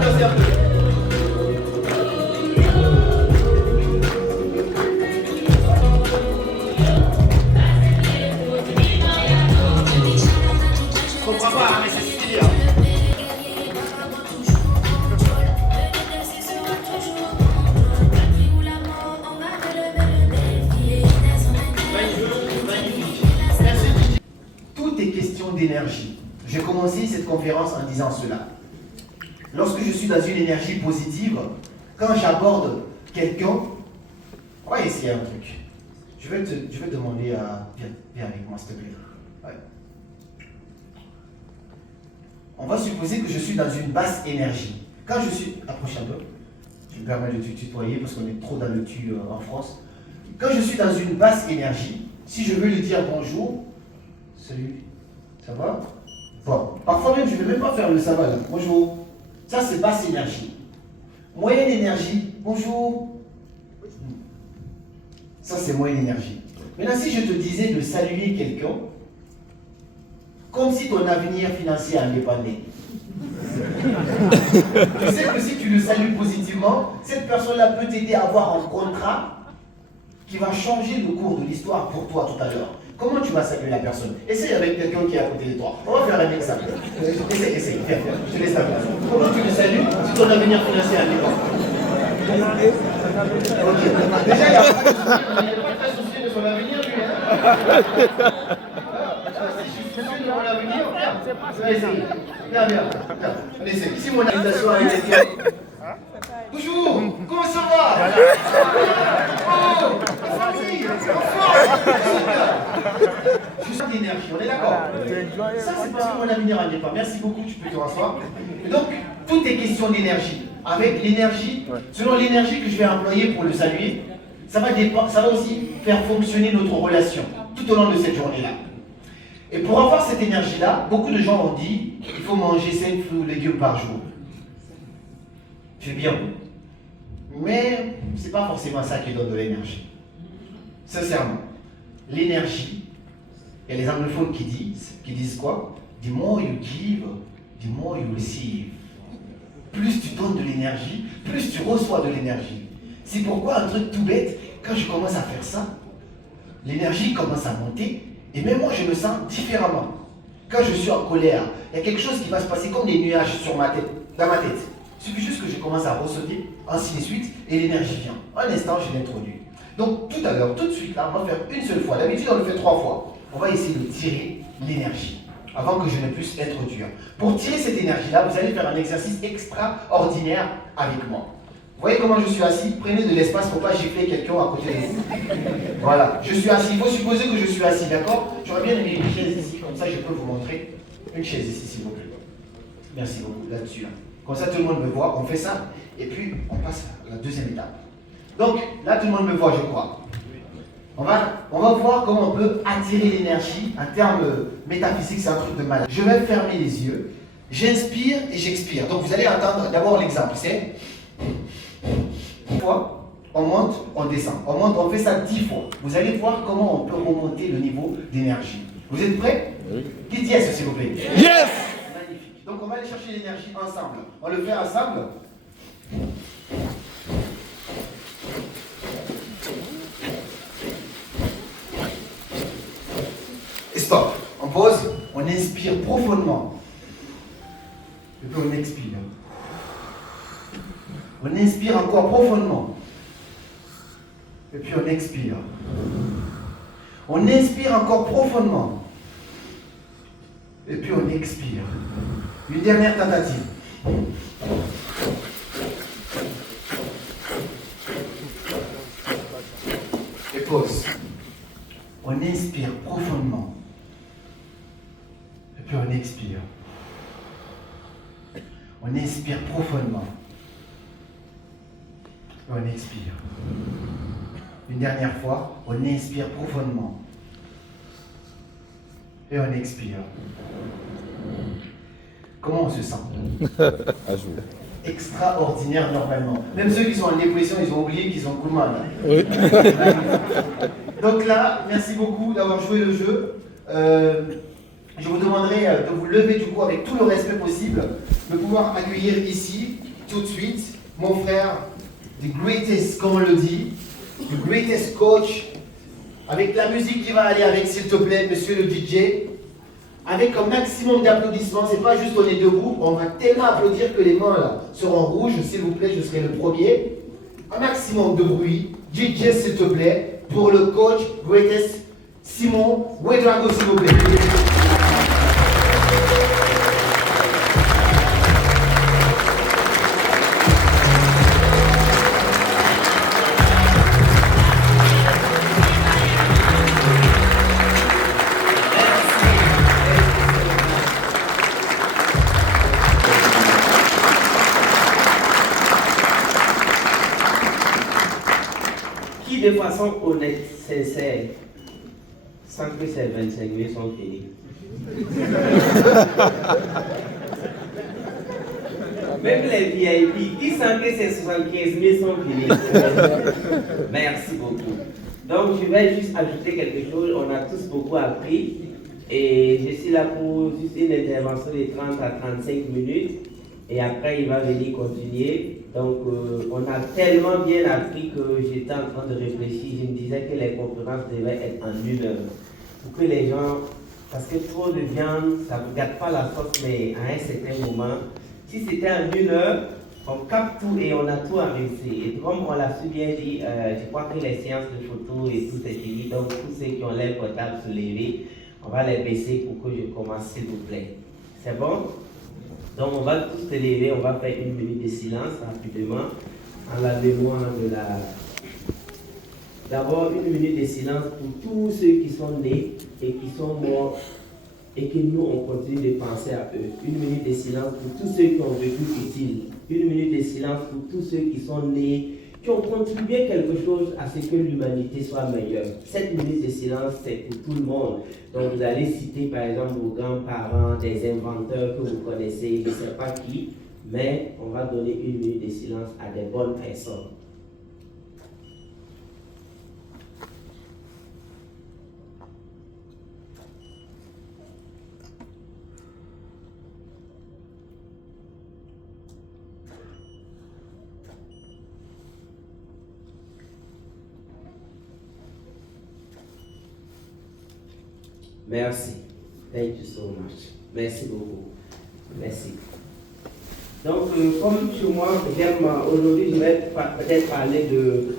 Merci un peu. D'énergie. J'ai commencé cette conférence en disant cela. Lorsque je suis dans une énergie positive, quand j'aborde quelqu'un, on va essayer un truc. Je vais te demander à... Viens avec moi, s'il te plaît. Ouais. On va supposer que je suis dans une basse énergie. Quand je suis... Approche un peu. Je me permets de te tutoyer parce qu'on est trop dans le tu en France. Quand je suis dans une basse énergie, si je veux lui dire bonjour, salut. Ça va? Bon, parfois même, je ne vais même pas faire le ça va là. Bonjour. Ça, c'est basse énergie. Moyenne énergie. Bonjour. Ça, c'est moyenne énergie. Maintenant, si je te disais de saluer quelqu'un, comme si ton avenir financier en dépendait. Tu sais que si tu le salues positivement, cette personne-là peut t'aider à avoir un contrat qui va changer le cours de l'histoire pour toi tout à l'heure. Comment tu vas saluer la personne? Essaye avec quelqu'un qui est à côté de toi. On va faire un exemple. Essaye. Viens. Je te laisse la place. Comment tu le salues si ton avenir financier est indépendant? Ok. Déjà, il n'y a pas très soucié de son avenir, lui. Si je suis soucieux de mon avenir, viens. Essaye. Viens. On essaye. Ici, mon invitation a été faite. Bonjour, comment ça va? Oh, la famille, je sens l'énergie, on est d'accord? Ça, c'est parce que mon avenir en dépend. Merci beaucoup, tu peux te rasseoir. Donc, tout est question d'énergie. Avec l'énergie, selon l'énergie que je vais employer pour le saluer, ça va aussi faire fonctionner notre relation tout au long de cette journée-là. Et pour avoir cette énergie-là, beaucoup de gens ont dit qu'il faut manger 5 fruits ou légumes par jour. C'est bien. Mais ce n'est pas forcément ça qui donne de l'énergie. Sincèrement. L'énergie, il y a les anglophones qui disent quoi? The more you give, the more you receive. Plus tu donnes de l'énergie, plus tu reçois de l'énergie. C'est pourquoi un truc tout bête, quand je commence à faire ça, l'énergie commence à monter, et même moi je me sens différemment. Quand je suis en colère, il y a quelque chose qui va se passer comme des nuages sur ma tête, dans ma tête. Il suffit juste que je commence à ressauter, ainsi de suite, et l'énergie vient. Un instant, je l'introduis. Donc tout à l'heure, tout de suite, là, on va faire une seule fois. D'habitude, on le fait 3 fois. On va essayer de tirer l'énergie. avant que je ne puisse introduire. Pour tirer cette énergie-là, vous allez faire un exercice extraordinaire avec moi. Vous voyez comment je suis assis? Prenez de l'espace pour ne pas gifler quelqu'un à côté de vous. Voilà, je suis assis. Il faut supposer que je suis assis, d'accord? J'aurais bien aimé une chaise ici, comme ça je peux vous montrer. Une chaise ici, s'il vous plaît. Merci beaucoup, là-dessus. Comme ça, tout le monde me voit. On fait ça, et puis on passe à la deuxième étape. Donc, là, tout le monde me voit, je crois. On va voir comment on peut attirer l'énergie. En termes métaphysiques, c'est un truc de malade. Je vais fermer les yeux. J'inspire et j'expire. Donc, vous allez entendre d'abord l'exemple. C'est une fois, on monte, on descend. On monte, on fait ça 10 fois. Vous allez voir comment on peut remonter le niveau d'énergie. Vous êtes prêts? Dites yes, s'il vous plaît. Yes! Magnifique. Donc, on va aller chercher l'énergie ensemble. On le fait ensemble. Stop. On pose, on inspire profondément. Et puis on expire. On inspire encore profondément. Et puis on expire. On inspire encore profondément. Et puis on expire. Une dernière tentative. Et pause. On inspire profondément. Et puis on expire. On inspire profondément. Et on expire. Une dernière fois, on inspire profondément. Et on expire. Comment on se sent? Extraordinaire normalement. Même ceux qui sont en dépression, ils ont oublié qu'ils ont coup de mal. Oui. Donc là, merci beaucoup d'avoir joué le jeu. Je vous demanderai de vous lever du coup avec tout le respect possible, de pouvoir accueillir ici, tout de suite, mon frère, the greatest, comme on le dit, the greatest coach, avec la musique qui va aller avec, s'il te plaît, monsieur le DJ, avec un maximum d'applaudissements. C'est pas juste on est debout, on va tellement applaudir que les mains là seront rouges, s'il vous plaît, je serai le premier. Un maximum de bruit. DJ, s'il te plaît, pour le coach, greatest, Simon Ouedraogo, s'il vous plaît. De façon honnête, sincère, sans que ces 25 000 sont finis. Même les VIP, qui sentent que ces 75 000 sont finis. Merci beaucoup. Donc, je vais juste ajouter quelque chose. On a tous beaucoup appris. Et je suis là pour juste une intervention de 30 à 35 minutes. Et après, il va venir continuer. Donc, on a tellement bien appris que j'étais en train de réfléchir. Je me disais que les conférences devaient être en 1 heure. Pour que les gens, parce que trop de viande, ça ne gâte pas la sauce, mais à un certain moment, si c'était en 1 heure, on capte tout et on a tout à réussir. Et comme on l'a su bien dit, je crois que les séances de photos et tout est fini. Donc, tous ceux qui ont l'air portable se lever, on va les baisser pour que je commence, s'il vous plaît. C'est bon? Donc on va tous se lever, on va faire 1 minute de silence rapidement en la mémoire de la... D'abord 1 minute de silence pour tous ceux qui sont nés et qui sont morts et que nous on continue de penser à eux. 1 minute de silence pour tous ceux qui ont vécu utile. 1 minute de silence pour tous ceux qui sont nés, qui ont contribué quelque chose à ce que l'humanité soit meilleure. 7 minutes de silence, c'est pour tout le monde. Donc vous allez citer par exemple vos grands-parents, des inventeurs que vous connaissez, je ne sais pas qui, mais on va donner 1 minute de silence à des bonnes personnes. Merci. Thank you so much. Merci beaucoup. Merci. Donc, comme chez moi, aujourd'hui, je vais peut-être parler de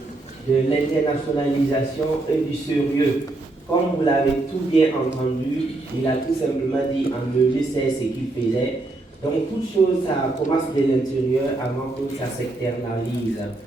l'internationalisation et du sérieux. Comme vous l'avez tout bien entendu, il a tout simplement dit en mieux sait ce qu'il faisait. Donc toute chose, ça commence de l'intérieur avant que ça s'externalise.